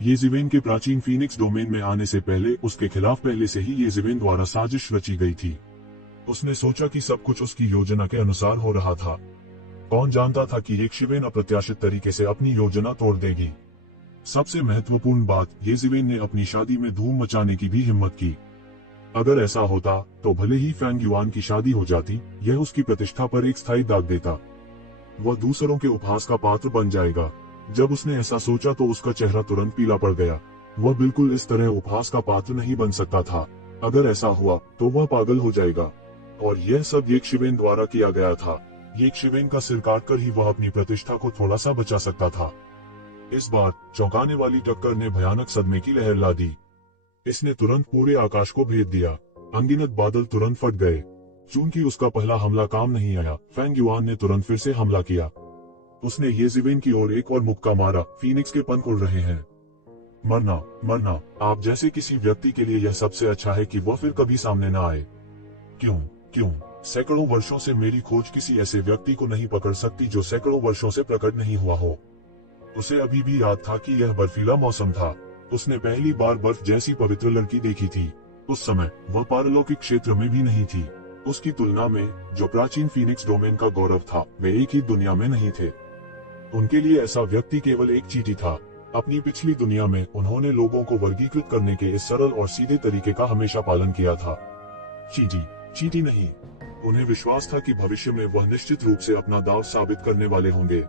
येज़ेवेन के प्राचीन Phoenix domain में आने से पहले उसके खिलाफ पहले से ही येज़ेवेन द्वारा साजिश रची गई थी। उसने सोचा कि सब कुछ उसकी योजना के अनुसार हो रहा था। कौन जानता था कि येज़ेवेन अप्रत्याशित तरीके से अपनी योजना तोड़ देगी। सबसे महत्वपूर्ण बात, येज़ेवेन ने अपनी शादी में धूम मचाने की भी हिम्मत की। अगर ऐसा होता तो भले ही फेंग युआन की शादी हो जाती, यह उसकी प्रतिष्ठा पर एक स्थायी दाग देता। वह दूसरों के उपहास का पात्र बन जाएगा। जब उसने ऐसा सोचा तो उसका चेहरा तुरंत पीला पड़ गया। वह बिल्कुल इस तरह उपहास का पात्र नहीं बन सकता था। अगर ऐसा हुआ तो वह पागल हो जाएगा। और यह सब येज़ेवेन द्वारा किया गया था। येज़ेवेन का सिर काटकर ही वह अपनी प्रतिष्ठा को थोड़ा सा बचा सकता था। इस बार चौंकाने वाली टक्कर ने भयानक सदमे की लहर ला दी। इसने तुरंत पूरे आकाश को भेद दिया। अनगिनत बादल तुरंत फट गए। चूंकि उसका पहला हमला काम नहीं आया, फेंग युआन ने तुरंत फिर से हमला किया। उसने येज़ेवेन की ओर एक और मुक्का मारा। फीनिक्स के पंख उड़ रहे हैं। मरना, मरना। आप जैसे किसी व्यक्ति के लिए यह सबसे अच्छा है कि वह फिर कभी सामने न आए। क्यों, क्यों? सैकड़ों वर्षों से मेरी खोज किसी ऐसे व्यक्ति को नहीं पकड़ सकती जो सैकड़ों वर्षों से प्रकट नहीं हुआ हो। उसे अभी भी याद था कि यह बर्फीला मौसम था। उसने पहली बार बर्फ जैसी पवित्र लड़की देखी थी। उस समय वह पारलौकिक क्षेत्र में भी नहीं थी। उसकी तुलना में जो प्राचीन फीनिक्स डोमेन का गौरव था, वे एक ही दुनिया में नहीं थे। उनके लिए ऐसा व्यक्ति केवल एक चीटी था। अपनी पिछली दुनिया में उन्होंने लोगों को वर्गीकृत करने के इस सरल और सीधे तरीके का हमेशा पालन किया था। चीटी, चीटी नहीं। उन्हें विश्वास था कि भविष्य में वह निश्चित रूप से अपना दांव साबित करने वाले होंगे।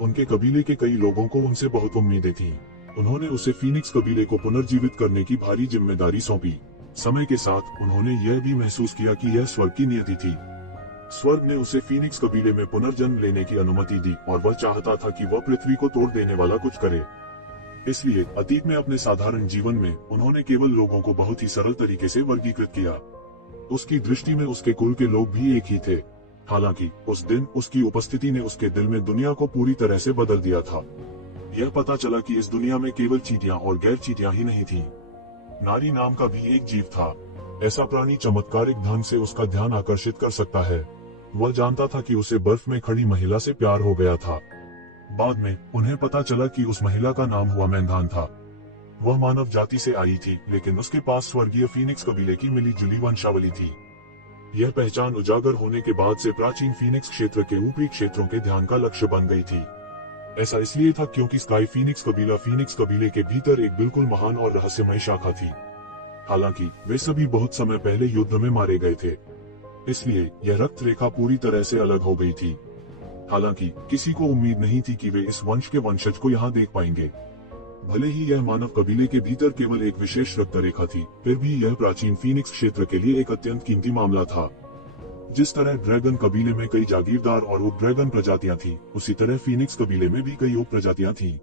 उनके कबीले के कई लोगों को उनसे बहुत उम्मीदें थीं। उन्होंने उसे फीनिक्स कबीले को पुनर्जीवित करने की भारी जिम्मेदारी सौंपी। समय के साथ उन्होंने यह भी महसूस किया कि यह स्वर्ग की नियति थी। स्वर्ग ने उसे फीनिक्स कबीले में पुनर्जन्म लेने की अनुमति दी और वह चाहता था कि वह पृथ्वी को तोड़ देने वाला कुछ करे। इसलिए अतीत में अपने साधारण जीवन में उन्होंने केवल लोगों को बहुत ही सरल तरीके से वर्गीकृत किया। उसकी दृष्टि में उसके कुल के लोग भी एक ही थे। हालांकि उस दिन उसकी उपस्थिति ने उसके दिल में दुनिया को पूरी तरह से बदल दिया था। यह पता चला कि इस दुनिया में केवल चींटियां और गैर चींटियां ही नहीं थीं। नारी नाम का भी एक जीव था। ऐसा प्राणी चमत्कारिक ढंग से उसका ध्यान आकर्षित कर सकता है। वह जानता था कि उसे बर्फ में खड़ी महिला से प्यार हो गया था। बाद में उन्हें पता चला कि उस महिला का नाम हुआ मैंधान था। वह मानव जाति से आई थी, लेकिन उसके पास स्वर्गीय फीनिक्स कबीले की मिली जुली वंशावली थी। यह पहचान उजागर होने के बाद से प्राचीन फीनिक्स क्षेत्र के ऊपरी क्षेत्रों के ध्यान का लक्ष्य बन गई थी। ऐसा इसलिए था क्योंकि स्काई फीनिक्स कबीला फीनिक्स कबीले के भीतर एक बिल्कुल महान और रहस्यमय शाखा थी। हालांकि वे सभी बहुत समय पहले युद्ध में मारे गए थे, इसलिए यह रक्त रेखा पूरी तरह से अलग हो गई थी। हालांकि किसी को उम्मीद नहीं थी कि वे इस वंश के वंशज को यहाँ देख पाएंगे। भले ही यह मानव कबीले के भीतर केवल एक विशेष रक्त रेखा थी, फिर भी यह प्राचीन फीनिक्स क्षेत्र के लिए एक अत्यंत कीमती मामला था। जिस तरह ड्रैगन कबीले में कई जागीरदार और उप ड्रैगन प्रजातियां थीं, उसी तरह फीनिक्स कबीले में भी कई उप प्रजातियां थीं।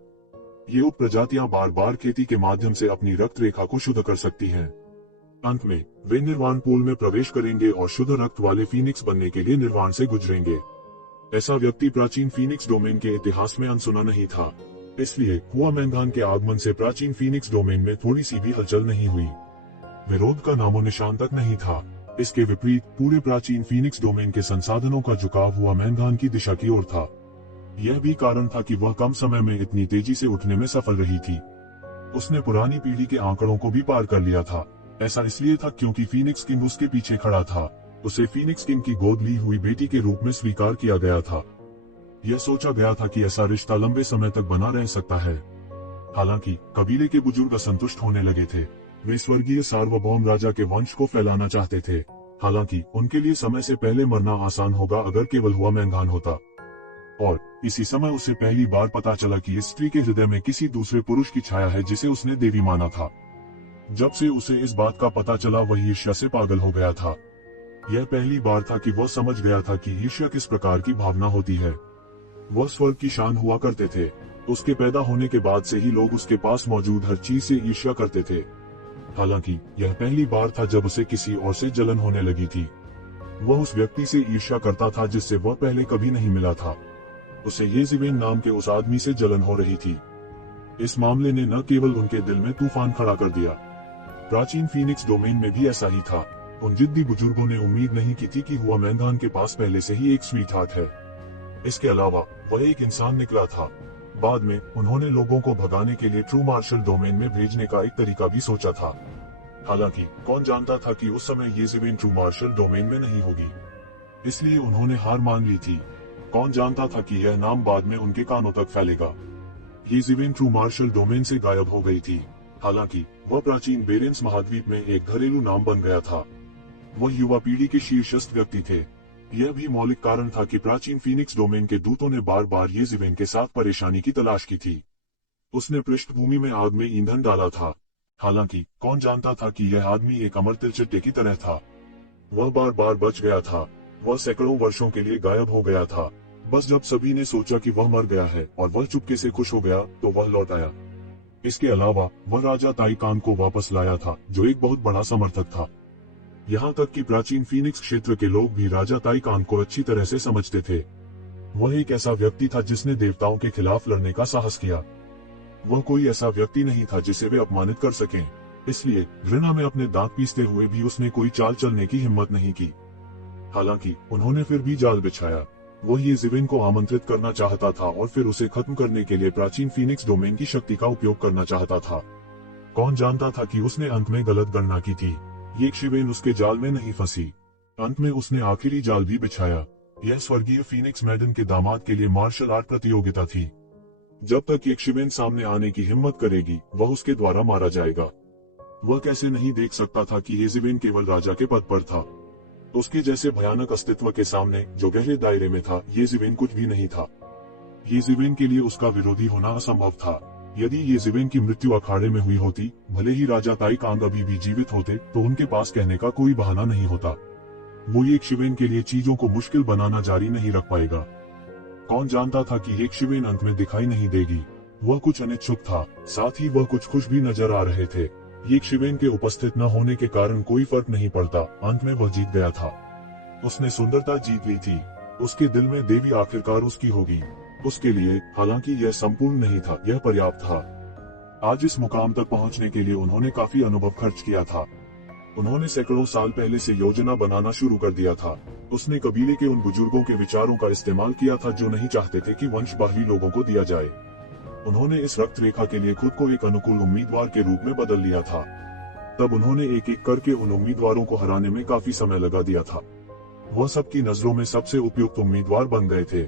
ये उप प्रजातियां बार बार खेती के माध्यम से अपनी रक्त रेखा को शुद्ध कर सकती हैं। अंत में वे निर्वाण पूल में प्रवेश करेंगे और शुद्ध रक्त वाले फीनिक्स बनने के लिए निर्वाण से गुजरेंगे। ऐसा व्यक्ति प्राचीन फीनिक्स डोमेन के इतिहास में अनसुना नहीं था। इसलिए हुआ मैंधान के आगमन से प्राचीन फीनिक्स डोमेन में थोड़ी सी भी हलचल नहीं हुई। विरोध का नामो निशान तक नहीं था। इसके विपरीत पूरे प्राचीन फीनिक्स डोमेन के संसाधनों का झुकाव हुआ मैंधान की दिशा की ओर था। यह भी कारण था कि वह कम समय में इतनी तेजी से उठने में सफल रही थी। उसने पुरानी पीढ़ी के आंकड़ों को भी पार कर लिया था। ऐसा इसलिए था क्योंकि फीनिक्स किंग उसके पीछे खड़ा था। उसे फीनिक्स किंग की गोद ली हुई बेटी के रूप में स्वीकार किया गया था। यह सोचा गया था कि ऐसा रिश्ता लंबे समय तक बना रह सकता है। हालांकि कबीले के बुजुर्ग असंतुष्ट होने लगे थे। वे स्वर्गीय सार्वभौम राजा के वंश को फैलाना चाहते थे। हालांकि उनके लिए समय से पहले मरना आसान होगा अगर केवल हुआ मैंधान होता। और इसी समय उसे पहली बार पता चला कि इस स्त्री के हृदय में किसी दूसरे पुरुष की छाया है जिसे उसने देवी माना था। जब से उसे इस बात का पता चला वह ईर्ष्या से पागल हो गया था। यह पहली बार था कि वह समझ गया था कि ईर्ष्या किस प्रकार की भावना होती है। वह स्वर्ग की शान हुआ करते थे। उसके पैदा होने के बाद से ही लोग उसके पास मौजूद हर चीज से ईर्ष्या करते थे। हालांकि यह पहली बार था जब उसे किसी और से जलन होने लगी थी। वह उस व्यक्ति से ईर्ष्या करता था जिससे वह पहले कभी नहीं मिला था। उसे येज़ेवेन नाम के उस आदमी से जलन हो रही थी। इस मामले ने न केवल उनके दिल में तूफान खड़ा कर दिया, प्राचीन फीनिक्स डोमेन में भी ऐसा ही था। उन जिद्दी बुजुर्गों ने उम्मीद नहीं की थी कि हुआ मैंधान के पास पहले से ही एक स्वीट हार्ट है। इसके अलावा वह एक इंसान निकला था। बाद में उन्होंने लोगों को भगाने के लिए ट्रू मार्शल डोमेन में भेजने का एक तरीका भी सोचा था। हालांकि कौन जानता था कि उस समय ये ज़मीन ट्रू मार्शल डोमेन में नहीं होगी, इसलिए उन्होंने हार मान ली थी। कौन जानता था कि यह नाम बाद में उनके कानों तक फैलेगा। ये ज़मीन ट्रू मार्शल डोमेन से गायब हो गई थी। हालांकि वह प्राचीन बेरेंस महाद्वीप में एक घरेलू नाम बन गया था। वह युवा पीढ़ी के शीर्षस्थ व्यक्ति थे। यह भी मौलिक कारण था कि प्राचीन फीनिक्स डोमेन के दूतों ने बार बार ये ज़मीन के साथ परेशानी की तलाश की थी। उसने पृष्ठभूमि में आग में ईंधन डाला था। हालांकि कौन जानता था कि यह आदमी एक अमर तिलचिट्टे की तरह था। वह बार बार बच गया था। वह सैकड़ों वर्षों के लिए गायब हो गया था। बस जब सभी ने सोचा कि वह मर गया है और वह चुपके से खुश हो गया, तो वह लौट आया। इसके अलावा वह राजा ताइकान को वापस लाया था, जो एक बहुत बड़ा समर्थक था। यहाँ तक कि प्राचीन फीनिक्स क्षेत्र के लोग भी राजा ताइकान को अच्छी तरह से समझते थे। वह एक ऐसा व्यक्ति था जिसने देवताओं के खिलाफ लड़ने का साहस किया। वह कोई ऐसा व्यक्ति नहीं था जिसे वे अपमानित कर सकें। इसलिए घृणा में अपने दांत पीसते हुए भी उसने कोई चाल चलने की हिम्मत नहीं की। हालांकि उन्होंने फिर भी जाल बिछाया। वह ये ज़मीन को आमंत्रित करना चाहता था और फिर उसे खत्म करने के लिए प्राचीन फीनिक्स डोमेन की शक्ति का उपयोग करना चाहता था। कौन जानता था कि उसने अंत में गलत गणना की थी। ये शिवेन उसके जाल में नहीं फंसी। अंत में उसने आखिरी जाल भी बिछाया। यह स्वर्गीय फीनिक्स मैडन के दामाद के लिए मार्शल आर्ट प्रतियोगिता थी। जब तक एक शिवेन सामने आने की हिम्मत करेगी, वह उसके द्वारा मारा जाएगा। वह कैसे नहीं देख सकता था कि ये शिवेन केवल राजा के पद पर था। उसके जैसे भयानक अस्तित्व के सामने, जो गहरे दायरे में था, ये ज़मीन कुछ भी नहीं था। ये ज़मीन के लिए उसका विरोधी होना असंभव था। यदि ये ज़मीन की मृत्यु अखाड़े में हुई होती, भले ही राजा ताइकांग अभी भी जीवित होते, तो उनके पास कहने का कोई बहाना नहीं होता। वो एक शिवेन के लिए चीजों को मुश्किल बनाना जारी नहीं रख पाएगा। कौन जानता था कि एक शिवेन अंत में दिखाई नहीं देगी। वह कुछ अनिच्छुक था, साथ ही वह कुछ खुश भी नजर आ रहे थे। एक शिवेन के उपस्थित न होने के कारण कोई फर्क नहीं पड़ता। अंत में वह जीत गया था। उसने सुंदरता जीत ली थी। उसके दिल में देवी आखिरकार उसकी होगी। उसके लिए, हालांकि यह संपूर्ण नहीं था, यह पर्याप्त था। आज इस मुकाम तक पहुंचने के लिए उन्होंने काफी अनुभव खर्च किया था। उन्होंने सैकड़ों साल पहले से योजना बनाना शुरू कर दिया था। उसने कबीले के उन बुजुर्गों के विचारों का इस्तेमाल किया था जो नहीं चाहते थे कि वंश बाहरी लोगों को दिया जाए। उन्होंने इस रक्त रेखा के लिए खुद को एक अनुकूल उम्मीदवार के रूप में बदल लिया था। तब उन्होंने एक एक करके उन उम्मीदवारों को हराने में काफी समय लगा दिया था। वह सबकी नजरों में सबसे उपयुक्त उम्मीदवार बन गए थे।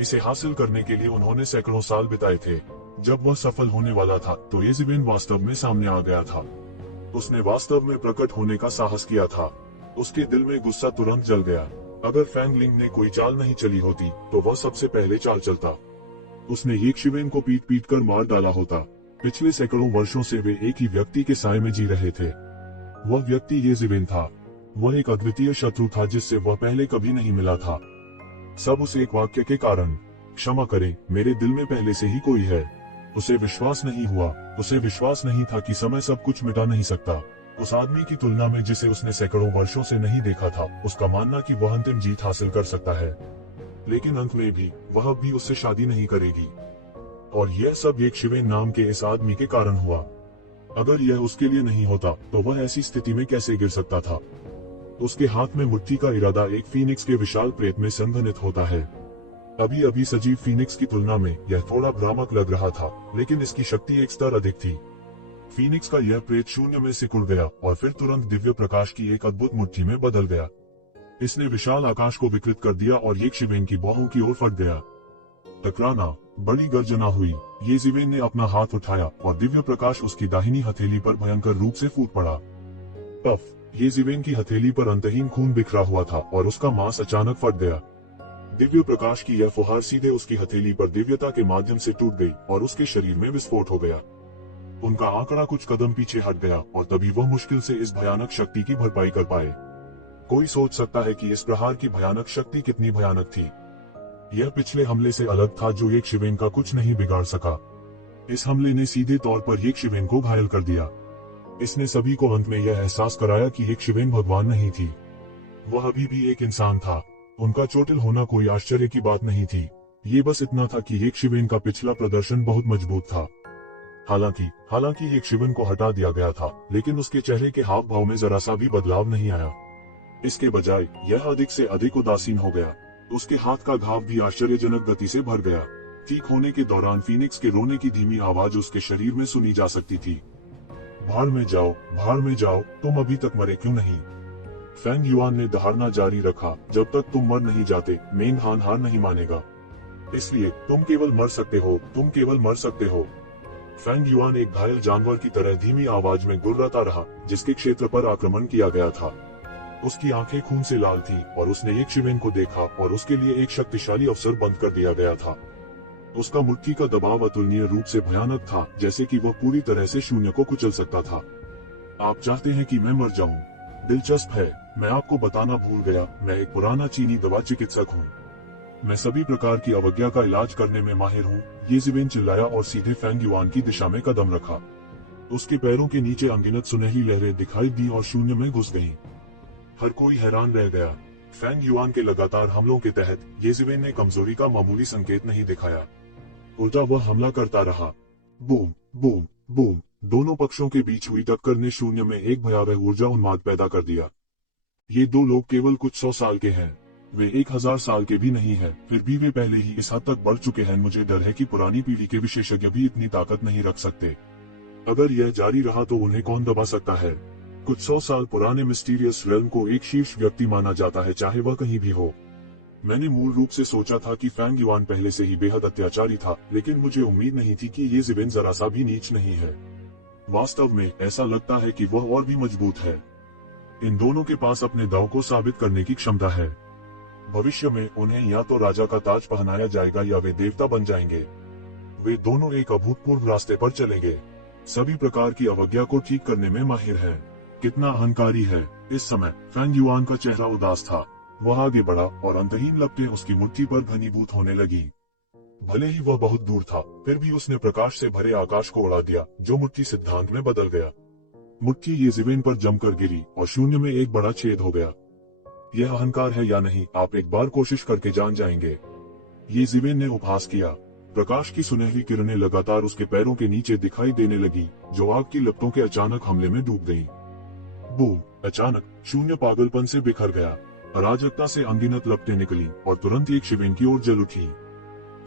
इसे हासिल करने के लिए उन्होंने सैकड़ों साल बिताए थे। जब वह सफल होने वाला था, तो ये ज़मीन वास्तव में सामने आ गया था। उसने वास्तव में प्रकट होने का साहस किया था। उसके दिल में गुस्सा तुरंत जल गया। अगर फैंगलिंग ने कोई चाल नहीं चली होती, तो वह सबसे पहले चाल चलता। उसने एक शिवेन को पीट पीट कर मार डाला होता। पिछले सैकड़ों वर्षों से वे एक ही व्यक्ति के साए में जी रहे थे। वह व्यक्ति ये ज़मीन था। वह एक अद्वितीय शत्रु था जिससे वह पहले कभी नहीं मिला था। सब उस एक वाक्य के कारण, क्षमा करें, मेरे दिल में पहले से ही कोई है। उसे विश्वास नहीं हुआ। उसे विश्वास नहीं था कि समय सब कुछ मिटा नहीं सकता। उस आदमी की तुलना में जिसे उसने सैकड़ों वर्षों से नहीं देखा था, उसका मानना कि वह अंतिम जीत हासिल कर सकता है। लेकिन अंत में भी वह भी उससे शादी नहीं करेगी। और यह सब एक शिवेन नाम के इस आदमी के कारण हुआ। अगर यह उसके लिए नहीं होता, तो वह ऐसी स्थिति में कैसे गिर सकता था। उसके हाथ में मुट्ठी का इरादा एक फीनिक्स के विशाल प्रेत में संघनित होता है। अभी अभी सजीव फीनिक्स की तुलना में यह थोड़ा भ्रामक लग रहा था, लेकिन इसकी शक्ति एक स्तर अधिक थी। फीनिक्स का यह प्रेत शून्य में सिकुड़ गया और फिर तुरंत दिव्य प्रकाश की एक अद्भुत मुट्ठी में बदल गया। इसने विशाल आकाश को विकृत कर दिया और एक शिवेन की बाहों की ओर फट गया। टकराना, बड़ी गर्जना हुई। ये शिवेन ने अपना हाथ उठाया और दिव्य प्रकाश उसकी दाहिनी हथेली पर भयंकर रूप से फूट पड़ा। पफ! ये शिवेन की हथेली पर अंतहीन खून बिखरा हुआ था और उसका मांस अचानक फट गया। दिव्य प्रकाश की यह फुहार सीधे उसकी हथेली पर दिव्यता के माध्यम से टूट गई और उसके शरीर में विस्फोट हो गया। उनका आंकड़ा कुछ कदम पीछे हट गया और तभी वह मुश्किल से इस भयानक शक्ति की भरपाई कर पाए। कोई सोच सकता है कि इस प्रहार की भयानक शक्ति कितनी भयानक थी। यह पिछले हमले से अलग था जो एक शिवेन का कुछ नहीं बिगाड़ सका। इस हमले ने सीधे तौर पर एक शिवेन को घायल कर दिया। इसने सभी को अंत में यह एहसास कराया कि एक शिवेन भगवान नहीं थी। वह अभी भी एक इंसान था। उनका चोटिल होना कोई आश्चर्य की बात नहीं थी। ये बस इतना था कि एक शिवेन का पिछला प्रदर्शन बहुत मजबूत था। हालांकि एक शिवेन को हटा दिया गया था, लेकिन उसके चेहरे के हाव भाव में जरा सा भी बदलाव नहीं आया। इसके बजाय यह अधिक से अधिक उदासीन हो गया। उसके हाथ का घाव भी आश्चर्यजनक गति से भर गया। ठीक होने के दौरान फीनिक्स के रोने की धीमी आवाज उसके शरीर में सुनी जा सकती थी। भाड़ में जाओ, तुम अभी तक मरे क्यों नहीं? फेंग युआन ने दहाड़ना जारी रखा, जब तक तुम मर नहीं जाते, मेंग हान हार नहीं मानेगा। इसलिए तुम केवल मर सकते हो। फेंग युआन एक घायल जानवर की तरह धीमी आवाज में गुर्राता रहा, जिसके क्षेत्र पर आक्रमण किया गया था। उसकी आंखें खून से लाल थीं और उसने एक शिवेन को देखा और उसके लिए एक शक्तिशाली अवसर बंद कर दिया गया था। उसका मुट्ठी का दबाव अतुलनीय रूप से भयानक था, जैसे कि वह पूरी तरह से शून्य को कुचल सकता था। आप चाहते हैं कि मैं मर जाऊं? दिलचस्प है, मैं आपको बताना भूल गया, मैं एक पुराना चीनी दवा चिकित्सक हूँ। मैं सभी प्रकार की अवज्ञा का इलाज करने में माहिर हूँ। ये जिवेन चिल्लाया और सीधे फेंग युआन की दिशा में कदम रखा। उसके पैरों के नीचे अनगिनत सुनहरी लहरें दिखाई दी और शून्य में घुस गईं। हर कोई हैरान रह गया। फेंग युआन के लगातार हमलों के तहत ये जिवेन ने कमजोरी का मामूली संकेत नहीं दिखाया। उल्टा वह हमला करता रहा। बूम बूम बूम, दोनों पक्षों के बीच हुई टक्कर ने शून्य में एक भयावह ऊर्जा उन्माद पैदा कर दिया। ये दो लोग केवल कुछ 100 साल के हैं, वे 1000 साल के भी नहीं है, फिर भी वे पहले ही इस हद तक बढ़ चुके हैं। मुझे डर है कि पुरानी पीढ़ी के विशेषज्ञ भी इतनी ताकत नहीं रख सकते। अगर यह जारी रहा तो उन्हें कौन दबा सकता है? कुछ 100 साल पुराने मिस्टीरियस रेल्म को एक शीर्ष व्यक्ति माना जाता है, चाहे वह कहीं भी हो। मैंने मूल रूप से सोचा था कि फेंग युआन पहले से ही बेहद अत्याचारी था, लेकिन मुझे उम्मीद नहीं थी कि ये जिवेन जरा सा भी नीच नहीं है। वास्तव में ऐसा लगता है कि वह और भी मजबूत है। इन दोनों के पास अपने दांव को साबित करने की क्षमता है। भविष्य में उन्हें या तो राजा का ताज पहनाया जाएगा या वे देवता बन जाएंगे। वे दोनों एक अभूतपूर्व रास्ते पर चलेंगे। सभी प्रकार की अवज्ञा को ठीक करने में माहिर हैं। कितना अहंकारी है। इस समय फेंग युआन का चेहरा उदास था। वह आगे बढ़ा और अंतहीन लपटें उसकी मुट्ठी पर घनीभूत होने लगी। भले ही वह बहुत दूर था, फिर भी उसने प्रकाश से भरे आकाश को उड़ा दिया, जो मुट्ठी सिद्धांत में बदल गया। मुट्ठी ये जिवेन पर जमकर गिरी और शून्य में एक बड़ा छेद हो गया। यह अहंकार है या नहीं, आप एक बार कोशिश करके जान जाएंगे। ये जिवेन ने उपहास किया। प्रकाश की सुनहरी किरणें लगातार उसके पैरों के नीचे दिखाई देने लगी, जो आग की लपटों के अचानक हमले में डूब गईं। बूम! अचानक शून्य पागलपन से बिखर गया। अराजकता से अनगिनत लपटें निकली और तुरंत एक शिवेन की ओर जल उठी।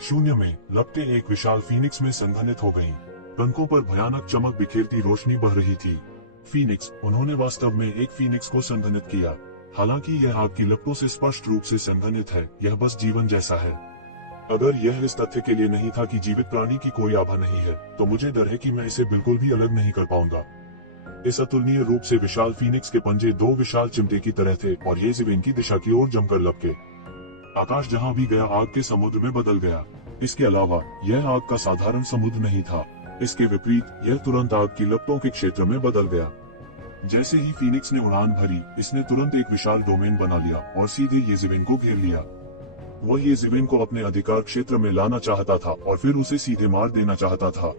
शून्य में लपटें एक विशाल फीनिक्स में संघनित हो गईं। पंखों पर भयानक चमक बिखेरती रोशनी बह रही थी। फीनिक्स, उन्होंने वास्तव में एक फीनिक्स को संघनित किया। हालांकि यह आग की लपटों से स्पष्ट रूप से संघनित है, यह बस जीवन जैसा है। अगर यह इस तथ्य के लिए नहीं था कि जीवित प्राणी की कोई आभा नहीं है, तो मुझे डर है कि मैं इसे बिल्कुल भी अलग नहीं कर पाऊंगा। इस अतुलनीय रूप से विशाल फीनिक्स के पंजे दो विशाल चिमटे की तरह थे और ये जिवेन की दिशा की ओर जमकर लपके। आकाश जहां भी गया आग के समुद्र में बदल गया। इसके अलावा यह आग का साधारण समुद्र नहीं था। इसके विपरीत यह तुरंत आग की लपटों के क्षेत्र में बदल गया। जैसे ही फीनिक्स ने उड़ान भरी, इसने तुरंत एक विशाल डोमेन बना लिया और सीधे ये जिवेन को घेर लिया। वह ये जिवेन को अपने अधिकार क्षेत्र में लाना चाहता था और फिर उसे सीधे मार देना चाहता था।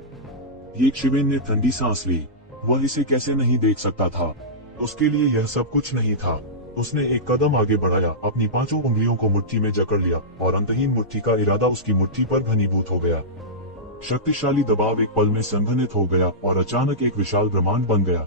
ये शिवेन ने ठंडी सांस ली। वह इसे कैसे नहीं देख सकता था। उसके लिए यह सब कुछ नहीं था। उसने एक कदम आगे बढ़ाया, अपनी 5 उंगलियों को मुट्ठी में जकड़ लिया और अंतहीन मुट्ठी का इरादा उसकी मुट्ठी पर घनीभूत हो गया। शक्तिशाली दबाव एक पल में संघनित हो गया और अचानक एक विशाल ब्रह्मांड बन गया।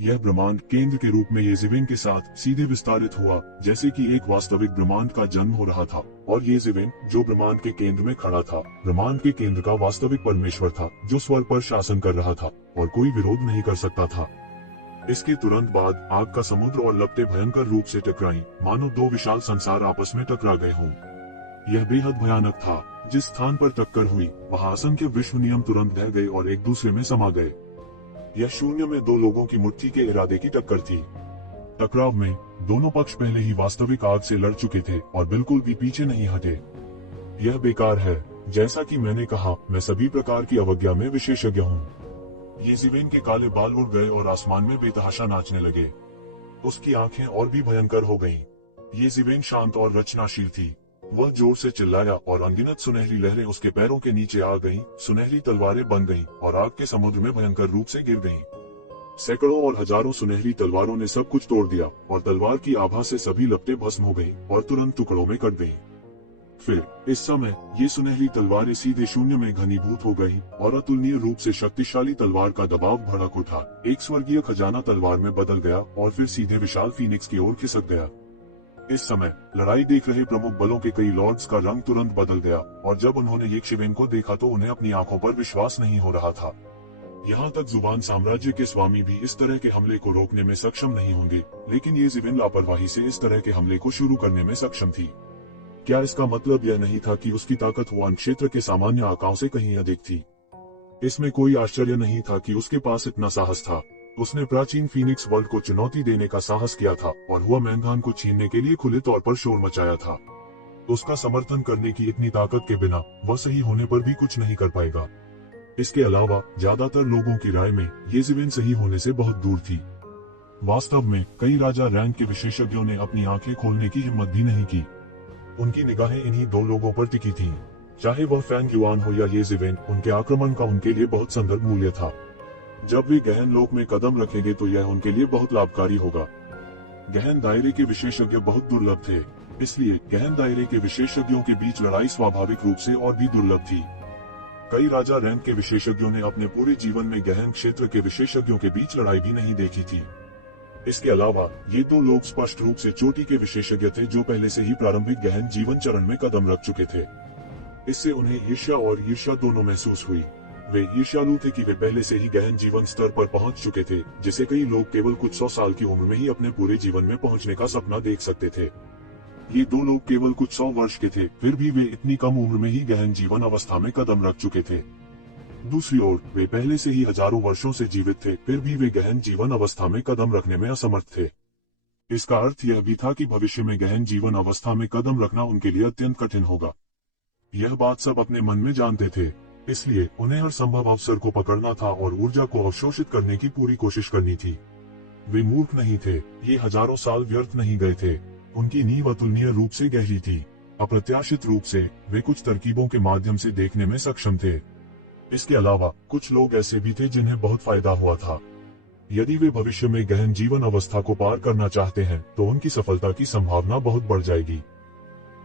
यह ब्रह्मांड केंद्र के रूप में ये जिवेन के साथ सीधे विस्तारित हुआ, जैसे कि एक वास्तविक ब्रह्मांड का जन्म हो रहा था। और ये जिवेन, जो ब्रह्मांड के केंद्र में खड़ा था, ब्रह्मांड के केंद्र का वास्तविक परमेश्वर था, जो स्वर्ग पर शासन कर रहा था और कोई विरोध नहीं कर सकता था। इसके तुरंत बाद आग का समुद्र और लपटें भयंकर रूप से टकराई, मानो दो विशाल संसार आपस में टकरा गए हों। यह बेहद भयानक था। जिस स्थान पर टक्कर हुई, वहां असंख्य विश्व नियम तुरंत ढह गए और एक दूसरे में समा गए। यह शून्य में दो लोगों की मुट्ठी के इरादे की टक्कर थी। टकराव में दोनों पक्ष पहले ही वास्तविक आग से लड़ चुके थे और बिल्कुल भी पीछे नहीं हटे। यह बेकार है। जैसा कि मैंने कहा, मैं सभी प्रकार की अवज्ञा में विशेषज्ञ हूँ। ये जिवेन के काले बाल उड़ गए और आसमान में बेतहाशा नाचने लगे। उसकी आंखें और भी भयंकर हो गईं। ये जिवेन शांत और रचनाशील थी। वह जोर से चिल्लाया और अनगिनत सुनहरी लहरें उसके पैरों के नीचे आ गईं, सुनहरी तलवारें बन गईं और आग के समुद्र में भयंकर रूप से गिर गईं। सैकड़ों और हजारों सुनहरी तलवारों ने सब कुछ तोड़ दिया और तलवार की आभा से सभी लपटें भस्म हो गईं और तुरंत टुकड़ों में कट गईं। फिर इस समय ये सुनहरी तलवारें सीधे शून्य में घनीभूत हो गईं और अतुलनीय रूप से शक्तिशाली तलवार का दबाव भड़क उठा। एक स्वर्गीय खजाना तलवार में बदल गया और फिर सीधे विशाल फीनिक्स की ओर खिसक गया। इस समय लड़ाई देख रहे प्रमुख बलों के कई लॉर्ड्स का रंग तुरंत बदल गया और जब उन्होंने येशिवेन को देखा तो उन्हें अपनी आंखों पर विश्वास नहीं हो रहा था। यहाँ तक जुबान साम्राज्य के स्वामी भी इस तरह के हमले को रोकने में सक्षम नहीं होंगे, लेकिन येशिवेन लापरवाही से इस तरह के हमले को शुरू करने में सक्षम थी। क्या इसका मतलब यह नहीं था कि उसकी ताकत वन क्षेत्र के सामान्य आकाओं से कहीं अधिक थी? इसमें कोई आश्चर्य नहीं था कि उसके पास इतना साहस था। उसने प्राचीन फीनिक्स वर्ल्ड को चुनौती देने का साहस किया था और हुआ मैदान को छीनने के लिए खुले तौर पर शोर मचाया था। उसका समर्थन करने की इतनी ताकत के बिना वह सही होने पर भी कुछ नहीं कर पाएगा। इसके अलावा ज्यादातर लोगों की राय में येशिवेन सही होने से बहुत दूर थी। वास्तव में कई राजा रैंक के विशेषज्ञों ने अपनी आंखें खोलने की हिम्मत भी नहीं की। उनकी निगाहें इन्हीं दो लोगों पर टिकी थीं। चाहे वह फेंग युआन हो या येशिवेन, उनके आक्रमण का उनके लिए बहुत संदर्भ मूल्य था। जब वे गहन लोक में कदम रखेंगे तो यह उनके लिए बहुत लाभकारी होगा। गहन दायरे के विशेषज्ञ बहुत दुर्लभ थे, इसलिए गहन दायरे के विशेषज्ञों के बीच लड़ाई स्वाभाविक रूप से और भी दुर्लभ थी। कई राजा रैंक के विशेषज्ञों ने अपने पूरे जीवन में गहन क्षेत्र के विशेषज्ञों के बीच लड़ाई भी नहीं देखी थी। इसके अलावा ये दो लोग स्पष्ट रूप से चोटी के विशेषज्ञ थे जो पहले से ही प्रारंभिक गहन जीवन चरण में कदम रख चुके थे। इससे उन्हें ईर्ष्या और ईर्ष्या दोनों महसूस हुई। वे ईर्ष्यालु थे कि वे पहले से ही गहन जीवन स्तर पर पहुंच चुके थे, जिसे कई लोग केवल कुछ 100 साल की उम्र में ही अपने पूरे जीवन में पहुंचने का सपना देख सकते थे। ये दो लोग केवल कुछ 100 वर्ष के थे, फिर भी वे इतनी कम उम्र में ही गहन जीवन अवस्था में कदम रख चुके थे। दूसरी ओर वे पहले से ही हजारों वर्षों से जीवित थे, फिर भी वे गहन जीवन अवस्था में कदम रखने में असमर्थ थे। इसका अर्थ यह भी था कि भविष्य में गहन जीवन अवस्था में कदम रखना उनके लिए अत्यंत कठिन होगा। यह बात सब अपने मन में जानते थे, इसलिए उन्हें हर संभव अवसर को पकड़ना था और ऊर्जा को अवशोषित करने की पूरी कोशिश करनी थी। वे मूर्ख नहीं थे, ये हजारों साल व्यर्थ नहीं गए थे। उनकी नींव अतुलनीय रूप से गहरी थी। अप्रत्याशित रूप से वे कुछ तरकीबों के माध्यम से देखने में सक्षम थे। इसके अलावा कुछ लोग ऐसे भी थे जिन्हें बहुत फायदा हुआ था। यदि वे भविष्य में गहन जीवन अवस्था को पार करना चाहते हैं तो उनकी सफलता की संभावना बहुत बढ़ जाएगी।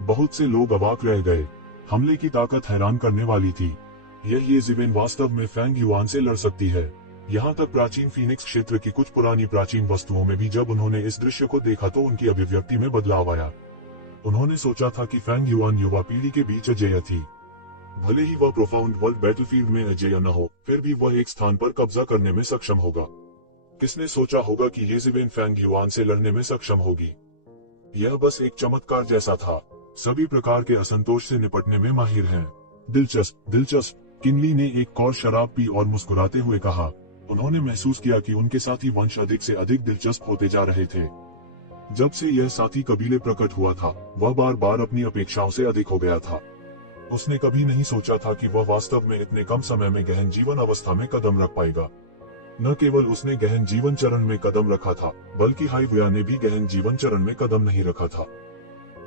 बहुत से लोग अवाक रह गए। हमले की ताकत हैरान करने वाली थी। यह येशिवेन वास्तव में फेंग युआन से लड़ सकती है। यहाँ तक प्राचीन फीनिक्स क्षेत्र की कुछ पुरानी प्राचीन वस्तुओं में भी जब उन्होंने इस दृश्य को देखा तो उनकी अभिव्यक्ति में बदलाव आया। उन्होंने सोचा था कि फेंग युआन युवा पीढ़ी के बीच अजेय थी। भले ही वह प्रोफाउंड वर्ल्ड बैटलफील्ड में अजेय न हो, फिर भी वह एक स्थान पर कब्जा करने में सक्षम होगा। किसने सोचा होगा कि येशिवेन फेंग युआन से लड़ने में सक्षम होगी? यह बस एक चमत्कार जैसा था। सभी प्रकार के असंतोष से निपटने में माहिर हैं। दिलचस्प। किनली ने एक और शराब पी और मुस्कुराते हुए कहा। उन्होंने महसूस किया कि उनके साथी वंश अधिक से अधिक दिलचस्प होते जा रहे थे। जब से यह साथी कबीले प्रकट हुआ था, वह बार बार अपनी अपेक्षाओं से अधिक हो गया था। उसने कभी नहीं सोचा था कि वह वास्तव में इतने कम समय में गहन जीवन अवस्था में कदम रख पाएगा। न केवल उसने गहन जीवन चरण में कदम रखा था, बल्कि हाइवया ने भी गहन जीवन चरण में कदम नहीं रखा था।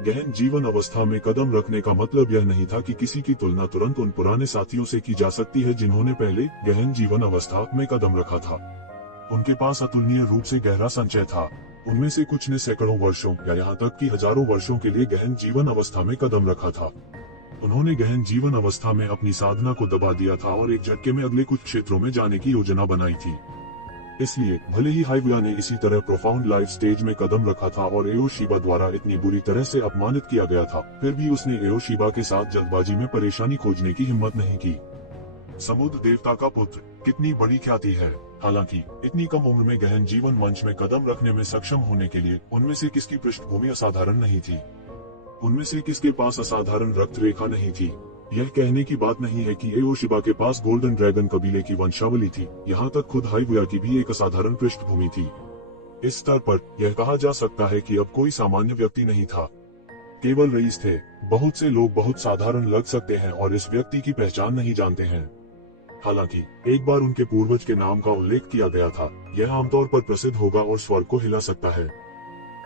गहन जीवन अवस्था में कदम रखने का मतलब यह नहीं था कि किसी की तुलना तुरंत उन पुराने साथियों से की जा सकती है जिन्होंने पहले गहन जीवन अवस्था में कदम रखा था। उनके पास अतुलनीय रूप से गहरा संचय था। उनमें से कुछ ने सैकड़ों वर्षों या यहाँ तक कि हजारों वर्षों के लिए गहन जीवन अवस्था में कदम रखा था। उन्होंने गहन जीवन अवस्था में अपनी साधना को दबा दिया था और एक झटके में अगले कुछ क्षेत्रों में जाने की योजना बनाई थी। इसलिए भले ही हाइवया ने इसी तरह प्रोफाउंड लाइफ स्टेज में कदम रखा था और एओशिबा द्वारा इतनी बुरी तरह से अपमानित किया गया था, फिर भी उसने एओशिबा के साथ जल्दबाजी में परेशानी खोजने की हिम्मत नहीं की। समुद्र देवता का पुत्र, कितनी बड़ी ख्याति है। हालांकि इतनी कम उम्र में गहन जीवन मंच में कदम रखने में सक्षम होने के लिए उनमें से किसकी पृष्ठभूमि असाधारण नहीं थी। उनमें से किसके पास असाधारण रक्त रेखा नहीं थी। यह कहने की बात नहीं है कि एओशिबा के पास गोल्डन ड्रैगन कबीले की वंशावली थी। यहाँ तक खुद हाइवया की भी एक असाधारण पृष्ठभूमि थी। इस स्तर पर यह कहा जा सकता है कि अब कोई सामान्य व्यक्ति नहीं था, केवल रईस थे। बहुत से लोग बहुत साधारण लग सकते हैं और इस व्यक्ति की पहचान नहीं जानते हैं। हालांकि एक बार उनके पूर्वज के नाम का उल्लेख किया गया था, यह आमतौर पर प्रसिद्ध होगा और स्वर्ग को हिला सकता है।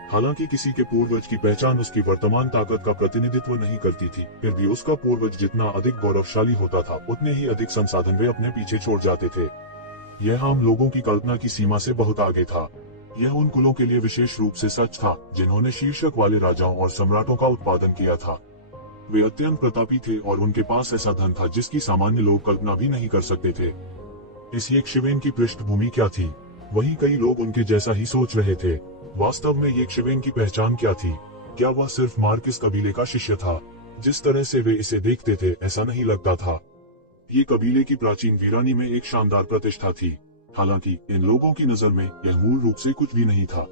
हालांकि किसी के पूर्वज की पहचान उसकी वर्तमान ताकत का प्रतिनिधित्व नहीं करती थी, फिर भी उसका पूर्वज जितना अधिक गौरवशाली होता था, उतने ही अधिक संसाधन वे अपने पीछे छोड़ जाते थे। यह आम लोगों की कल्पना की सीमा से बहुत आगे था। यह उन कुलों के लिए विशेष रूप से सच था जिन्होंने शीर्षक वाले राजाओं और सम्राटों का उत्पादन किया था। वे अत्यंत प्रतापी थे और उनके पास ऐसा धन था जिसकी सामान्य लोग कल्पना भी नहीं कर सकते थे। इस येशिवेन की पृष्ठभूमि क्या थी? वही कई लोग उनके जैसा ही सोच रहे थे। वास्तव में येशिवेन की पहचान क्या थी? क्या वह सिर्फ मार्किस कबीले का शिष्य था? जिस तरह से वे इसे देखते थे ऐसा नहीं लगता था। ये कबीले की प्राचीन वीरानी में एक शानदार प्रतिष्ठा थी। हालांकि इन लोगों की नजर में यह मूल रूप से कुछ भी नहीं था।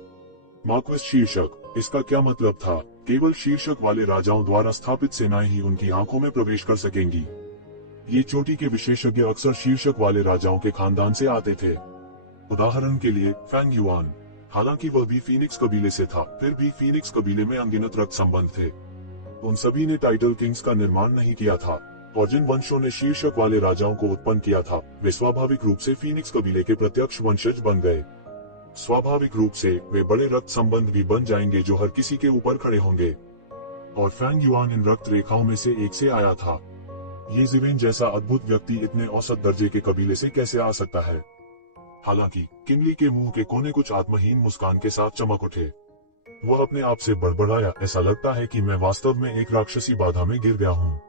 मार्क्वेस शीर्षक, इसका क्या मतलब था? केवल शीर्षक वाले राजाओं द्वारा स्थापित सेनाएं ही उनकी आंखों में प्रवेश कर सकेंगी। ये चोटी के विशेषज्ञ अक्सर शीर्षक वाले राजाओं के खानदान से आते थे। उदाहरण के लिए फैंग युआन, हालांकि वह भी फीनिक्स कबीले से था, फिर भी फीनिक्स कबीले में अनगिनत रक्त संबंध थे। उन सभी ने टाइटल किंग्स का निर्माण नहीं किया था, और जिन वंशों ने शीर्षक वाले राजाओं को उत्पन्न किया था वे स्वाभाविक रूप से फीनिक्स कबीले के प्रत्यक्ष वंशज बन गए। स्वाभाविक रूप से वे बड़े रक्त संबंध भी बन जाएंगे जो हर किसी के ऊपर खड़े होंगे। और फैंग युआन इन रक्त रेखाओं में से एक से आया था। ये जिवेन जैसा अद्भुत व्यक्ति इतने औसत दर्जे के कबीले से कैसे आ सकता है? हालांकि किमली के मुंह के कोने कुछ आत्महीन मुस्कान के साथ चमक उठे। वह अपने आप से बड़बड़ाया, ऐसा लगता है कि मैं वास्तव में एक राक्षसी बाधा में गिर गया हूँ।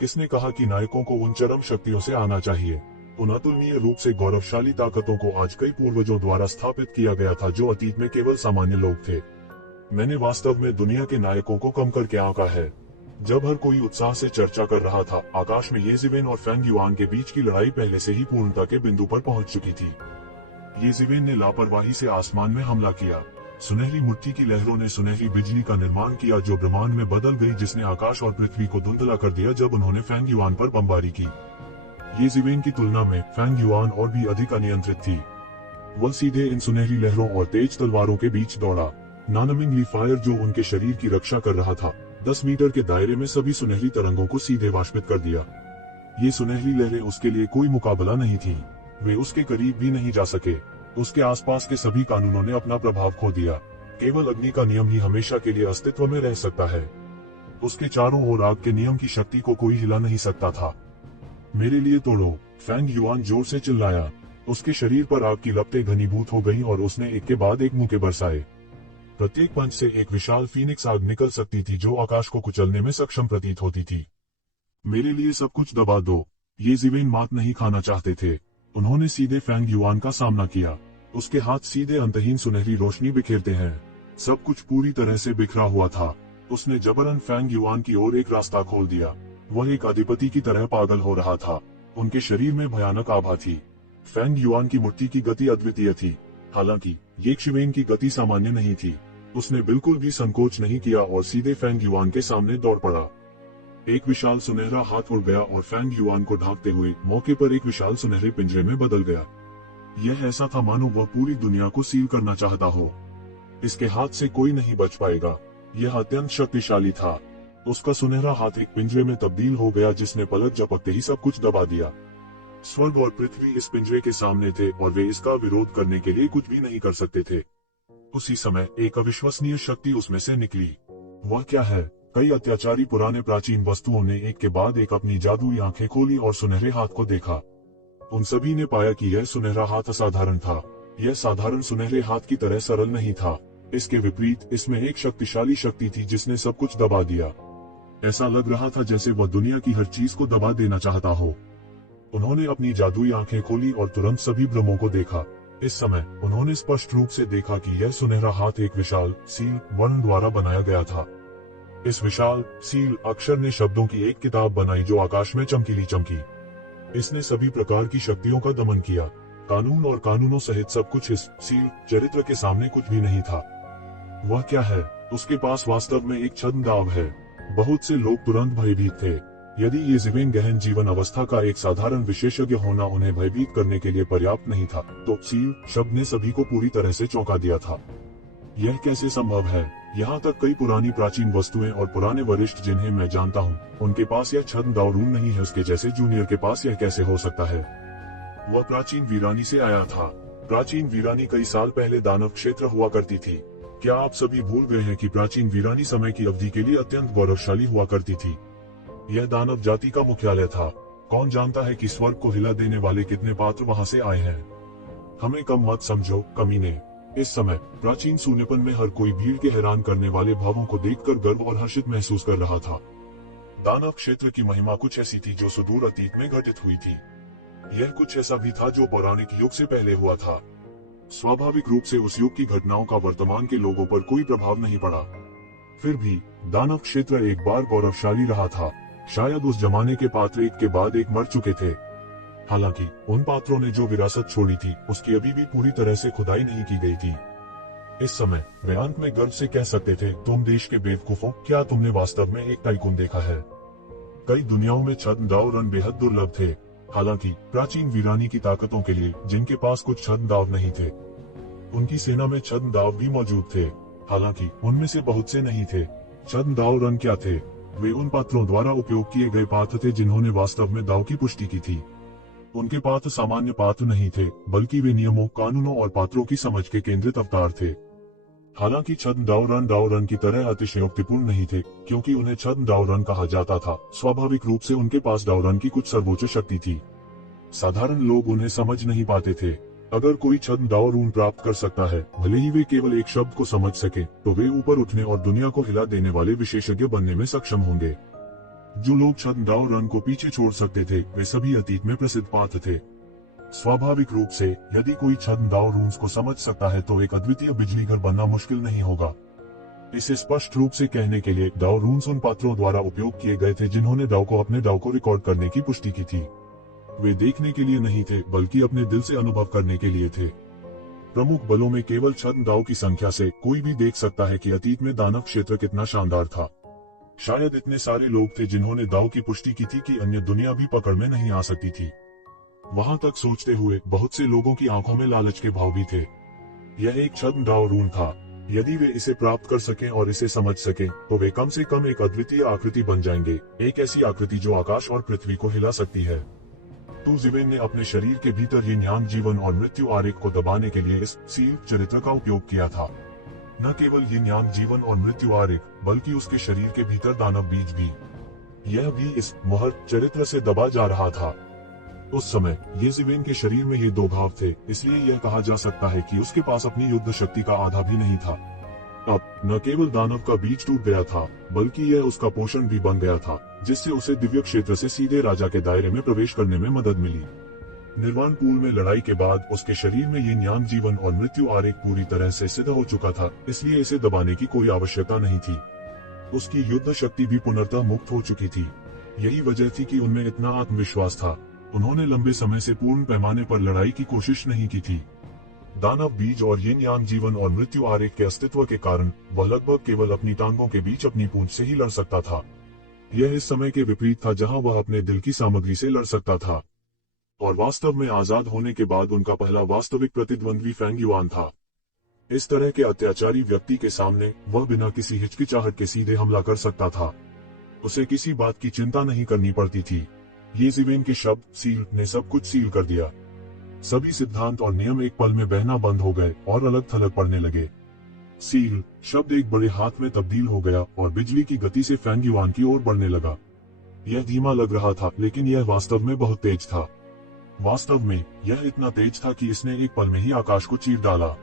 किसने कहा कि नायकों को उन चरम शक्तियों से आना चाहिए? उन अतुलनीय रूप से गौरवशाली ताकतों को आज कई पूर्वजों द्वारा स्थापित किया गया था जो अतीत में केवल सामान्य लोग थे। मैंने वास्तव में दुनिया के नायकों को कम करके आंका है। जब हर कोई उत्साह से चर्चा कर रहा था, आकाश में ये जिवेन और फैंग युआन के बीच की लड़ाई पहले से ही पूर्णता के बिंदु पर पहुंच चुकी थी। ये जिवेन ने लापरवाही से आसमान में हमला किया। सुनहरी मुट्ठी की लहरों ने सुनहरी बिजली का निर्माण किया जो ब्रह्मांड में बदल गई, जिसने आकाश और पृथ्वी को धुंधला कर दिया जब उन्होंने फैंग युआन पर बमबारी की। ये जिवेन की तुलना में फैंग युआन और भी अधिक अनियंत्रित थी। वह सीधे इन सुनहरी लहरों और तेज तलवारों के बीच दौड़ा। नानमिंगली फायर जो उनके शरीर की रक्षा कर रहा था, 10 मीटर के दायरे में सभी सुनहरी तरंगों को सीधे वाष्पित कर दिया। ये सुनहरी लहरें उसके लिए कोई मुकाबला नहीं थी। वे उसके करीब भी नहीं जा सके। उसके आसपास के सभी कानूनों ने अपना प्रभाव खो दिया। केवल अग्नि का नियम ही हमेशा के लिए अस्तित्व में रह सकता है। उसके चारों ओर आग के नियम की शक्ति को कोई हिला नहीं सकता था। मेरे लिए तोड़ो, फैंग युआन जोर से चिल्लाया। उसके शरीर पर आग की लपटें घनीभूत हो गईं और उसने एक के बाद एक मुक्के बरसाए। प्रत्येक पंच से एक विशाल फीनिक्स आग निकल सकती थी जो आकाश को कुचलने में सक्षम प्रतीत होती थी। मेरे लिए सब कुछ दबा दो। ये जिवेन मात नहीं खाना चाहते थे। उन्होंने सीधे फैंग युआन का सामना किया। उसके हाथ सीधे अंतहीन सुनहरी रोशनी बिखेरते हैं। सब कुछ पूरी तरह से बिखरा हुआ था। उसने जबरन फैंग युआन की ओर एक रास्ता खोल दिया। वह एक अधिपति की तरह पागल हो रहा था। उनके शरीर में भयानक आभा थी। फैंग युआन की मुट्ठी की गति अद्वितीय थी। हालांकि ये जिवेन की गति सामान्य नहीं थी। उसने बिल्कुल भी संकोच नहीं किया और सीधे फैंग युआन के सामने दौड़ पड़ा। एक विशाल सुनहरा हाथ उड़ गया और फैंग युआन को ढांकते हुए मौके पर एक विशाल सुनहरे पिंजरे में बदल गया। यह ऐसा था मानो वह पूरी दुनिया को सील करना चाहता हो। इसके हाथ से कोई नहीं बच पाएगा। यह अत्यंत शक्तिशाली था। उसका सुनहरा हाथ एक पिंजरे में तब्दील हो गया जिसने पलक झपकते ही सब कुछ दबा दिया। स्वर्ग और पृथ्वी इस पिंजरे के सामने थे और वे इसका विरोध करने के लिए कुछ भी नहीं कर सकते थे। उसी समय एक अविश्वसनीय शक्ति उसमें से निकली। वह क्या है? कई अत्याचारी पुराने प्राचीन वस्तुओं ने एक के बाद एक अपनी जादुई आंखें खोली और सुनहरे हाथ को देखा। उन सभी ने पाया कि यह सुनहरा हाथ असाधारण था। यह साधारण सुनहरे हाथ की तरह सरल नहीं था। इसके विपरीत इसमें एक शक्तिशाली शक्ति थी जिसने सब कुछ दबा दिया। ऐसा लग रहा था जैसे वह दुनिया की हर चीज को दबा देना चाहता हो। उन्होंने अपनी जादुई आंखें खोली और तुरंत सभी भ्रमों को देखा। इस समय उन्होंने स्पष्ट रूप से देखा कि यह सुनहरा हाथ एक विशाल सील वर्ण द्वारा बनाया गया था। इस विशाल सील अक्षर ने शब्दों की एक किताब बनाई जो आकाश में चमकीली चमकी। इसने सभी प्रकार की शक्तियों का दमन किया। कानून और कानूनों सहित सब कुछ इस सील चरित्र के सामने कुछ भी नहीं था। वह क्या है? उसके पास वास्तव में एक छद्मदाव है। बहुत से लोग तुरंत भयभीत थे। यदि ये जिवेन गहन जीवन अवस्था का एक साधारण विशेषज्ञ होना उन्हें भयभीत करने के लिए पर्याप्त नहीं था, तो सील शब्द ने सभी को पूरी तरह से चौंका दिया था। यह कैसे संभव है? यहाँ तक कई पुरानी प्राचीन वस्तुएं और पुराने वरिष्ठ जिन्हें मैं जानता हूँ, उनके पास यह छद्मदाव रूम नहीं है। उसके जैसे जूनियर के पास यह कैसे हो सकता है? वह प्राचीन वीरानी से आया था। प्राचीन वीरानी कई साल पहले दानव क्षेत्र हुआ करती थी। क्या आप सभी भूल गए हैं कि प्राचीन वीरानी समय की अवधि के लिए अत्यंत गौरवशाली हुआ करती थी? यह दानव जाति का मुख्यालय था। कौन जानता है कि स्वर्ग को हिला देने वाले कितने पात्र वहां से आए हैं? हमें कम मत समझो, कमीने। इस समय प्राचीन शून्यपन में हर कोई भीड़ के हैरान करने वाले भावों को देखकर गर्व और हर्षित महसूस कर रहा था। दानव क्षेत्र की महिमा कुछ ऐसी थी जो सुदूर अतीत में घटित हुई थी। यह कुछ ऐसा भी था जो पौराणिक युग से पहले हुआ था। स्वाभाविक रूप से उस युग की घटनाओं का वर्तमान के लोगों पर कोई प्रभाव नहीं पड़ा। फिर भी दानव क्षेत्र एक बार गौरवशाली रहा था। शायद उस जमाने के पात्र एक के बाद एक मर चुके थे। हालांकि उन पात्रों ने जो विरासत छोड़ी थी उसकी अभी भी पूरी तरह से खुदाई नहीं की गई थी। इस समय वे अंत में गर्व से कह सकते थे, तुम देश के बेवकूफों, क्या तुमने वास्तव में एक टाइकून देखा है? कई दुनियाओं में छद्म दाव रन बेहद दुर्लभ थे। हालांकि प्राचीन वीरानी की ताकतों के लिए जिनके पास कुछ छद्म दाव नहीं थे, उनकी सेना में छद्म दाव भी मौजूद थे। हालांकि उनमें से बहुत से नहीं थे। छद्म दाव रन क्या थे? वे उन पात्रों द्वारा उपयोग किए गए पात्र थे जिन्होंने वास्तव में दाव की पुष्टि की थी। उनके पात्र सामान्य पात्र नहीं थे, बल्कि वे नियमों, कानूनों और पात्रों की समझ के केंद्रित अवतार थे। हालांकि छद्म दाव रन की तरह अतिशयोक्तिपूर्ण नहीं थे, क्योंकि उन्हें छद्म दाव रन कहा जाता था। स्वाभाविक रूप से उनके पास दाव रन की कुछ सर्वोच्च शक्ति थी। साधारण लोग उन्हें समझ नहीं पाते थे। अगर कोई छद्म दाव रून प्राप्त कर सकता है, भले ही वे केवल एक शब्द को समझ सके, तो वे ऊपर उठने और दुनिया को हिला देने वाले विशेषज्ञ बनने में सक्षम होंगे। जो लोग छद्म दाव रन को पीछे छोड़ सकते थे, वे सभी अतीत में प्रसिद्ध पात्र थे। स्वाभाविक रूप से यदि कोई छद्म दाव रून्स को समझ सकता है तो एक अद्वितीय बिजलीघर बनना मुश्किल नहीं होगा। इसे स्पष्ट रूप से कहने के लिए दाव रून्स उन पात्रों द्वारा उपयोग किए गए थे जिन्होंने दाव को अपने दाव को रिकॉर्ड करने की पुष्टि की थी। वे देखने के लिए नहीं थे, बल्कि अपने दिल से अनुभव करने के लिए थे। प्रमुख बलों में केवल छद्म दाव की संख्या से कोई भी देख सकता है कि अतीत में दानव क्षेत्र कितना शानदार था। शायद इतने सारे लोग थे जिन्होंने दाव की पुष्टि की थी कि अन्य दुनिया भी पकड़ में नहीं आ सकती थी। वहां तक सोचते हुए बहुत से लोगों की आंखों में लालच के भाव भी थे। यह एक छद्म दाव रून था। यदि वे इसे प्राप्त कर सकें और इसे समझ सकें, तो वे कम से कम एक अद्वितीय आकृति बन जाएंगे, एक ऐसी आकृति जो आकाश और पृथ्वी को हिला सकती है। तू जिवेन ने अपने शरीर के भीतर यिन यांग जीवन और मृत्यु आरेख को दबाने के लिए इस सील चरित्र का उपयोग किया था। न केवल यिन यांग जीवन और मृत्यु आरेख, बल्कि उसके शरीर के भीतर दानव बीज भी। यह भी इस मोहर चरित्र से दबा जा रहा था। उस समय ये जिवेन के शरीर में ये दो भाव थे, इसलिए यह कहा जा सकता है कि उसके पास अपनी युद्ध शक्ति का आधा भी नहीं था। अब न केवल दानव का बीज टूट गया था, बल्कि यह उसका पोषण भी बन गया था, जिससे उसे दिव्य क्षेत्र से सीधे राजा के दायरे में प्रवेश करने में मदद मिली। निर्वाण पूल में लड़ाई के बाद उसके शरीर में यिन यांग जीवन और मृत्यु आरेख पूरी तरह से सिद्ध हो चुका था, इसलिए इसे दबाने की कोई आवश्यकता नहीं थी। उसकी युद्ध शक्ति भी पुनर्तः मुक्त हो चुकी थी। यही वजह थी कि उनमें इतना आत्मविश्वास था। उन्होंने लंबे समय से पूर्ण पैमाने पर लड़ाई की कोशिश नहीं की थी। दानव बीज और यिन यांग जीवन और मृत्यु आरेख के अस्तित्व के कारण वह लगभग केवल अपनी टांगों के बीच अपनी पूंछ से ही लड़ सकता था। यह इस समय के विपरीत था जहां वह अपने दिल की सामग्री से लड़ सकता था। और वास्तव में आजाद होने के बाद उनका पहला वास्तविक प्रतिद्वंद्वी फेंग युआन था। इस तरह के अत्याचारी व्यक्ति के सामने वह बिना किसी हिचकिचाहट के सीधे हमला कर सकता था। उसे किसी बात की चिंता नहीं करनी पड़ती थी। ये जिवेन के शब्द सील ने सब कुछ सील कर दिया। सभी सिद्धांत और नियम एक पल में बहना बंद हो गए और अलग थलग पड़ने लगे। सील शब्द एक बड़े हाथ में तब्दील हो गया और बिजली की गति से फेंग युआन की ओर बढ़ने लगा। यह धीमा लग रहा था, लेकिन यह वास्तव में बहुत तेज था। वास्तव में यह इतना तेज था कि इसने एक पल में ही आकाश को चीर डाला।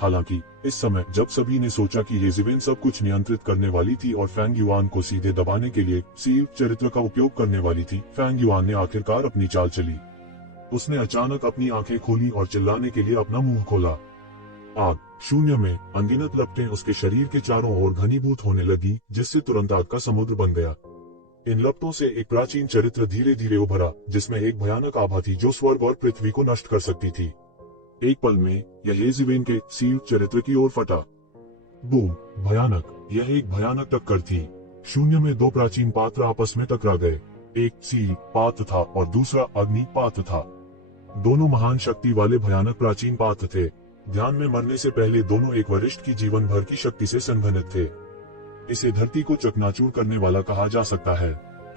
हालांकि इस समय जब सभी ने सोचा कि ये जिवेन सब कुछ नियंत्रित करने वाली थी और फेंग युआन को सीधे दबाने के लिए सील चरित्र का उपयोग करने वाली थी, फेंग युआन ने आखिरकार अपनी चाल चली। उसने अचानक अपनी आंखें खोली और चिल्लाने के लिए अपना मुंह खोला। आग शून्य में अनगिनत लपटें उसके शरीर के चारों ओर घनीभूत होने लगी, जिससे तुरंत आग का समुद्र बन गया। इन लपटों से एक प्राचीन चरित्र धीरे धीरे उभरा, जिसमें एक भयानक आभा थी जो स्वर्ग और पृथ्वी को नष्ट कर सकती थी। एक पल में यह येजिवेन के सील चरित्र की ओर फटा। बूम! भयानक! यह एक भयानक टक्कर थी। शून्य में दो प्राचीन पात्र आपस में टकरा गए। एक सील पात्र था और दूसरा अग्नि पात्र था। दोनों महान शक्ति वाले भयानक प्राचीन पात्र थे। ध्यान में मरने से पहले दोनों एक वरिष्ठ की जीवन भर की शक्ति से संघनित थे। इसे धरती को चकनाचूर करने वाला कहा जा सकता है।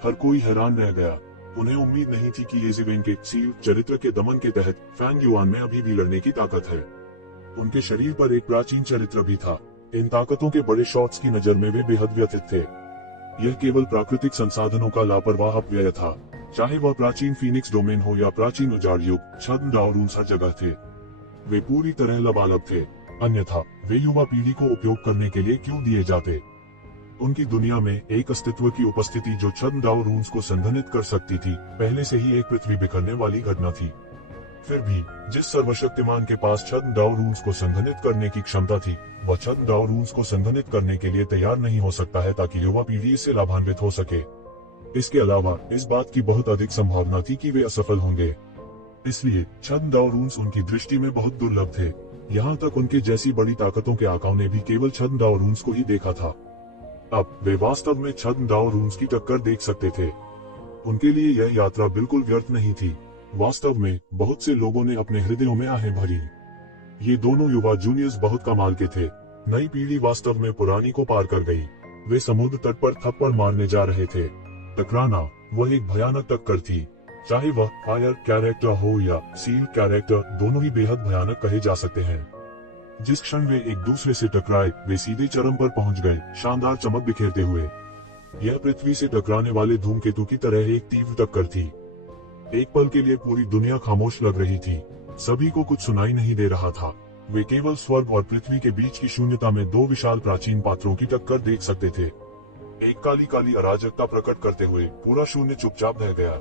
हर कोई हैरान रह गया। उन्हें उम्मीद नहीं थी कि येजिवेन के सील चरित्र के दमन के तहत फेंग युआन में अभी भी लड़ने की ताकत है। उनके शरीर पर एक प्राचीन चरित्र भी था। इन ताकतों के बड़े शॉट्स की नजर में वे बेहद व्यथित थे। यह केवल प्राकृतिक संसाधनों का लापरवाह अपव्यय था। चाहे वह प्राचीन फीनिक्स डोमेन हो या प्राचीन उजाड़ युग, छद्म दाव रून्स हर जगह थे। वे पूरी तरह लबालब थे। अन्यथा वे युवा पीढ़ी को उपयोग करने के लिए क्यों दिए जाते? उनकी दुनिया में एक अस्तित्व की उपस्थिति जो छद्म दाव रून्स को संघनित कर सकती थी, पहले से ही एक पृथ्वी बिखरने वाली घटना थी। फिर भी जिस सर्वशक्तिमान के पास छद्म डाओ रून्स को संघनित करने की क्षमता थी, वह छद्म डाओ रून्स को संघनित करने के लिए तैयार नहीं हो सकता है ताकि युवा पीढ़ी इससे लाभान्वित हो सके। इसके अलावा इस बात की बहुत अधिक संभावना थी कि वे असफल होंगे। इसलिए छद्म डाओ रून्स उनकी दृष्टि में बहुत दुर्लभ थे। यहाँ तक उनके जैसी बड़ी ताकतों के आकाओं ने भी केवल छद्म डाओ रून्स को ही देखा था। अब वे वास्तव में छद्म डाओ रून्स की टक्कर देख सकते थे। उनके लिए यह यात्रा बिल्कुल व्यर्थ नहीं थी। वास्तव में बहुत से लोगों ने अपने हृदयों में आहें भरी। ये दोनों युवा जूनियर्स बहुत कमाल के थे। नई पीढ़ी वास्तव में पुरानी को पार कर गई। वे समुद्र तट पर थप्पड़ मारने जा रहे थे। टकराना वह एक भयानक टक्कर थी। चाहे वह फायर कैरेक्टर हो या सील कैरेक्टर, दोनों ही बेहद भयानक कहे जा सकते हैं। जिस क्षण वे एक दूसरे से टकराए, वे सीधे चरम पर पहुंच गए, शानदार चमक बिखेरते हुए। यह पृथ्वी से टकराने वाले धूमकेतु की तरह एक तीव्र टक्कर थी। एक पल के लिए पूरी दुनिया खामोश लग रही थी। सभी को कुछ सुनाई नहीं दे रहा था। वे केवल स्वर्ग और पृथ्वी के बीच की शून्यता में दो विशाल प्राचीन पात्रों की टक्कर देख सकते थे। एक काली काली अराजकता प्रकट करते हुए पूरा शून्य चुपचाप बह गया।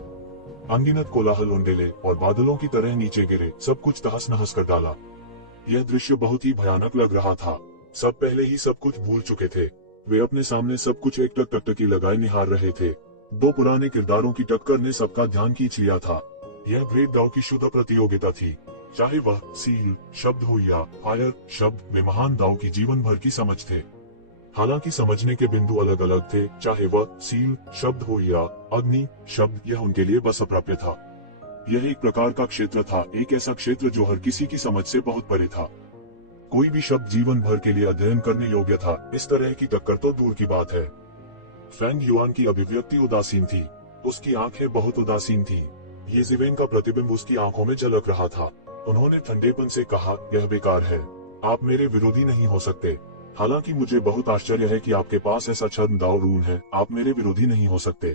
अनगिनत कोलाहल उंडेले और बादलों की तरह नीचे गिरे, सब कुछ तहस नहस कर डाला। यह दृश्य बहुत ही भयानक लग रहा था। सब पहले ही सब कुछ भूल चुके थे। वे अपने सामने सब कुछ एक टक टकटकी लगाए निहार रहे थे। दो पुराने किरदारों की टक्कर ने सबका ध्यान खींच लिया था। यह ग्रेट डाओ की शुद्ध प्रतियोगिता थी। चाहे वह सील शब्द हो या फायर शब्द, वे महान दाओ की जीवन भर की समझ थे। हालांकि समझने के बिंदु अलग अलग थे। चाहे वह सील शब्द हो या अग्नि शब्द, यह उनके लिए बस अप्राप्य था। यह एक प्रकार का क्षेत्र था, एक ऐसा क्षेत्र जो हर किसी की समझ से बहुत परे था। कोई भी शब्द जीवन भर के लिए अध्ययन करने योग्य था। इस तरह की टक्कर तो दूर की बात है। फेंग युआन की अभिव्यक्ति उदासीन थी। उसकी आंखें बहुत उदासीन थी। ये जिवेन का प्रतिबिंब उसकी आंखों में झलक रहा था। उन्होंने ठंडेपन से कहा, यह बेकार है। आप मेरे विरोधी नहीं हो सकते। हालांकि मुझे बहुत आश्चर्य है कि आपके पास ऐसा छद्म दाओ रून है। आप मेरे विरोधी नहीं हो सकते।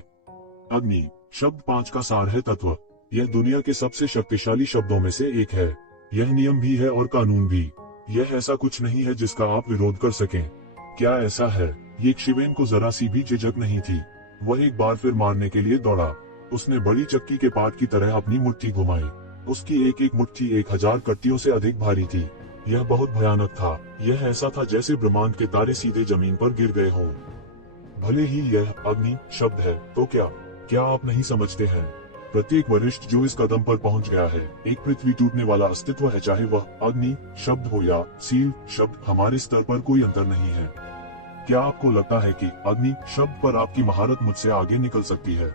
अग्नि शब्द 5 का सार है तत्व। यह दुनिया के सबसे शक्तिशाली शब्दों में से एक है। यह नियम भी है और कानून भी। यह ऐसा कुछ नहीं है जिसका आप विरोध कर सकें। क्या ऐसा है? ये शिवेन को जरा सी भी झिझक नहीं थी। वह एक बार फिर मारने के लिए दौड़ा। उसने बड़ी चक्की के पाट की तरह अपनी मुट्ठी घुमाई। उसकी एक एक मुट्ठी 1000 कट्टियों से अधिक भारी थी। यह बहुत भयानक था। यह ऐसा था जैसे ब्रह्मांड के तारे सीधे जमीन पर गिर गए हों। भले ही यह अग्नि शब्द है, तो क्या आप नहीं समझते हैं? प्रत्येक वरिष्ठ जो इस कदम पर पहुंच गया है, एक पृथ्वी टूटने वाला अस्तित्व है। चाहे वह अग्नि शब्द हो या सील शब्द, हमारे स्तर पर कोई अंतर नहीं है। क्या आपको लगता है कि अग्नि शब्द पर आपकी महारत मुझसे आगे निकल सकती है?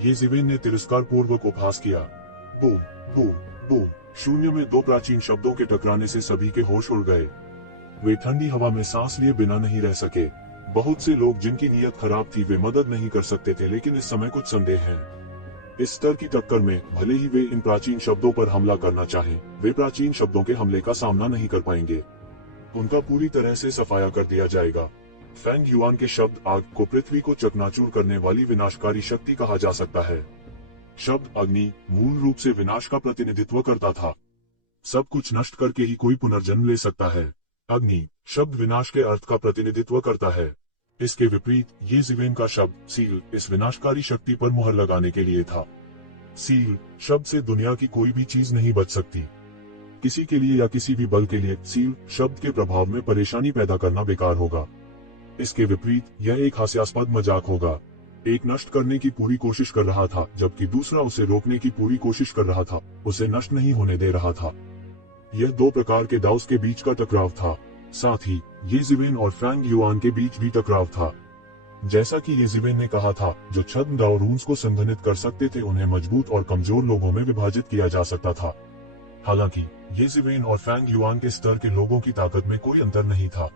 ये जिवेन ने तिरस्कार पूर्वक उपहास किया। Boom boom boom. शून्य में दो प्राचीन शब्दों के टकराने से सभी के होश उड़ गए। वे ठंडी हवा में सांस लिए बिना नहीं रह सके। बहुत से लोग जिनकी नीयत खराब थी, वे मदद नहीं कर सकते थे, लेकिन इस समय कुछ संदेह है। इस स्तर की टक्कर में भले ही वे इन प्राचीन शब्दों पर हमला करना चाहें, वे प्राचीन शब्दों के हमले का सामना नहीं कर पाएंगे। उनका पूरी तरह से सफाया कर दिया जाएगा। फेंग युआन के शब्द आग को पृथ्वी को चकनाचूर करने वाली विनाशकारी शक्ति कहा जा सकता है। शब्द अग्नि मूल रूप से विनाश का प्रतिनिधित्व करता था। सब कुछ नष्ट करके ही कोई पुनर्जन्म ले सकता है। अग्नि शब्द विनाश के अर्थ का प्रतिनिधित्व करता है। इसके विपरीत ये जिवेन का शब्द सील इस विनाशकारी शक्ति पर मुहर लगाने के लिए था। सील शब्द से दुनिया की कोई भी चीज नहीं बच सकती। किसी के लिए या किसी भी बल के लिए सील शब्द के प्रभाव में परेशानी पैदा करना बेकार होगा। इसके विपरीत यह एक हास्यास्पद मजाक होगा। एक नष्ट करने की पूरी कोशिश कर रहा था, जबकि दूसरा उसे रोकने की पूरी कोशिश कर रहा था, उसे नष्ट नहीं होने दे रहा था। यह दो प्रकार के दाउस के बीच का टकराव था। साथ ही ये जिवेन और फेंग युआन के बीच भी टकराव था। जैसा कि ये जिवेन ने कहा था, जो छद्म दाओ रून्स को संघनित कर सकते थे, उन्हें मजबूत और कमजोर लोगों में विभाजित किया जा सकता था। हालांकि ये जिवेन और फेंग युआन के स्तर के लोगों की ताकत में कोई अंतर नहीं था।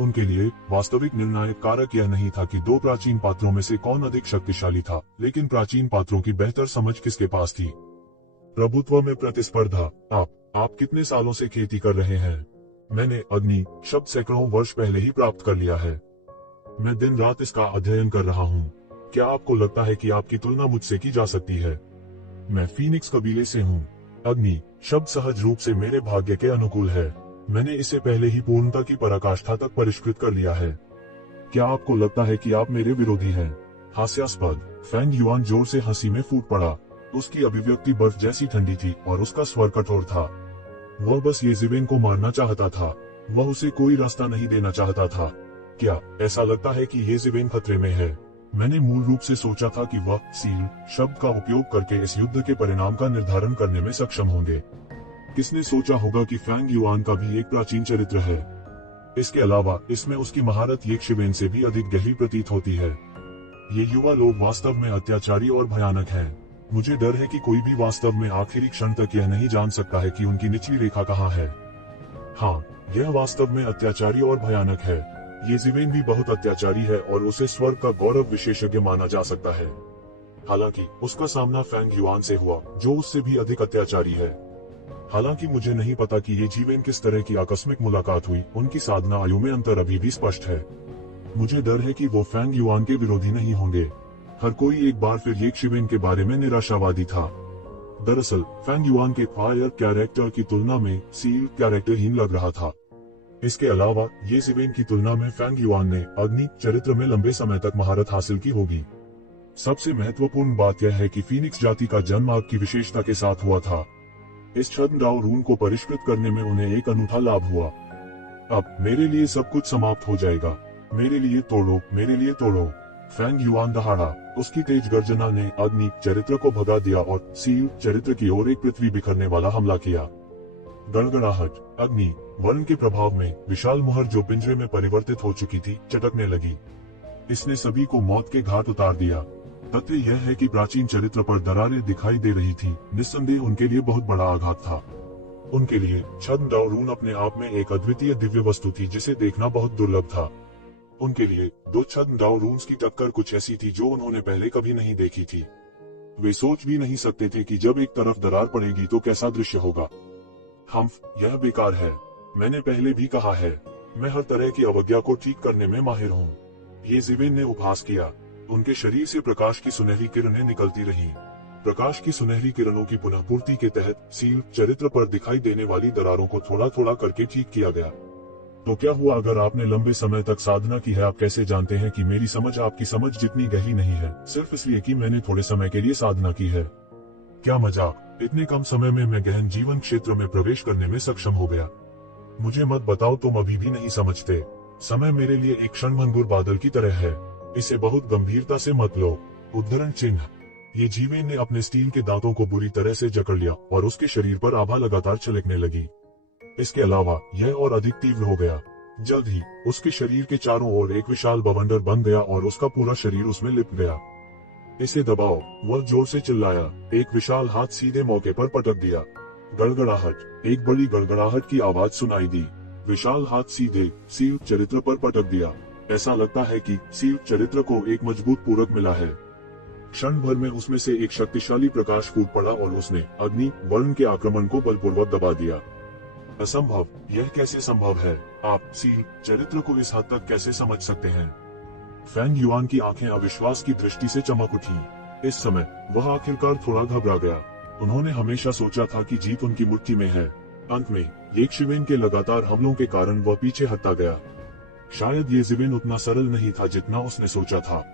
उनके लिए वास्तविक निर्णायक कारक यह नहीं था कि दो प्राचीन पात्रों में से कौन अधिक शक्तिशाली था, लेकिन प्राचीन पात्रों की बेहतर समझ किसके पास थी। प्रभुत्व में प्रतिस्पर्धा। आप कितने सालों से खेती कर रहे हैं? मैंने अग्नि शब्द सैकड़ों वर्ष पहले ही प्राप्त कर लिया है। मैं दिन रात इसका अध्ययन कर रहा हूँ। क्या आपको लगता है कि आपकी तुलना मुझसे की जा सकती है? मैं फीनिक्स कबीले से हूँ। अग्नि शब्द सहज रूप से मेरे भाग्य के अनुकूल है। मैंने इसे पहले ही पूर्णता की पराकाष्ठा तक परिष्कृत कर लिया है। क्या आपको लगता है कि आप मेरे विरोधी हैं? हास्यास्पद। फेंग युआन जोर से हंसी में फूट पड़ा। उसकी अभिव्यक्ति बर्फ जैसी ठंडी थी और उसका स्वर कठोर था। वह बस येज़ेबेल को मारना चाहता था। वह उसे कोई रास्ता नहीं देना चाहता था। क्या ऐसा लगता है कि येज़ेबेल खतरे में है? मैंने मूल रूप से सोचा था कि वह सील शब्द का उपयोग करके इस युद्ध के परिणाम का निर्धारण करने में सक्षम होंगे। किसने सोचा होगा कि फैंग युआन का भी एक प्राचीन चरित्र है। इसके अलावा इसमें उसकी महारत ये शिवेन से भी अधिक गहरी प्रतीत होती है। ये युवा लोग वास्तव में अत्याचारी और भयानक हैं। मुझे डर है कि कोई भी वास्तव में आखिरी क्षण तक यह नहीं जान सकता है कि उनकी निचली रेखा कहाँ है। हाँ, यह वास्तव में अत्याचारी और भयानक है। येज़ेबेल भी बहुत अत्याचारी है और उसे स्वर्ग का गौरव विशेषज्ञ माना जा सकता है। हालांकि उसका सामना फैंग युआन से हुआ, जो उससे भी अधिक अत्याचारी है। हालांकि मुझे नहीं पता कि येज़ेबेल किस तरह की आकस्मिक मुलाकात हुई। उनकी साधना आयु में अंतर अभी भी स्पष्ट है। मुझे डर है कि वो फैंग युआन के विरोधी नहीं होंगे। हर कोई एक बार फिर येज़ेबेल के बारे में निराशावादी था। दरअसल फैंग युआन के फायर कैरेक्टर की तुलना में सील कैरेक्टरहीन लग रहा था। इसके अलावा येज़ेबेल की तुलना में फैंग युआन ने अग्नि चरित्र में लंबे समय तक महारत हासिल की होगी। सबसे महत्वपूर्ण बात यह है कि फीनिक्स जाति का जन्म आग की विशेषता के साथ हुआ था। इस छद्म डाओ रून को परिष्कृत करने में उन्हें एक अनूठा लाभ हुआ। अब मेरे लिए सब कुछ समाप्त हो जाएगा। मेरे लिए तोड़ो, मेरे लिए तोड़ो। फैंग युआन दहाड़ा। उसकी तेज गर्जना ने अग्नि चरित्र को भगा दिया और सील चरित्र की ओर एक पृथ्वी बिखरने वाला हमला किया। गड़गड़ाहट। अग्नि वर्ण के प्रभाव में विशाल मुहर जो पिंजरे में परिवर्तित हो चुकी थी चटकने लगी। इसने सभी को मौत के घाट उतार दिया। तथ्य यह है कि प्राचीन चरित्र पर दरारें दिखाई दे रही थी। निस्संदेह उनके लिए बहुत बड़ा आघात था। उनके लिए छद्म डाओ रून अपने आप में एक अद्वितीय दिव्य वस्तु थी जिसे देखना बहुत दुर्लभ था। उनके लिए दो छद्म डाओ रून्स की टक्कर कुछ ऐसी थी जो उन्होंने पहले कभी नहीं देखी थी। वे सोच भी नहीं सकते थे कि जब एक तरफ दरार पड़ेगी तो कैसा दृश्य होगा। यह बेकार है। मैंने पहले भी कहा है, मैं हर तरह की अवज्ञा को ठीक करने में माहिर हूँ। येज़ेबेल ने उपहास किया। उनके शरीर से प्रकाश की सुनहरी किरणें निकलती रहीं। प्रकाश की सुनहरी किरणों की पुनः पूर्ति के तहत सील चरित्र पर दिखाई देने वाली दरारों को थोड़ा थोड़ा करके ठीक किया गया। तो क्या हुआ अगर आपने लंबे समय तक साधना की है? आप कैसे जानते हैं कि मेरी समझ आपकी समझ जितनी गहरी नहीं है, सिर्फ इसलिए कि मैंने थोड़े समय के लिए साधना की है? क्या मजाक! इतने कम समय में मैं गहन जीवन क्षेत्र में प्रवेश करने में सक्षम हो गया। मुझे मत बताओ तुम अभी भी नहीं समझते। समय मेरे लिए एक क्षणभंगुर बादल की तरह है। इसे बहुत गंभीरता से मत लो। उद्धरण चिन्ह। येज़ेबेल ने अपने स्टील के दांतों को बुरी तरह से जकड़ लिया और उसके शरीर पर आभा लगातार छलकने लगी। इसके अलावा यह और अधिक तीव्र हो गया। जल्द ही उसके शरीर के चारों ओर एक विशाल बवंडर बन गया और उसका पूरा शरीर उसमें लिप गया। इसे दबाओ, वह जोर से चिल्लाया। एक विशाल हाथ सीधे मौके पर पटक दिया। गड़गड़ाहट। एक बड़ी गड़गड़ाहट की आवाज सुनाई दी। विशाल हाथ सीधे सील चरित्र पर पटक दिया। ऐसा लगता है कि सील चरित्र को एक मजबूत पूरक मिला है। क्षण भर में उसमें से एक शक्तिशाली प्रकाश फूट पड़ा और उसने अग्नि वर्ण के आक्रमण को बलपूर्वक दबा दिया। असंभव! यह कैसे संभव है? आप सील चरित्र को इस हद तक कैसे समझ सकते हैं? फैंग युआन की आंखें अविश्वास की दृष्टि से चमक उठी। इस समय वह आखिरकार थोड़ा घबरा गया। उन्होंने हमेशा सोचा था कि जीत उनकी मुट्ठी में है। अंत में येज़ेबेल के लगातार हमलों के कारण वह पीछे हटता गया। शायद येज़ेबेल उतना सरल नहीं था जितना उसने सोचा था।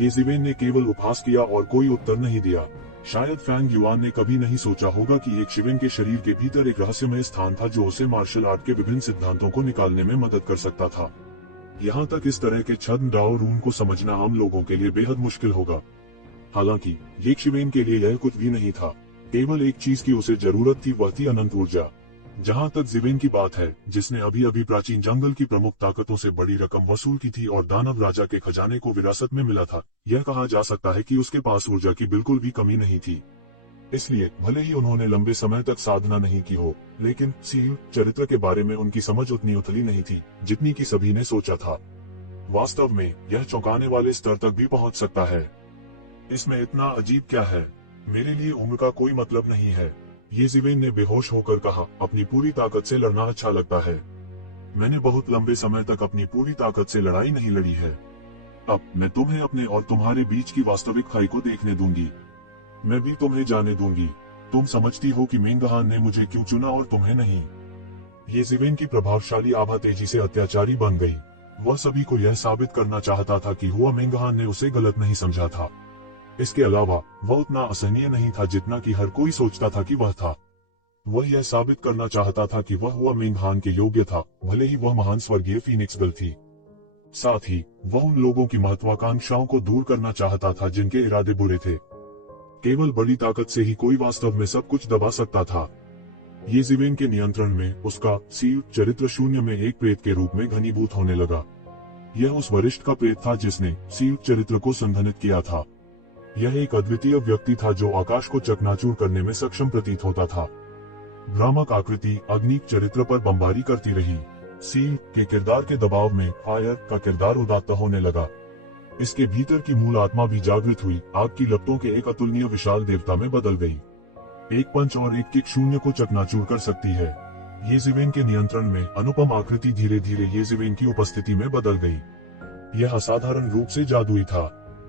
येज़ेबेल ने केवल उपहास किया और कोई उत्तर नहीं दिया। शायद फैंग युआन ने कभी नहीं सोचा होगा कि येज़ेबेल के शरीर के भीतर एक रहस्यमय स्थान था जो उसे मार्शल आर्ट के विभिन्न सिद्धांतों को निकालने में मदद कर सकता था। यहाँ तक इस तरह के छद्म डाओ रून को समझना आम लोगों के लिए बेहद मुश्किल होगा। हालांकि येज़ेबेल के लिए यह कुछ भी नहीं था। केवल एक चीज की उसे जरूरत थी, वह थी अनंत ऊर्जा। जहाँ तक ज़िवेन की बात है, जिसने अभी अभी प्राचीन जंगल की प्रमुख ताकतों से बड़ी रकम वसूल की थी और दानव राजा के खजाने को विरासत में मिला था, यह कहा जा सकता है कि उसके पास ऊर्जा की बिल्कुल भी कमी नहीं थी। इसलिए भले ही उन्होंने लंबे समय तक साधना नहीं की हो, लेकिन सील चरित्र के बारे में उनकी समझ उतनी उथली नहीं थी जितनी कि सभी ने सोचा था। वास्तव में यह चौंकाने वाले स्तर तक भी पहुंच सकता है। इसमें इतना अजीब क्या है? मेरे लिए उम्र का कोई मतलब नहीं है, येज़ेबेल ने बेहोश होकर कहा। अपनी पूरी ताकत से लड़ना अच्छा लगता है। मैंने बहुत लंबे समय तक अपनी पूरी ताकत से लड़ाई नहीं लड़ी है। अब मैं तुम्हें अपने और तुम्हारे बीच की वास्तविक खाई को देखने दूंगी। मैं भी तुम्हें जाने दूंगी। तुम समझती हो कि मेंगहान ने मुझे क्यों चुना और तुम्हें नहीं? येज़ेबेल की प्रभावशाली आभा तेजी से अत्याचारी बन गई। वह सभी को यह साबित करना चाहता था कि हुआ मेंगहान ने उसे गलत नहीं समझा था। इसके अलावा वह उतना असहनीय नहीं था जितना कि हर कोई सोचता था कि वह था। वह यह साबित करना चाहता था कि वह हुआ मेंग हान के योग्य था, भले ही वह महान स्वर्गीय फीनिक्स गर्ल थी। साथ ही वह उन लोगों की महत्वाकांक्षाओं को दूर करना चाहता था जिनके इरादे बुरे थे। केवल बड़ी ताकत से ही कोई वास्तव में सब कुछ दबा सकता था। येज़ेबेल के नियंत्रण में उसका सील चरित्र शून्य में एक प्रेत के रूप में घनीभूत होने लगा। यह उस वरिष्ठ का प्रेत था जिसने सील चरित्र को संघनित किया था। यह एक अद्वितीय व्यक्ति था जो आकाश को चकनाचूर करने में सक्षम प्रतीत होता था। भ्रामक आकृति अग्नि चरित्र पर बमबारी करती रही। सील के किरदार के दबाव में फायर का किरदार उदात्त होने लगा। इसके भीतर की मूल आत्मा भी जागृत हुई, आग की लपटों के एक अतुलनीय विशाल देवता में बदल गई। एक पंच और एक किक शून्य को चकनाचूर कर सकती है। येज़ेबेल के नियंत्रण में अनुपम आकृति धीरे धीरे येज़ेबेल की उपस्थिति में बदल गई। यह असाधारण रूप से जादुई था।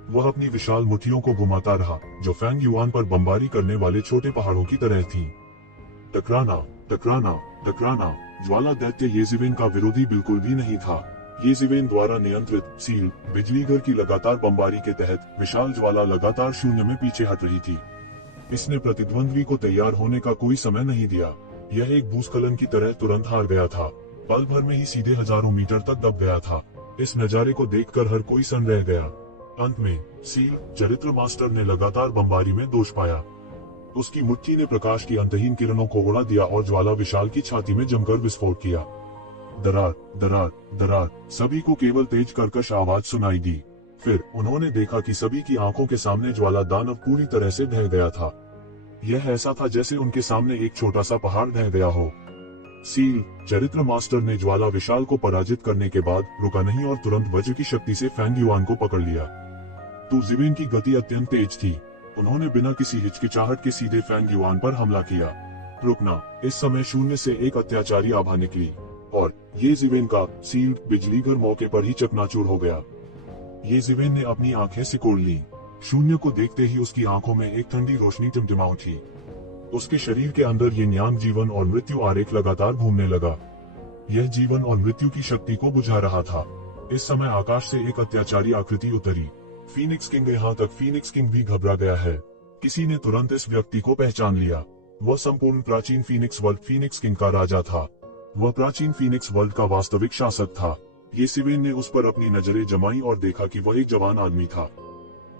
वह अपनी विशाल मुट्ठियों को घुमाता रहा जो फैंग युआन पर बमबारी करने वाले छोटे पहाड़ों की तरह थीं। टकराना, टकराना, टकराना। ज्वाला दैत्य येज़ेबेल का विरोधी बिल्कुल भी नहीं था। येज़ेबेल द्वारा नियंत्रित सील बिजलीघर की लगातार बमबारी के तहत विशाल ज्वाला लगातार शून्य में पीछे हट रही थी। इसने प्रतिद्वंद्वी को तैयार होने का कोई समय नहीं दिया। यह एक भूस्खलन की तरह तुरंत हार गया था। पल भर में ही सीधे हजारों मीटर तक दब गया था। इस नजारे को देखकर हर कोई सन रह गया। अंत में सील चरित्र मास्टर ने लगातार बमबारी में दोष पाया। उसकी मुट्ठी ने प्रकाश की अंतहीन किरणों को उड़ा दिया और ज्वाला विशाल की छाती में जमकर विस्फोट किया। दरार, दरार, दरार। सभी को केवल तेज कर्कश आवाज सुनाई दी। फिर उन्होंने देखा कि सभी की आंखों के सामने ज्वाला दानव पूरी तरह से ढह गया था। यह ऐसा था जैसे उनके सामने एक छोटा सा पहाड़ ढह गया हो। सील चरित्र मास्टर ने ज्वाला विशाल को पराजित करने के बाद रुका नहीं और तुरंत वज्र की शक्ति से फैंग युआन को पकड़ लिया। येज़ेबेल की गति अत्यंत तेज थी। उन्होंने बिना किसी हिचकिचाहट के सीधे फैंग युआन पर हमला किया। रुकना। इस समय शून्य से एक अत्याचारी आभा निकली और येज़ेबेल का सील बिजलीघर मौके पर ही चकनाचूर हो गया। येज़ेबेल ने अपनी आंखें सिकोड़ ली। शून्य को देखते ही उसकी आंखों में एक ठंडी रोशनी टिमटिमा उठी। उसके शरीर के अंदर ये न्याम जीवन और मृत्यु आरेख लगातार घूमने लगा। यह जीवन और मृत्यु की शक्ति को बुझा रहा था। इस समय आकाश से एक अत्याचारी आकृति उतरी। फीनिक्स किंग, यहाँ तक फीनिक्स किंग भी घबरा गया है। किसी ने तुरंत इस व्यक्ति को पहचान लिया। वह संपूर्ण प्राचीन फीनिक्स वर्ल्ड फीनिक्स किंग का राजा था। वह प्राचीन फीनिक्स वर्ल्ड का वास्तविक शासक था। येज़ेबेल ने उस पर अपनी नजरें जमाई और देखा कि वह एक जवान आदमी था।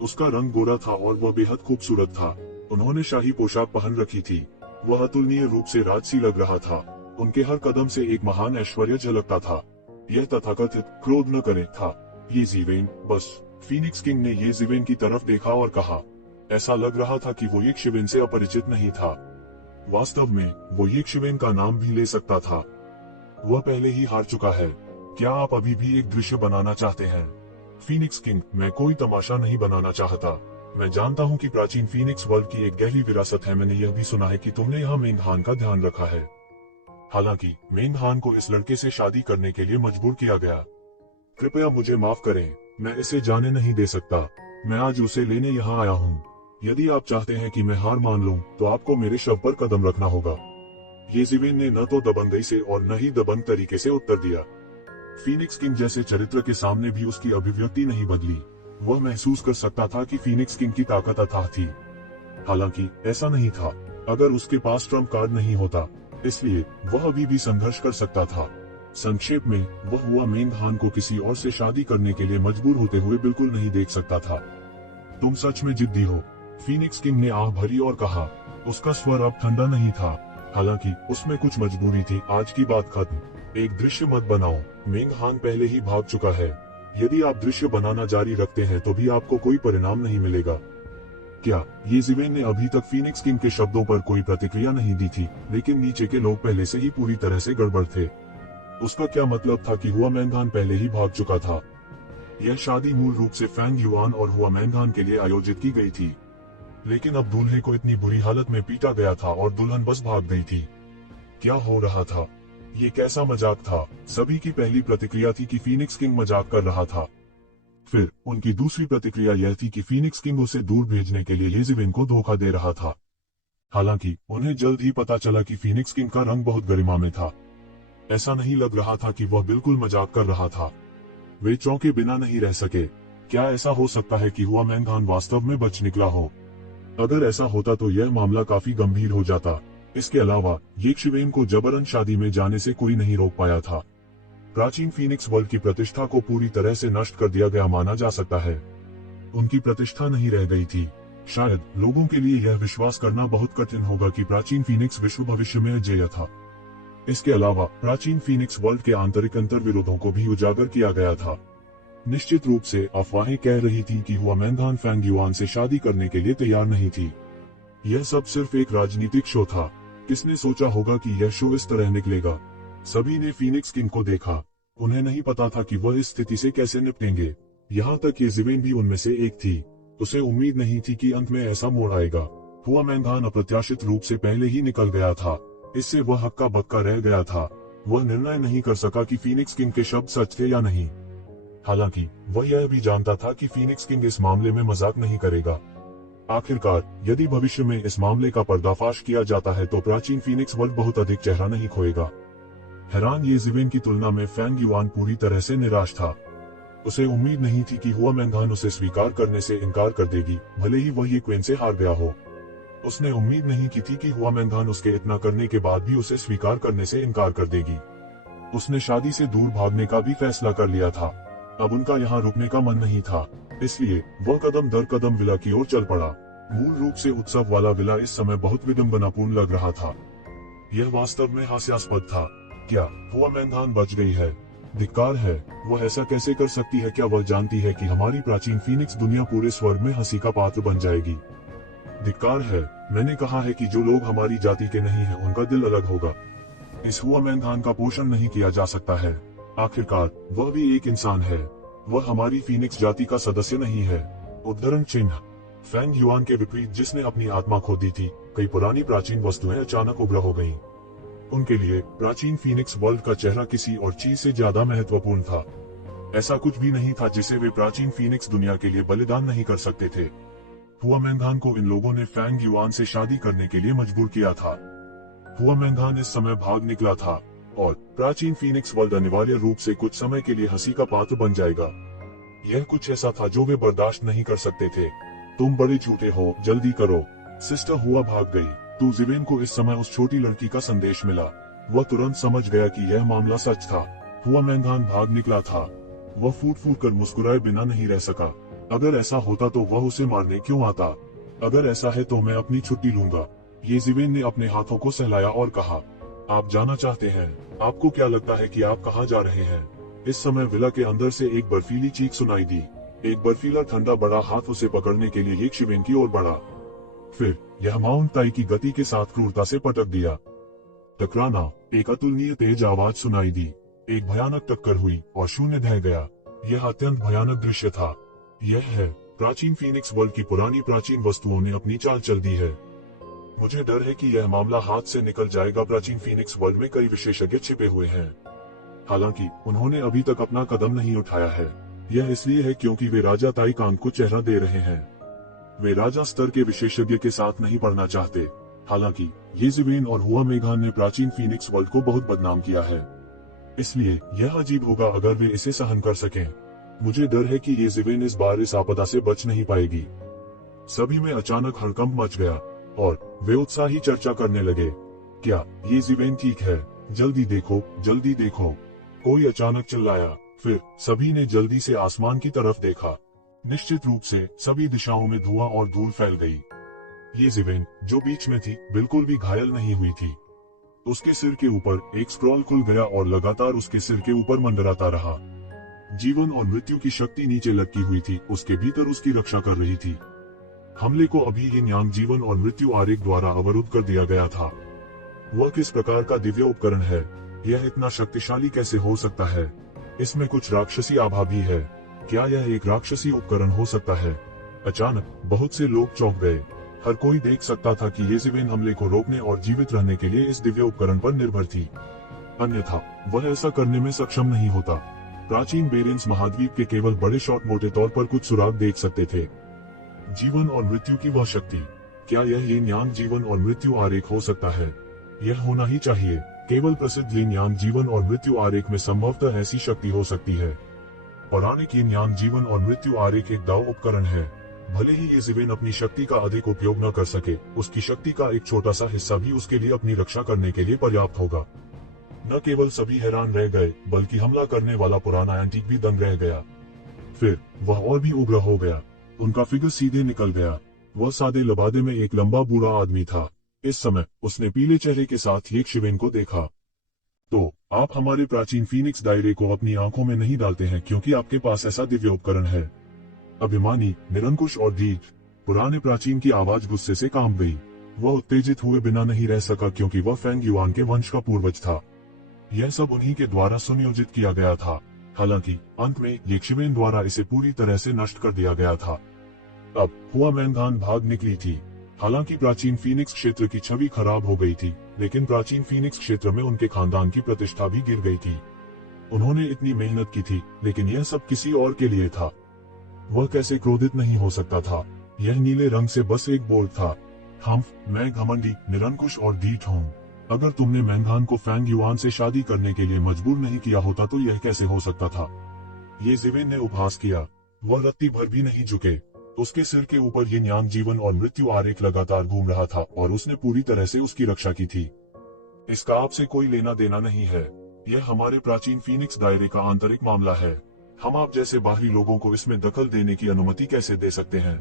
उसका रंग गोरा था और वह बेहद खूबसूरत था। उन्होंने शाही पोशाक पहन रखी थी। वह अतुलनीय रूप से राजसी लग रहा था। उनके हर कदम से एक महान ऐश्वर्य झलकता था। यह तथाकथित क्रोध न करे था। येज़ेबेल, बस। फीनिक्स किंग ने येज़ेबेल की तरफ देखा और कहा। ऐसा लग रहा था कि वो येज़ेबेल से अपरिचित नहीं था। वास्तव में वो येज़ेबेल का नाम भी ले सकता था। वह पहले ही हार चुका है। क्या आप अभी भी एक दृश्य बनाना चाहते हैं? फीनिक्स किंग, मैं कोई तमाशा नहीं बनाना चाहता। मैं जानता हूँ कि प्राचीन फीनिक्स वर्ल्ड की एक गहरी विरासत है। मैंने यह भी सुना है कि तुमने यहाँ मेंग हान का ध्यान रखा है। हालांकि मेंग हान को इस लड़के से शादी करने के लिए मजबूर किया गया। कृपया मुझे माफ करें, मैं इसे जाने नहीं दे सकता। मैं आज उसे लेने यहाँ आया हूँ। यदि आप चाहते हैं कि मैं हार मान लूं, तो आपको मेरे शव पर कदम रखना होगा। येज़ेबेल ने न तो दबंगई से और न ही दबंग तरीके से उत्तर दिया। फीनिक्स किंग जैसे चरित्र के सामने भी उसकी अभिव्यक्ति नहीं बदली। वह महसूस कर सकता था कि फीनिक्स किंग की ताकत अथाह थी। हालांकि ऐसा नहीं था अगर उसके पास ट्रम्प कार्ड नहीं होता, इसलिए वह अभी भी संघर्ष कर सकता था। संक्षेप में, वह हुआ मेंग हान को किसी और से शादी करने के लिए मजबूर होते हुए बिल्कुल नहीं देख सकता था। तुम सच में जिद्दी हो? फीनिक्स किंग ने आह भरी और कहा। उसका स्वर अब ठंडा नहीं था, हालांकि उसमें कुछ मजबूरी थी। आज की बात खत्म। एक दृश्य मत बनाओ। मेंग हान पहले ही भाग चुका है। यदि आप दृश्य बनाना जारी रखते हैं तो भी आपको कोई परिणाम नहीं मिलेगा। क्या? येज़ेबेल ने अभी तक फीनिक्स किंग के शब्दों पर कोई प्रतिक्रिया नहीं दी थी, लेकिन नीचे के लोग पहले से ही पूरी तरह से गड़बड़ थे। उसका क्या मतलब था कि हुआ मेंग हान पहले ही भाग चुका था? यह शादी मूल रूप से फैंग युआन और हुआ मेंग हान के लिए आयोजित की गई थी, लेकिन अब दूल्हे को इतनी बुरी हालत में पीटा गया था और दुल्हन बस भाग गई थी। क्या हो रहा था? ये कैसा मजाक था? सभी की पहली प्रतिक्रिया थी कि फीनिक्स किंग मजाक कर रहा था। फिर उनकी दूसरी प्रतिक्रिया यह थी कि फीनिक्स किंग उसे दूर भेजने के लिए येज़ेबेल को धोखा दे रहा था। हालांकि उन्हें जल्द ही पता चला कि फीनिक्स किंग का रंग बहुत गरिमा में था। ऐसा नहीं लग रहा था कि वह बिल्कुल मजाक कर रहा था। वे चौंके बिना नहीं रह सके। क्या ऐसा हो सकता है कि हुआ मैंगान वास्तव में बच निकला हो? अगर ऐसा होता तो यह मामला काफी गंभीर हो जाता। इसके अलावा ये शिवेन को जबरन शादी में जाने से कोई नहीं रोक पाया था। प्राचीन फीनिक्स वर्ल्ड की प्रतिष्ठा को पूरी तरह से नष्ट कर दिया गया माना जा सकता है। उनकी प्रतिष्ठा नहीं रह गई थी। शायद लोगों के लिए यह विश्वास करना बहुत कठिन होगा कि प्राचीन फीनिक्स विश्व भविष्य में अजेय था। इसके अलावा प्राचीन फीनिक्स वर्ल्ड के आंतरिक अंतर्विरोधों को भी उजागर किया गया था। निश्चित रूप से अफवाहें कह रही थी कि हुआ मैंगान फैंग युआन से शादी करने के लिए तैयार नहीं थी। यह सब सिर्फ एक राजनीतिक शो था। किसने सोचा होगा कि यह शो इस तरह निकलेगा? सभी ने फीनिक्स किंग को देखा। उन्हें नहीं पता था कि वह इस स्थिति से कैसे निपटेंगे। यहाँ तक ये जिवेन भी उनमें से एक थी। उसे उम्मीद नहीं थी कि अंत में ऐसा मोड़ आएगा। हुआ मैंगान अप्रत्याशित रूप से पहले ही निकल गया था। इससे वह हक्का बक्का रह गया था। वह निर्णय नहीं कर सका कि फीनिक्स किंग के शब्द सच थे या नहीं। हालांकि वह यह भी जानता था कि फीनिक्स किंग इस मामले में मजाक नहीं करेगा। आखिरकार यदि भविष्य में इस मामले का पर्दाफाश किया जाता है तो प्राचीन फीनिक्स वर्ल्ड बहुत अधिक चेहरा नहीं खोएगा। हैरान ये जिवेन की तुलना में फैंग युआन पूरी तरह से निराश था। उसे उम्मीद नहीं थी कि हुआ मैंगान उसे स्वीकार करने से इनकार कर देगी, भले ही वह ये क्वीन से हार गया हो। उसने उम्मीद नहीं की थी कि हुआ मैंगान उसके इतना करने के बाद भी उसे स्वीकार करने से इनकार कर देगी। उसने शादी से दूर भागने का भी फैसला कर लिया था। अब उनका यहाँ रुकने का मन नहीं था, इसलिए वह कदम दर कदम विला की ओर चल पड़ा। मूल रूप से उत्सव वाला विला इस समय बहुत विडंबनापूर्ण लग रहा था। यह वास्तव में हास्यास्पद था। क्या हुआ मैंगान बच गई है? धिक्कार है। वह ऐसा कैसे कर सकती है? क्या वह जानती है कि हमारी प्राचीन फीनिक्स दुनिया पूरे स्वर्ग में हंसी का पात्र बन जाएगी? धिक्कार है। मैंने कहा है कि जो लोग हमारी जाति के नहीं हैं उनका दिल अलग होगा। इस हुआ मैंगान का पोषण नहीं किया जा सकता है। आखिरकार वह भी एक इंसान है। वह हमारी फीनिक्स जाति का सदस्य नहीं है। उद्धरण चिन्ह। फैंग युआन के विपरीत जिसने अपनी आत्मा खो दी थी, कई पुरानी प्राचीन वस्तुएं अचानक उभर हो गईं। उनके लिए प्राचीन फीनिक्स वर्ल्ड का चेहरा किसी और चीज से ज्यादा महत्वपूर्ण था। ऐसा कुछ भी नहीं था जिसे वे प्राचीन फीनिक्स दुनिया के लिए बलिदान नहीं कर सकते थे। हुआ मैंगान को इन लोगों ने फैंग युआन से शादी करने के लिए मजबूर किया था। हुआ मैंगान इस समय भाग निकला था और प्राचीन फीनिक्स वर्ल्ड अनिवार्य रूप से कुछ समय के लिए हंसी का पात्र बन जाएगा। यह कुछ ऐसा था जो वे बर्दाश्त नहीं कर सकते थे। तुम बड़े झूठे हो, जल्दी करो। सिस्टर हुआ भाग गई। तो जिवेन को इस समय उस छोटी लड़की का संदेश मिला। वह तुरंत समझ गया कि यह मामला सच था। हुआ मैंगान भाग निकला था। वह फूट फूट कर मुस्कुराए बिना नहीं रह सका। अगर ऐसा होता तो वह उसे मारने क्यों आता? अगर ऐसा है तो मैं अपनी छुट्टी लूंगा। ये जिवेन ने अपने हाथों को सहलाया और कहा, आप जाना चाहते हैं? आपको क्या लगता है कि आप कहाँ जा रहे हैं? इस समय विला के अंदर से एक बर्फीली चीख सुनाई दी। एक बर्फीला ठंडा बड़ा हाथ उसे पकड़ने के लिए एक शिवेन की ओर बढ़ा। फिर यह माउंट ताई की गति के साथ क्रूरता से पटक दिया। टकराना। एक अतुलनीय तेज आवाज सुनाई दी। एक भयानक टक्कर हुई और शून्य ढह गया। यह अत्यंत भयानक दृश्य था। यह है प्राचीन फीनिक्स वर्ल्ड की पुरानी प्राचीन वस्तुओं ने अपनी चाल चल दी है। मुझे डर है कि यह मामला हाथ से निकल जाएगा। प्राचीन फीनिक्स वर्ल्ड में कई विशेषज्ञ छिपे हुए हैं। हालांकि उन्होंने अभी तक अपना कदम नहीं उठाया है। यह इसलिए है क्योंकि वे राजा ताई कान को चेहरा दे रहे हैं। वे राजा स्तर के विशेषज्ञ के साथ नहीं पढ़ना चाहते। हालांकि ये जिवेन और हुआ मैंगान ने प्राचीन फीनिक्स वर्ल्ड को बहुत बदनाम किया है, इसलिए यह अजीब होगा अगर वे इसे सहन कर सकें। मुझे डर है कि ये जिवेन इस बार इस आपदा से बच नहीं पाएगी। सभी में अचानक हड़कंप मच गया और वे उत्साही चर्चा करने लगे। क्या ये जिवेन ठीक है? जल्दी देखो, जल्दी देखो। कोई अचानक चिल्लाया। फिर सभी ने जल्दी से आसमान की तरफ देखा। निश्चित रूप से सभी दिशाओं में धुआं और धूल फैल गई। ये जिवेन जो बीच में थी बिल्कुल भी घायल नहीं हुई थी। उसके सिर के ऊपर एक स्क्रॉल खुल गया और लगातार उसके सिर के ऊपर मंडराता रहा। जीवन और मृत्यु की शक्ति नीचे लटकी हुई थी, उसके भीतर उसकी रक्षा कर रही थी। हमले को अभी ही न्यांग जीवन और मृत्यु आरेख द्वारा अवरुद्ध कर दिया गया था। वह किस प्रकार का दिव्य उपकरण है? यह इतना शक्तिशाली कैसे हो सकता है? इसमें कुछ राक्षसी आभा भी है। क्या यह एक राक्षसी उपकरण हो सकता है? अचानक बहुत से लोग चौंक गए। हर कोई देख सकता था कि ये जिवेन हमले को रोकने और जीवित रहने के लिए इस दिव्य उपकरण पर निर्भर थी, अन्यथा वह ऐसा करने में सक्षम नहीं होता। प्राचीन बेरेंस महाद्वीप के केवल बड़े शॉट मोटे तौर पर कुछ सुराग देख सकते थे। जीवन और मृत्यु की वह शक्ति, क्या यह लिन यांग जीवन और मृत्यु आरेख हो सकता है? यह होना ही चाहिए। केवल प्रसिद्ध लिन यांग जीवन और मृत्यु आरेख में संभवतः ऐसी शक्ति हो सकती है। पौराणिक यिन यांग जीवन और मृत्यु आरेख एक दाव उपकरण है। भले ही ये जिवेन अपनी शक्ति का अधिक उपयोग न कर सके, उसकी शक्ति का एक छोटा सा हिस्सा भी उसके लिए अपनी रक्षा करने के लिए पर्याप्त होगा। न केवल सभी हैरान रह गए, बल्कि हमला करने वाला पुराना एंटीक भी दंग रह गया। फिर वह और भी उग्र हो गया। उनका फिगर सीधे निकल गया। वह सादे लबादे में एक लंबा बूढ़ा आदमी था। इस समय उसने पीले चेहरे के साथ ये शिवेन को देखा। तो आप हमारे प्राचीन फीनिक्स दायरे को अपनी आंखों में नहीं डालते हैं क्योंकि आपके पास ऐसा दिव्य उपकरण है। अभिमानी, निरंकुश और ढीठ पुराने प्राचीन की आवाज गुस्से से कांप गई। वह उत्तेजित हुए बिना नहीं रह सका क्योंकि वह फेंग युआन के वंश का पूर्वज था। यह सब उन्हीं के द्वारा सुनियोजित किया गया था। हालांकि अंत में ये शिवेन द्वारा इसे पूरी तरह से नष्ट कर दिया गया था। अब हुआ मैंगान भाग निकली थी। हालांकि प्राचीन फीनिक्स क्षेत्र की छवि खराब हो गई थी, लेकिन प्राचीन फीनिक्स क्षेत्र में उनके खानदान की प्रतिष्ठा भी गिर गई थी। उन्होंने इतनी मेहनत की थी, लेकिन यह सब किसी और के लिए था। वह कैसे क्रोधित नहीं हो सकता था। यह नीले रंग से बस एक बोर्ड था। मैं घमंडी, निरंकुश और ढीठ हूँ। अगर तुमने मैंगान को फेंग युआन से शादी करने के लिए मजबूर नहीं किया होता तो यह कैसे हो सकता था। ये जिवेन ने उपहास किया। वह रत्ती भर भी नहीं झुके। उसके सिर के ऊपर यिन यांग जीवन और मृत्यु आरेख लगातार घूम रहा था और उसने पूरी तरह से उसकी रक्षा की थी। इसका आपसे कोई लेना देना नहीं है। यह हमारे प्राचीन फीनिक्स दायरे का आंतरिक मामला है। हम आप जैसे बाहरी लोगों को इसमें दखल देने की अनुमति कैसे दे सकते हैं।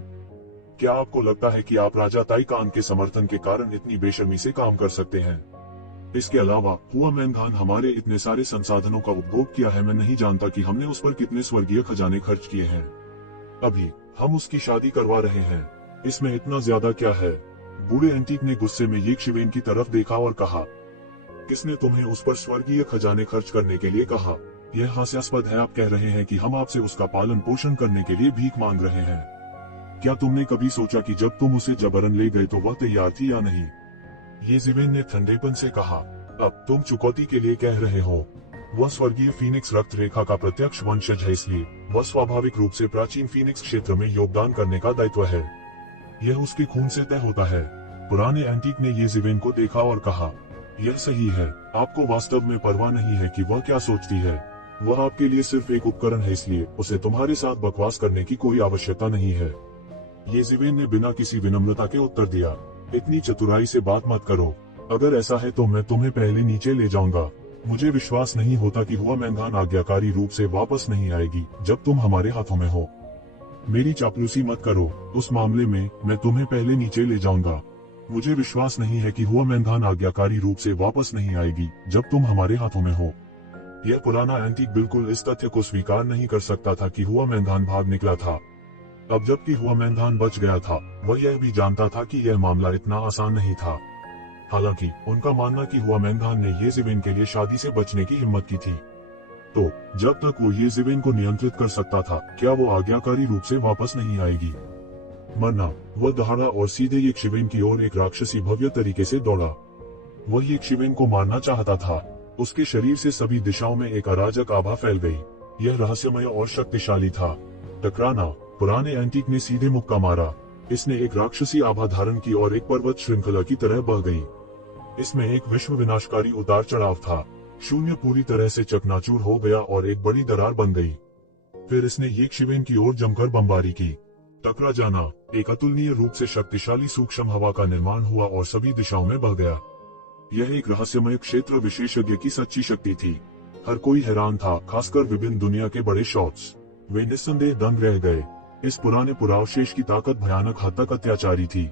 क्या आपको लगता है कि आप राजा ताइकान के समर्थन के कारण इतनी बेशर्मी से काम कर सकते हैं। इसके अलावा हुआ मैंगान हमारे इतने सारे संसाधनों का उपभोग किया है। मैं नहीं जानता कि हमने उस पर कितने स्वर्गीय खजाने खर्च किए हैं। अभी हम उसकी शादी करवा रहे हैं। इसमें इतना ज्यादा क्या है। बूढ़े एंटीक ने गुस्से में ये शिवेन की तरफ देखा और कहा, किसने तुम्हें उस पर स्वर्गीय खजाने खर्च करने के लिए कहा। यह हास्यास्पद है। आप कह रहे हैं कि हम आपसे उसका पालन पोषण करने के लिए भीख मांग रहे हैं। क्या तुमने कभी सोचा कि जब तुम उसे जबरन ले गए तो वह तैयार थी या नहीं। ये जिवेन ने ठंडेपन से कहा, अब तुम चुकौती के लिए कह रहे हो। वह स्वर्गीय फीनिक्स रक्त रेखा का प्रत्यक्ष वंशज है, इसलिए वह स्वाभाविक रूप से प्राचीन फीनिक्स क्षेत्र में योगदान करने का दायित्व है। यह उसके खून से तय होता है। पुराने एंटीक ने ये जिवेन को देखा और कहा, यह सही है। आपको वास्तव में परवाह नहीं है कि वह क्या सोचती है। वह आपके लिए सिर्फ एक उपकरण है, इसलिए उसे तुम्हारे साथ बकवास करने की कोई आवश्यकता नहीं है। ये जिवेन ने बिना किसी विनम्रता के उत्तर दिया, इतनी चतुराई से बात मत करो। अगर ऐसा है तो मैं तुम्हें पहले नीचे ले जाऊंगा। मुझे विश्वास नहीं होता कि हुआ मैंगान आज्ञाकारी रूप से वापस नहीं आएगी जब तुम हमारे हाथों में हो। मेरी चापलूसी मत करो। उस मामले में मैं तुम्हें पहले नीचे ले जाऊंगा। मुझे विश्वास नहीं है कि हुआ मैंगान आज्ञाकारी रूप से वापस नहीं आएगी जब तुम हमारे हाथों में हो। यह पुराना एंटीक बिल्कुल इस तथ्य को स्वीकार नहीं कर सकता था कि हुआ मैंगान भाग निकला था। अब जबकि हुआ मैंगान बच गया था, वह यह भी जानता था कि यह मामला इतना आसान नहीं था। हालांकि उनका मानना कि हुआ मैंगान ने ये जिवेन के लिए शादी से बचने की हिम्मत की थी। तो जब तक वो ये जिवेन को नियंत्रित कर सकता था, क्या वो आज्ञाकारी रूप से वापस नहीं आएगी। मरना। वह दहाड़ा और सीधे ये शिवेन की ओर एक राक्षसी भव्य तरीके से दौड़ा। वह ये शिवेन को मारना चाहता था। उसके शरीर से सभी दिशाओं में एक अराजक आभा फैल गई। यह रहस्यमय और शक्तिशाली था। टकराना। पुराने एंटीक ने सीधे मुक्का मारा। इसने एक राक्षसी आभा धारण की और एक पर्वत श्रृंखला की तरह बह गई। इसमें एक विश्व विनाशकारी उतार चढ़ाव था। शून्य पूरी तरह से चकनाचूर हो गया और एक बड़ी दरार बन गई। फिर इसने ये शिवेन की ओर जमकर बमबारी की। टकरा जाना। एक अतुलनीय रूप से शक्तिशाली सूक्ष्म हवा का निर्माण हुआ और सभी दिशाओं में बह गया। यह एक रहस्यमय क्षेत्र विशेषज्ञ की सच्ची शक्ति थी। हर कोई हैरान था, खासकर विभिन्न दुनिया के बड़े शॉट्स। वे निस्संदेह दंग रह गए। इस पुराने पुरावशेष की ताकत भयानक हद तक अत्याचारी थी।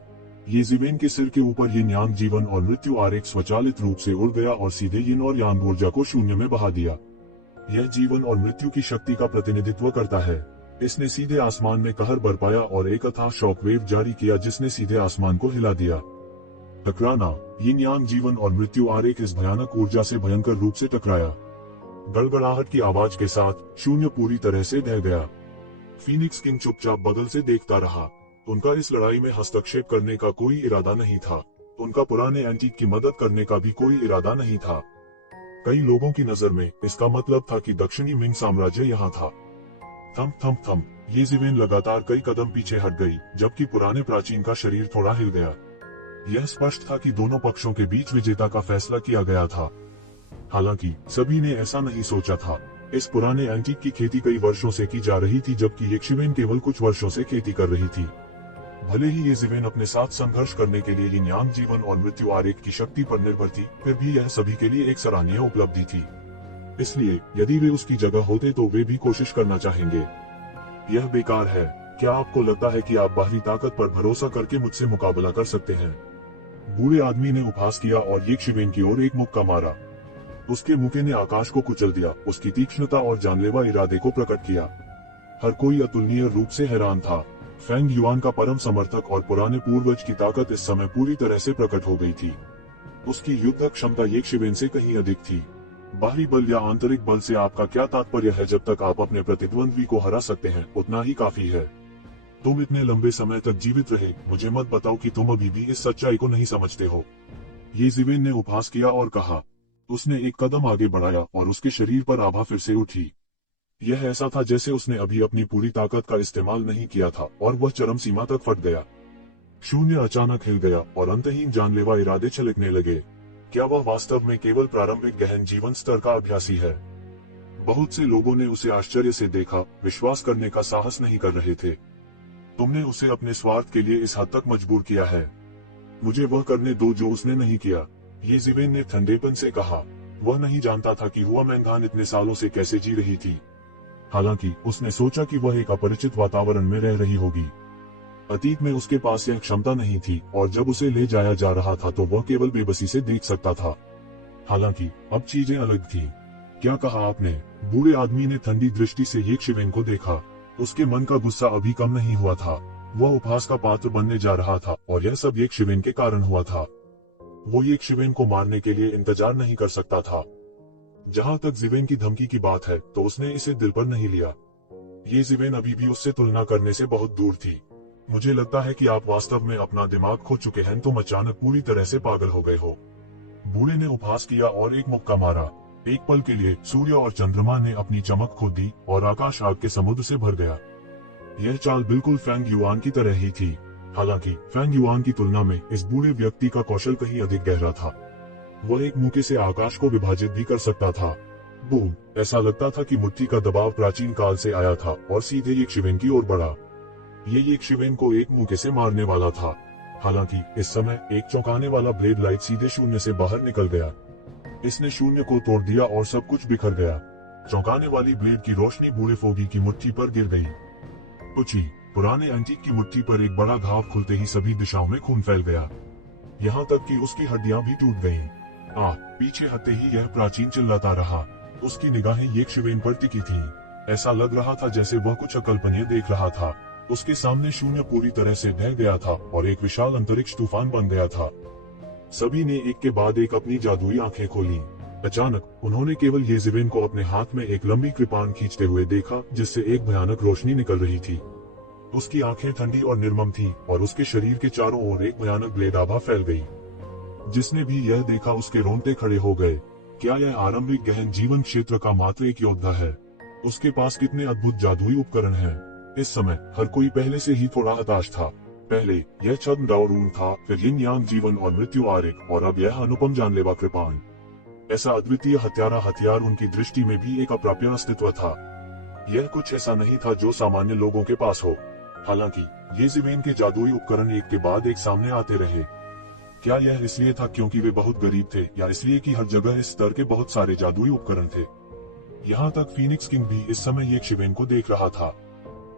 ये जिवेन के सिर के ऊपर यिन यांग जीवन और मृत्यु आरेख स्वचालित रूप से उड़ गया और सीधे यिन और यांग ऊर्जा को शून्य में बहा दिया। यह जीवन और मृत्यु की शक्ति का प्रतिनिधित्व करता है। इसने सीधे आसमान में कहर बरपाया और एक अथाह शॉकवेव जारी किया जिसने सीधे आसमान को हिला दिया। टकराना। यिन यांग जीवन और मृत्यु आरेख इस भयानक ऊर्जा से भयंकर रूप से टकराया। गड़गड़ाहट की आवाज के साथ शून्य पूरी तरह से ढह गया। फीनिक्स किंग चुपचाप बगल से देखता रहा। उनका इस लड़ाई में हस्तक्षेप करने का कोई इरादा नहीं था। उनका पुराने एंटीक की मदद करने का भी कोई इरादा नहीं था। कई लोगों की नजर में इसका मतलब था कि दक्षिणी मिंग साम्राज्य यहाँ था। थम थम थम। ये जिवेन लगातार कई कदम पीछे हट गई, जबकि पुराने प्राचीन का शरीर थोड़ा हिल गया। यह स्पष्ट था कि दोनों पक्षों के बीच विजेता का फैसला किया गया था। हालांकि सभी ने ऐसा नहीं सोचा था। इस पुराने एंटीक की खेती कई वर्षों से की जा रही थी, जबकि यक्षिवेन केवल कुछ वर्षों से खेती कर रही थी। भले ही ये जीवेन अपने साथ संघर्ष करने के लिए यिन यांग जीवन और मृत्यु आरेख की शक्ति पर निर्भर थी, फिर भी यह सभी के लिए एक सराहनीय उपलब्धि थी। इसलिए यदि वे उसकी जगह होते तो वे भी कोशिश करना चाहेंगे। यह बेकार है। क्या आपको लगता है कि आप बाहरी ताकत पर भरोसा करके मुझसे मुकाबला कर सकते हैं? बूढ़े आदमी ने उपहास किया और यक्षिवेन की ओर एक मुक्का मारा। उसके मुक्के ने आकाश को कुचल दिया, उसकी तीक्ष्णता और जानलेवा इरादे को प्रकट किया। हर कोई अतुलनीय रूप से हैरान था। फेंग युआन का परम समर्थक और पुराने पूर्वज की ताकत इस समय पूरी तरह से प्रकट हो गई थी। उसकी युद्ध क्षमता यक्षिवेन से कहीं अधिक थी। बाहरी बल या आंतरिक बल से आपका क्या तात्पर्य है? जब तक आप अपने प्रतिद्वंद्वी को हरा सकते हैं, उतना ही काफी है। तुम इतने लंबे समय तक जीवित रहे, मुझे मत बताओ कि तुम अभी भी इस सच्चाई को नहीं समझते हो। ये जीवेन ने उपहास किया और कहा। उसने एक कदम आगे बढ़ाया और उसके शरीर पर आभा फिर से उठी। यह ऐसा था जैसे उसने अभी अपनी पूरी ताकत का इस्तेमाल नहीं किया था और वह चरम सीमा तक फट गया। शून्य अचानक हिल गया और अंतहीन जानलेवा इरादे छलकने लगे। क्या वह वास्तव में केवल प्रारंभिक गहन जीवन स्तर का अभ्यासी है? बहुत से लोगों ने उसे आश्चर्य से देखा, विश्वास करने का साहस नहीं कर रहे थे। तुमने उसे अपने स्वार्थ के लिए इस हद तक मजबूर किया है। मुझे वह करने दो जो उसने नहीं किया, ये जीवेन ने ठंडेपन से कहा। वह नहीं जानता था कि हुआ मैंगान इतने सालों से कैसे जी रही थी। हालांकि उसने सोचा कि वह एक अपरिचित वातावरण में रह रही होगी। अतीत में उसके पास यह क्षमता नहीं थी और जब उसे ले जाया जा रहा था तो वह केवल बेबसी से देख सकता था। हालांकि अब चीजें अलग थी। क्या कहा आपने? बूढ़े आदमी ने ठंडी दृष्टि से यक्षिवेन को देखा। उसके मन का गुस्सा अभी कम नहीं हुआ था। वह उपहास का पात्र बनने जा रहा था और यह सब यक्षिवेन के कारण हुआ था। वो यक्षिवेन को मारने के लिए इंतजार नहीं कर सकता था। जहां तक जीवेन की धमकी की बात है तो उसने इसे दिल पर नहीं लिया। ये जीवेन अभी भी उससे तुलना करने से बहुत दूर थी। मुझे लगता है कि आप वास्तव में अपना दिमाग खो चुके हैं, तुम अचानक पूरी तरह से पागल हो गए हो। बूढ़े ने उपहास किया और एक मुक्का मारा। एक पल के लिए सूर्य और चंद्रमा ने अपनी चमक खो दी और आकाश आग के समुद्र से भर गया। यह चाल बिल्कुल फेंग युआन की तरह ही थी। हालांकि फेंग युआन की तुलना में इस बूढ़े व्यक्ति का कौशल कहीं अधिक गहरा था। वह एक मुक्के से आकाश को विभाजित भी कर सकता था। बूम! ऐसा लगता था कि मुट्ठी का दबाव प्राचीन काल से आया था और सीधे यक्षिवेन की ओर बढ़ा। ये यक्षिवेन को एक मुक्के से मारने वाला था। हालांकि इस समय एक चौंकाने वाला ब्लेड लाइट सीधे शून्य से बाहर निकल गया। इसने शून्य को तोड़ दिया और सब कुछ बिखर गया। चौंकाने वाली ब्लेड की रोशनी बूढ़े फोगी की मुट्ठी पर गिर गई। उची! पुराने एंटीक की मुट्ठी पर एक बड़ा घाव खुलते ही सभी दिशाओं में खून फैल गया। यहाँ तक कि उसकी हड्डियां भी टूट गईं। पीछे हटते ही यह प्राचीन चिल्लाता रहा। उसकी निगाहें यक्षिवेन पर टिकी थी। ऐसा लग रहा था जैसे वह कुछ अकल्पनीय देख रहा था। उसके सामने शून्य पूरी तरह से ढह गया था और एक विशाल अंतरिक्ष तूफान बन गया था। सभी ने एक के बाद एक अपनी जादुई आंखें खोली। अचानक उन्होंने केवल येजीवेन को अपने हाथ में एक लंबी कृपान खींचते हुए देखा, जिससे एक भयानक रोशनी निकल रही थी। उसकी आंखें ठंडी और निर्मम थीं और उसके शरीर के चारों ओर एक भयानक ब्लेड आभा फैल गई। जिसने भी यह देखा उसके रोंगटे खड़े हो गए। क्या यह आरंभिक गहन जीवन क्षेत्र का मात्र एक योद्धा है? उसके पास कितने अद्भुत जादुई उपकरण हैं। इस समय हर कोई पहले से ही थोड़ा हताश था। पहले यह छद्म डाउरून था, फिर यिन यांग जीवन और मृत्यु आरेख, और अब यह अनुपम जानलेवा कृपाण। ऐसा अद्वितीय हथियार उनकी दृष्टि में भी एक अप्राप्य अस्तित्व था। यह कुछ ऐसा नहीं था जो सामान्य लोगों के पास हो। हालांकि ये जीवेन के जादुई उपकरण एक के बाद एक सामने आते रहे। क्या यह इसलिए था क्योंकि वे बहुत गरीब थे, या इसलिए कि हर जगह इस स्तर के बहुत सारे जादुई उपकरण थे? यहाँ तक फीनिक्स किंग भी इस समय यक्षिवेन को देख रहा था।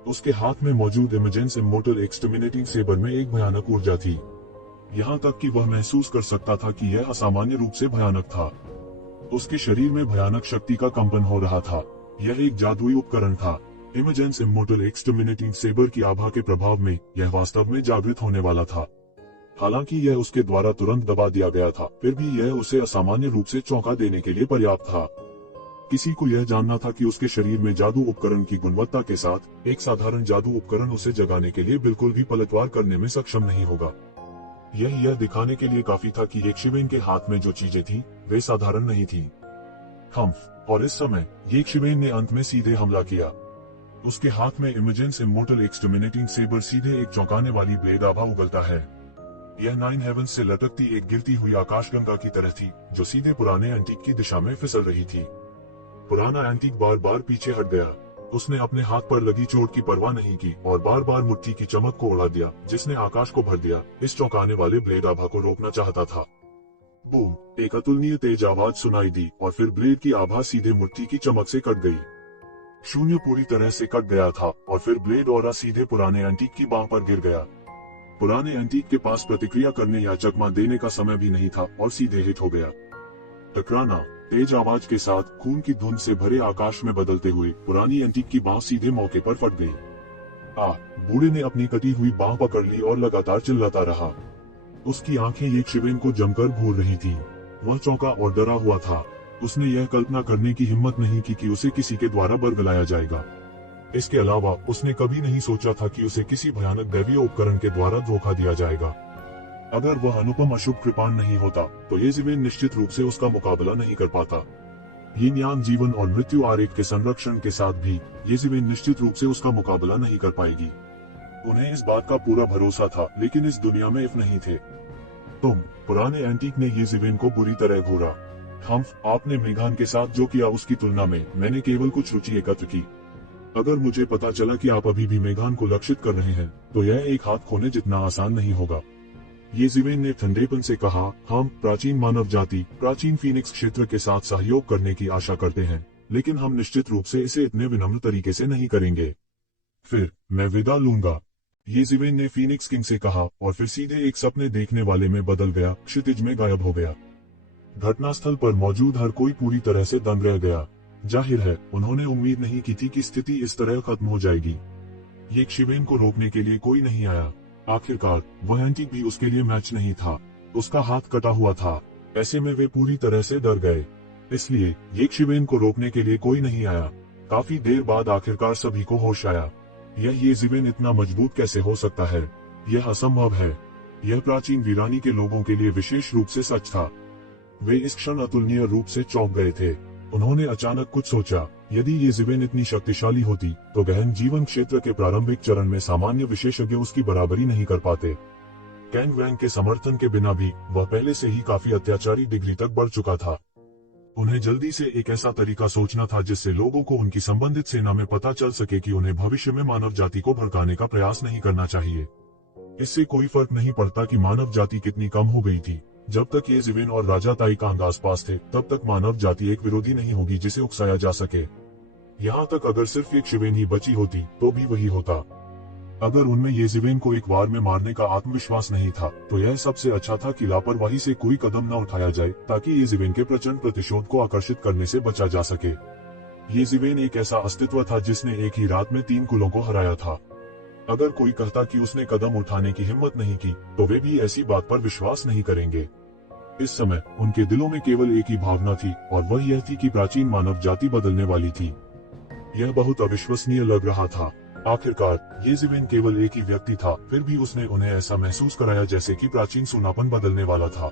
उसके हाथ में मौजूद इमेजेंस इमोर्टल एक्सटर्मिनेटिंग सेबर में एक भयानक ऊर्जा थी। यहाँ तक कि वह महसूस कर सकता था कि यह असामान्य रूप से भयानक था। उसके शरीर में भयानक शक्ति का कंपन हो रहा था। यह एक जादुई उपकरण था। इमेजेंस इमोर्टल एक्सटर्मिनेटिंग सेबर की आभा के प्रभाव में यह वास्तव में जागृत होने वाला था। हालांकि यह उसके द्वारा तुरंत दबा दिया गया था, फिर भी यह उसे असामान्य रूप से चौंका देने के लिए पर्याप्त था। किसी को यह जानना था कि उसके शरीर में जादू उपकरण की गुणवत्ता के साथ एक साधारण जादू उपकरण उसे जगाने के लिए बिल्कुल भी पलटवार करने में सक्षम नहीं होगा। यह दिखाने के लिए काफी था कि यक्षिवेन के हाथ में जो चीजें थी वे साधारण नहीं थी। और इस समय यक्षिवेन ने अंत में सीधे हमला किया। उसके हाथ में इमेजेंस इमोर्टल एक्सटर्मिनेटिंग सेबर सीधे एक चौंकाने वाली ब्लेड आभा उगलता है। यह 9 हेवंस से लटकती एक गिरती हुई आकाशगंगा की तरह थी, जो सीधे पुराने एंटीक की दिशा में फिसल रही थी। पुराना एंटीक बार बार पीछे हट गया। उसने अपने हाथ पर लगी चोट की परवाह नहीं की और बार बार मुट्ठी की चमक को उड़ा दिया, जिसने आकाश को भर दिया। इस चौंकाने वाले ब्लेड आभा को रोकना चाहता था। बूम! एक अतुलनीय तेज आवाज सुनाई दी और फिर ब्लेड की आभा सीधे मुट्ठी की चमक से कट गई। शून्य पूरी तरह से कट गया था और फिर ब्लेड और सीधे पुराने एंटीक की बांह पर गिर गया। पुराने एंटीक के पास प्रतिक्रिया करने या चकमा देने का समय भी नहीं था और सीधे हिट हो गया। टकराना तेज आवाज के साथ खून की धुंध से भरे आकाश में बदलते हुए पुरानी एंटीक की बांह सीधे मौके पर फट गई। बूढ़े ने अपनी कटी हुई बांह पकड़ ली और लगातार चिल्लाता रहा। उसकी आंखें एक शिवेन को जमकर घूर रही थी। वह चौंका और डरा हुआ था। उसने यह कल्पना करने की हिम्मत नहीं की कि उसे किसी के द्वारा बरगलाया जाएगा। इसके अलावा उसने कभी नहीं सोचा था कि उसे किसी भयानक दैवीय उपकरण के द्वारा धोखा दिया जाएगा। अगर वह अनुपम अशुभ कृपाण नहीं होता तो येज़िवेन निश्चित रूप से उसका मुकाबला नहीं कर पाता। यिन यांग जीवन और मृत्यु आरेख के संरक्षण के साथ भी येज़िवेन निश्चित रूप से उसका मुकाबला नहीं कर पाएगी। उन्हें इस बात का पूरा भरोसा था, लेकिन इस दुनिया में इफ नहीं थे। पुराने एंटीक ने येज़िवेन को बुरी तरह घूरा। आपने मेघान के साथ जो किया उसकी तुलना में मैंने केवल कुछ रुचि एकत्र की। अगर मुझे पता चला कि आप अभी भी मेघान को लक्षित कर रहे हैं तो यह एक हाथ खोने जितना आसान नहीं होगा। येज़िवेन ने ठंडेपन से कहा, हम प्राचीन मानव जाति प्राचीन फीनिक्स क्षेत्र के साथ सहयोग करने की आशा करते हैं, लेकिन हम निश्चित रूप से इसे इतने विनम्र तरीके से नहीं करेंगे। फिर मैं विदा लूंगा, येज़िवेन ने फीनिक्स किंग से कहा और फिर सीधे एक सपने देखने वाले में बदल गया, क्षितिज में गायब हो गया। घटनास्थल पर मौजूद हर कोई पूरी तरह से दंग रह गया। जाहिर है उन्होंने उम्मीद नहीं की थी कि स्थिति इस तरह खत्म हो जाएगी। ये शिवेन को रोकने के लिए कोई नहीं आया। आखिरकार वह एंटीक भी उसके लिए मैच नहीं था। उसका हाथ कटा हुआ था। ऐसे में वे पूरी तरह से डर गए। इसलिए ये शिवेन को रोकने के लिए कोई नहीं आया। काफी देर बाद आखिरकार सभी को होश आया। यह येज़िवेन इतना मजबूत कैसे हो सकता है? यह असंभव है। यह प्राचीन वीरानी के लोगों के लिए विशेष रूप से सच था। वे इस क्षण अतुलनीय रूप से चौंक गए थे। उन्होंने अचानक कुछ सोचा, यदि येज़िवेन इतनी शक्तिशाली होती तो गहन जीवन क्षेत्र के प्रारंभिक चरण में सामान्य विशेषज्ञ उसकी बराबरी नहीं कर पाते। कैंग वैंग के समर्थन के बिना भी वह पहले से ही काफी अत्याचारी डिग्री तक बढ़ चुका था। उन्हें जल्दी से एक ऐसा तरीका सोचना था जिससे लोगों को उनकी संबंधित सेना में पता चल सके कि उन्हें भविष्य में मानव जाति को भड़काने का प्रयास नहीं करना चाहिए। इससे कोई फर्क नहीं पड़ता कि मानव जाति कितनी कम हो गई थी। जब तक येज़िवेन और राजा ताई कांग आसपास थे तब तक मानव जाति एक विरोधी नहीं होगी जिसे उकसाया जा सके। यहाँ तक अगर सिर्फ एक शिवेन ही बची होती तो भी वही होता। अगर उनमें येज़िवेन को एक वार में मारने का आत्मविश्वास नहीं था तो यह सबसे अच्छा था कि लापरवाही से कोई कदम न उठाया जाए ताकि येज़िवेन के प्रचंड प्रतिशोध को आकर्षित करने से बचा जा सके। येज़िवेन एक ऐसा अस्तित्व था जिसने एक ही रात में 3 कुलों को हराया था। अगर कोई कहता कि उसने कदम उठाने की हिम्मत नहीं की तो वे भी ऐसी बात पर विश्वास नहीं करेंगे। इस समय उनके दिलों में केवल एक ही भावना थी और वह यह थी कि प्राचीन मानव जाति बदलने वाली थी। यह बहुत अविश्वसनीय लग रहा था। आखिरकार येज़िवेन केवल एक ही व्यक्ति था, फिर भी उसने उन्हें ऐसा महसूस कराया जैसे कि प्राचीन सूनापन बदलने वाला था।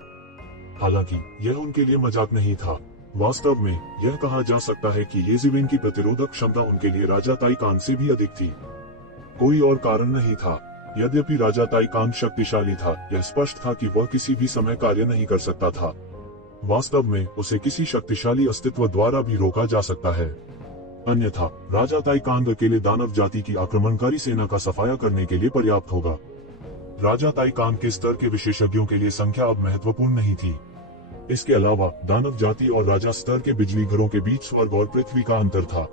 हालांकि यह उनके लिए मजाक नहीं था। वास्तव में यह कहा जा सकता है कि येज़िवेन की प्रतिरोधक क्षमता उनके लिए राजा ताई कांग से भी अधिक थी। कोई और कारण नहीं था। यद्यपि राजा ताई कांग शक्तिशाली था, यह स्पष्ट था कि वह किसी भी समय कार्य नहीं कर सकता था। वास्तव में उसे किसी शक्तिशाली अस्तित्व द्वारा भी रोका जा सकता है। अन्यथा राजा ताई कांग अकेले दानव जाति की आक्रमणकारी सेना का सफाया करने के लिए पर्याप्त होगा। राजा ताई कांग के स्तर के विशेषज्ञों के लिए संख्या अब महत्वपूर्ण नहीं थी। इसके अलावा दानव जाति और राजा स्तर के बिजली घरों के बीच स्वर्ग और पृथ्वी का अंतर था।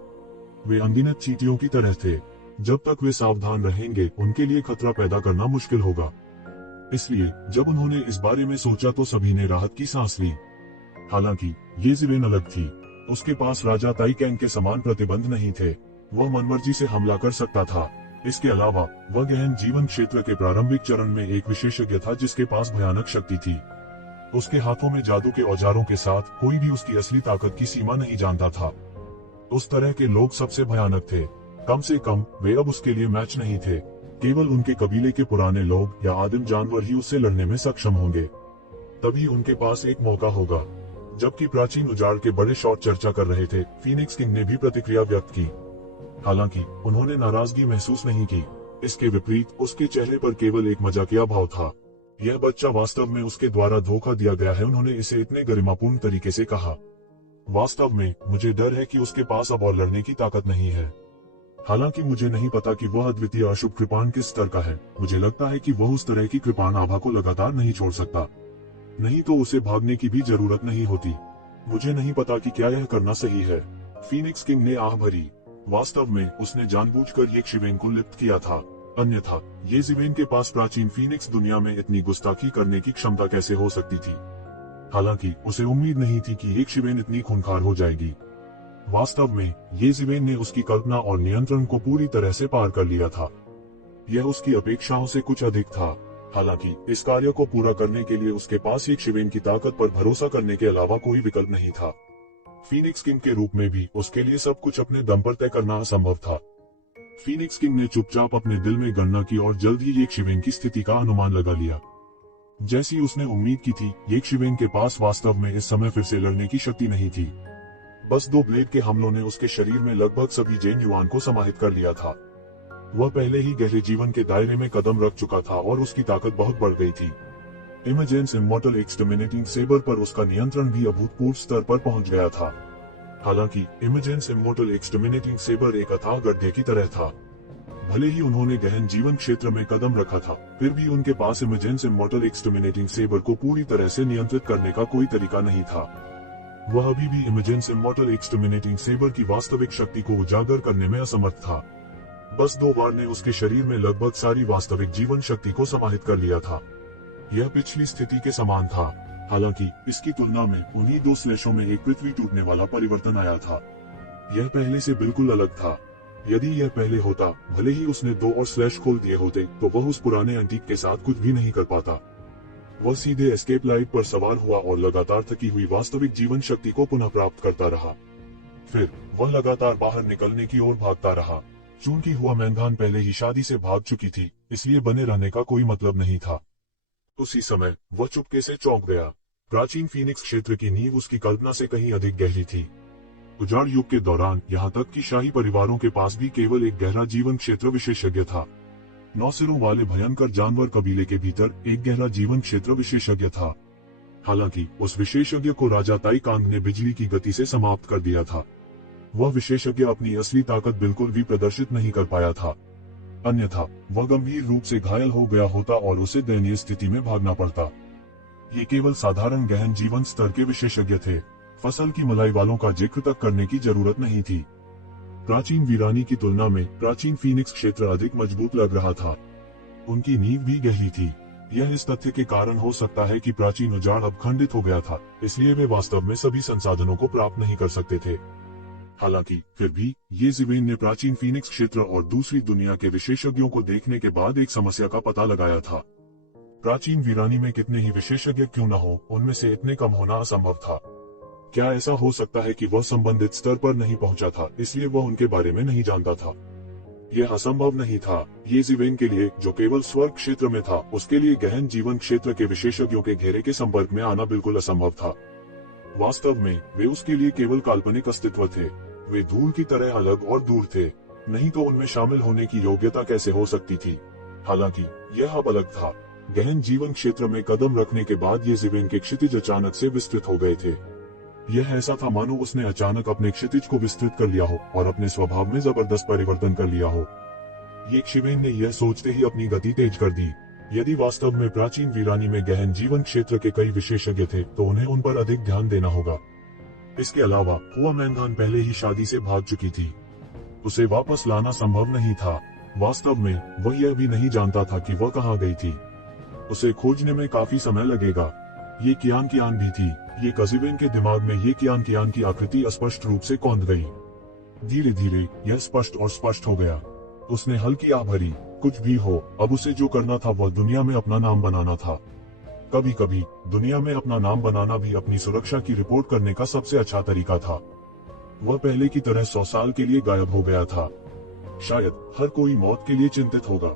वे अनगिनत चींटियों की तरह थे। जब तक वे सावधान रहेंगे उनके लिए खतरा पैदा करना मुश्किल होगा। इसलिए जब उन्होंने इस बारे में सोचा तो सभी ने राहत की सांस ली। हालांकि येज़िवेन अलग थी। उसके पास राजा ताई कांग के समान प्रतिबंध नहीं थे। वह मनमर्जी से हमला कर सकता था। इसके अलावा वह गहन जीवन क्षेत्र के प्रारंभिक चरण में एक विशेषज्ञ था जिसके पास भयानक शक्ति थी। उसके हाथों में जादू के औजारों के साथ कोई भी उसकी असली ताकत की सीमा नहीं जानता था। उस तरह के लोग सबसे भयानक थे। कम से कम वे अब उसके लिए मैच नहीं थे। केवल उनके कबीले के पुराने लोग या आदिम जानवर ही उससे लड़ने में सक्षम होंगे। तभी उनके पास एक मौका होगा। जबकि प्राचीन उजाड़ के बड़े शॉट चर्चा कर रहे थे, फीनिक्स किंग ने भी प्रतिक्रिया व्यक्त की। हालांकि उन्होंने नाराजगी महसूस नहीं की। इसके विपरीत उसके चेहरे पर केवल एक मजाकिया भाव था। यह बच्चा वास्तव में उसके द्वारा धोखा दिया गया है, उन्होंने इसे इतने गरिमापूर्ण तरीके से कहा। वास्तव में मुझे डर है कि उसके पास अब और लड़ने की ताकत नहीं है। हालांकि मुझे नहीं पता कि वह अद्वितीय अशुभ कृपाण किस स्तर का है। मुझे लगता है कि वह उस तरह की कृपाण आभा को लगातार नहीं छोड़ सकता, नहीं तो उसे भागने की भी जरूरत नहीं होती। मुझे नहीं पता कि क्या यह करना सही है। फीनिक्स किंग ने आह भरी। वास्तव में उसने जानबूझकर यक्षिवेन को लिप्त किया था, अन्यथा येज़िवेन के पास प्राचीन फीनिक्स दुनिया में इतनी गुस्ताखी करने की क्षमता कैसे हो सकती थी। हालांकि उसे उम्मीद नहीं थी कि यक्षिवेन इतनी खूंखार हो जाएगी। वास्तव में येज़िवेन ने उसकी कल्पना और नियंत्रण को पूरी तरह से पार कर लिया था। यह उसकी अपेक्षाओं से कुछ अधिक था। हालांकि इस कार्य को पूरा करने के लिए उसके पास यक्षिवेन की ताकत पर भरोसा करने के अलावा कोई विकल्प नहीं था। फीनिक्स किंग के रूप में भी उसके लिए सब कुछ अपने दम पर तय करना असंभव था। फीनिक्स किंग ने चुपचाप अपने दिल में गणना की और जल्द ही यक्षिवेन की स्थिति का अनुमान लगा लिया। जैसी उसने उम्मीद की थी, यक्षिवेन के पास वास्तव में इस समय फिर से लड़ने की शक्ति नहीं थी। बस 2 ब्लेड के हमलों ने उसके शरीर में लगभग सभी जेन युआन को समाहित कर लिया था। वह पहले ही गहरे जीवन के दायरे में कदम रख चुका था और उसकी ताकत बहुत बढ़ गई थी। इमेजेंस इमॉर्टल एक्सटर्मिनेटिंग सेबर पर उसका नियंत्रण भी अभूतपूर्व स्तर पर पहुंच गया था। हालांकि इमेजेंस इमॉर्टल एक्सटर्मिनेटिंग सेबर एक अथाह गड्ढे की तरह था। भले ही उन्होंने गहन जीवन क्षेत्र में कदम रखा था, फिर भी उनके पास इमेजेंस इमॉर्टल एक्सटर्मिनेटिंग सेबर को पूरी तरह से नियंत्रित करने का कोई तरीका नहीं था। वह अभी भी इमेजेंस इमॉर्टल एक्सटर्मिनेटिंग सेबर की वास्तविक शक्ति को उजागर करने में असमर्थ था। बस 2 बार ने उसके शरीर में लगभग सारी वास्तविक जीवन शक्ति को समाहित कर लिया था। यह पिछली स्थिति के समान था, हालांकि इसकी तुलना में उन्हीं 2 स्लैशों में एक पृथ्वी टूटने वाला परिवर्तन आया था। यह पहले से बिल्कुल अलग था। यदि यह पहले होता, भले ही उसने 2 और स्लैश खोल दिए होते, तो वह उस पुराने एंटीक के साथ कुछ भी नहीं कर पाता। वह सीधे एस्केप लाइट पर सवार हुआ और लगातार थकी हुई वास्तविक जीवन शक्ति को पुनः प्राप्त करता रहा। फिर वह लगातार बाहर निकलने की ओर भागता रहा। चूंकि हुआ मैंदान पहले ही शादी से भाग चुकी थी, इसलिए बने रहने का कोई मतलब नहीं था। उसी समय वह चुपके से चौंक गया। प्राचीन फीनिक्स क्षेत्र की नींव उसकी कल्पना से कहीं अधिक गहरी थी। उजाड़ युग के दौरान यहाँ तक कि शाही परिवारों के पास भी केवल एक गहरा जीवन क्षेत्र विशेषज्ञ था। 9 सिरों वाले भयंकर जानवर कबीले के भीतर एक गहरा जीवन क्षेत्र विशेषज्ञ था। हालांकि उस विशेषज्ञ को राजा ताइकांग ने बिजली की गति से समाप्त कर दिया था। वह विशेषज्ञ अपनी असली ताकत बिल्कुल भी प्रदर्शित नहीं कर पाया था, अन्यथा वह गंभीर रूप से घायल हो गया होता और उसे दयनीय स्थिति में भागना पड़ता। ये केवल साधारण गहन जीवन स्तर के विशेषज्ञ थे। फसल की मलाई वालों का जिक्र तक करने की जरूरत नहीं थी। प्राचीन वीरानी की तुलना में प्राचीन फीनिक्स क्षेत्र अधिक मजबूत लग रहा था। उनकी नींव भी गहरी थी। यह इस तथ्य के कारण हो सकता है कि प्राचीन उजाड़ अब खंडित हो गया था, इसलिए वे वास्तव में सभी संसाधनों को प्राप्त नहीं कर सकते थे। हालांकि फिर भी येज़िवेन ने प्राचीन फीनिक्स क्षेत्र और दूसरी दुनिया के विशेषज्ञों को देखने के बाद एक समस्या का पता लगाया था। प्राचीन वीरानी में कितने ही विशेषज्ञ क्यों न हो, उनमें से इतने कम होना असंभव था। क्या ऐसा हो सकता है कि वह संबंधित स्तर पर नहीं पहुंचा था, इसलिए वह उनके बारे में नहीं जानता था? यह असंभव नहीं था। येज़िवेन के लिए, जो केवल स्वर्ग क्षेत्र में था, उसके लिए गहन जीवन क्षेत्र के विशेषज्ञों के घेरे के संपर्क में आना बिल्कुल असंभव था। वास्तव में वे उसके लिए केवल काल्पनिक अस्तित्व थे। वे धूल की तरह अलग और दूर थे, नहीं तो उनमें शामिल होने की योग्यता कैसे हो सकती थी। हालांकि यह अब अलग था। गहन जीवन क्षेत्र में कदम रखने के बाद येज़िवेन के क्षितिज अचानक से विस्तृत हो गए थे। यह ऐसा था मानो उसने अचानक अपने क्षितिज को विस्तृत कर लिया हो और अपने स्वभाव में जबरदस्त परिवर्तन कर लिया हो। यक्षिवेन ने यह सोचते ही अपनी गति तेज कर दी। यदि वास्तव में प्राचीन वीरानी में गहन जीवन क्षेत्र के कई विशेषज्ञ थे, तो उन्हें उन पर अधिक ध्यान देना होगा। इसके अलावा हुआ मैंदान पहले ही शादी से भाग चुकी थी। उसे वापस लाना संभव नहीं था। वास्तव में वह यह भी नहीं जानता था कि वह कहाँ गई थी। उसे खोजने में काफी समय लगेगा। ये कियान भी थी। ये येज़िवेन के दिमाग में ये कियान की आकृति स्पष्ट रूप से कौंध गई। धीरे धीरे यह स्पष्ट और स्पष्ट हो गया। उसने हल्की आह भरी। कुछ भी हो, अब उसे जो करना था वह दुनिया में अपना नाम बनाना था। कभी कभी दुनिया में अपना नाम बनाना भी अपनी सुरक्षा की रिपोर्ट करने का सबसे अच्छा तरीका था। वह पहले की तरह 100 साल के लिए गायब हो गया था। शायद हर कोई मौत के लिए चिंतित होगा।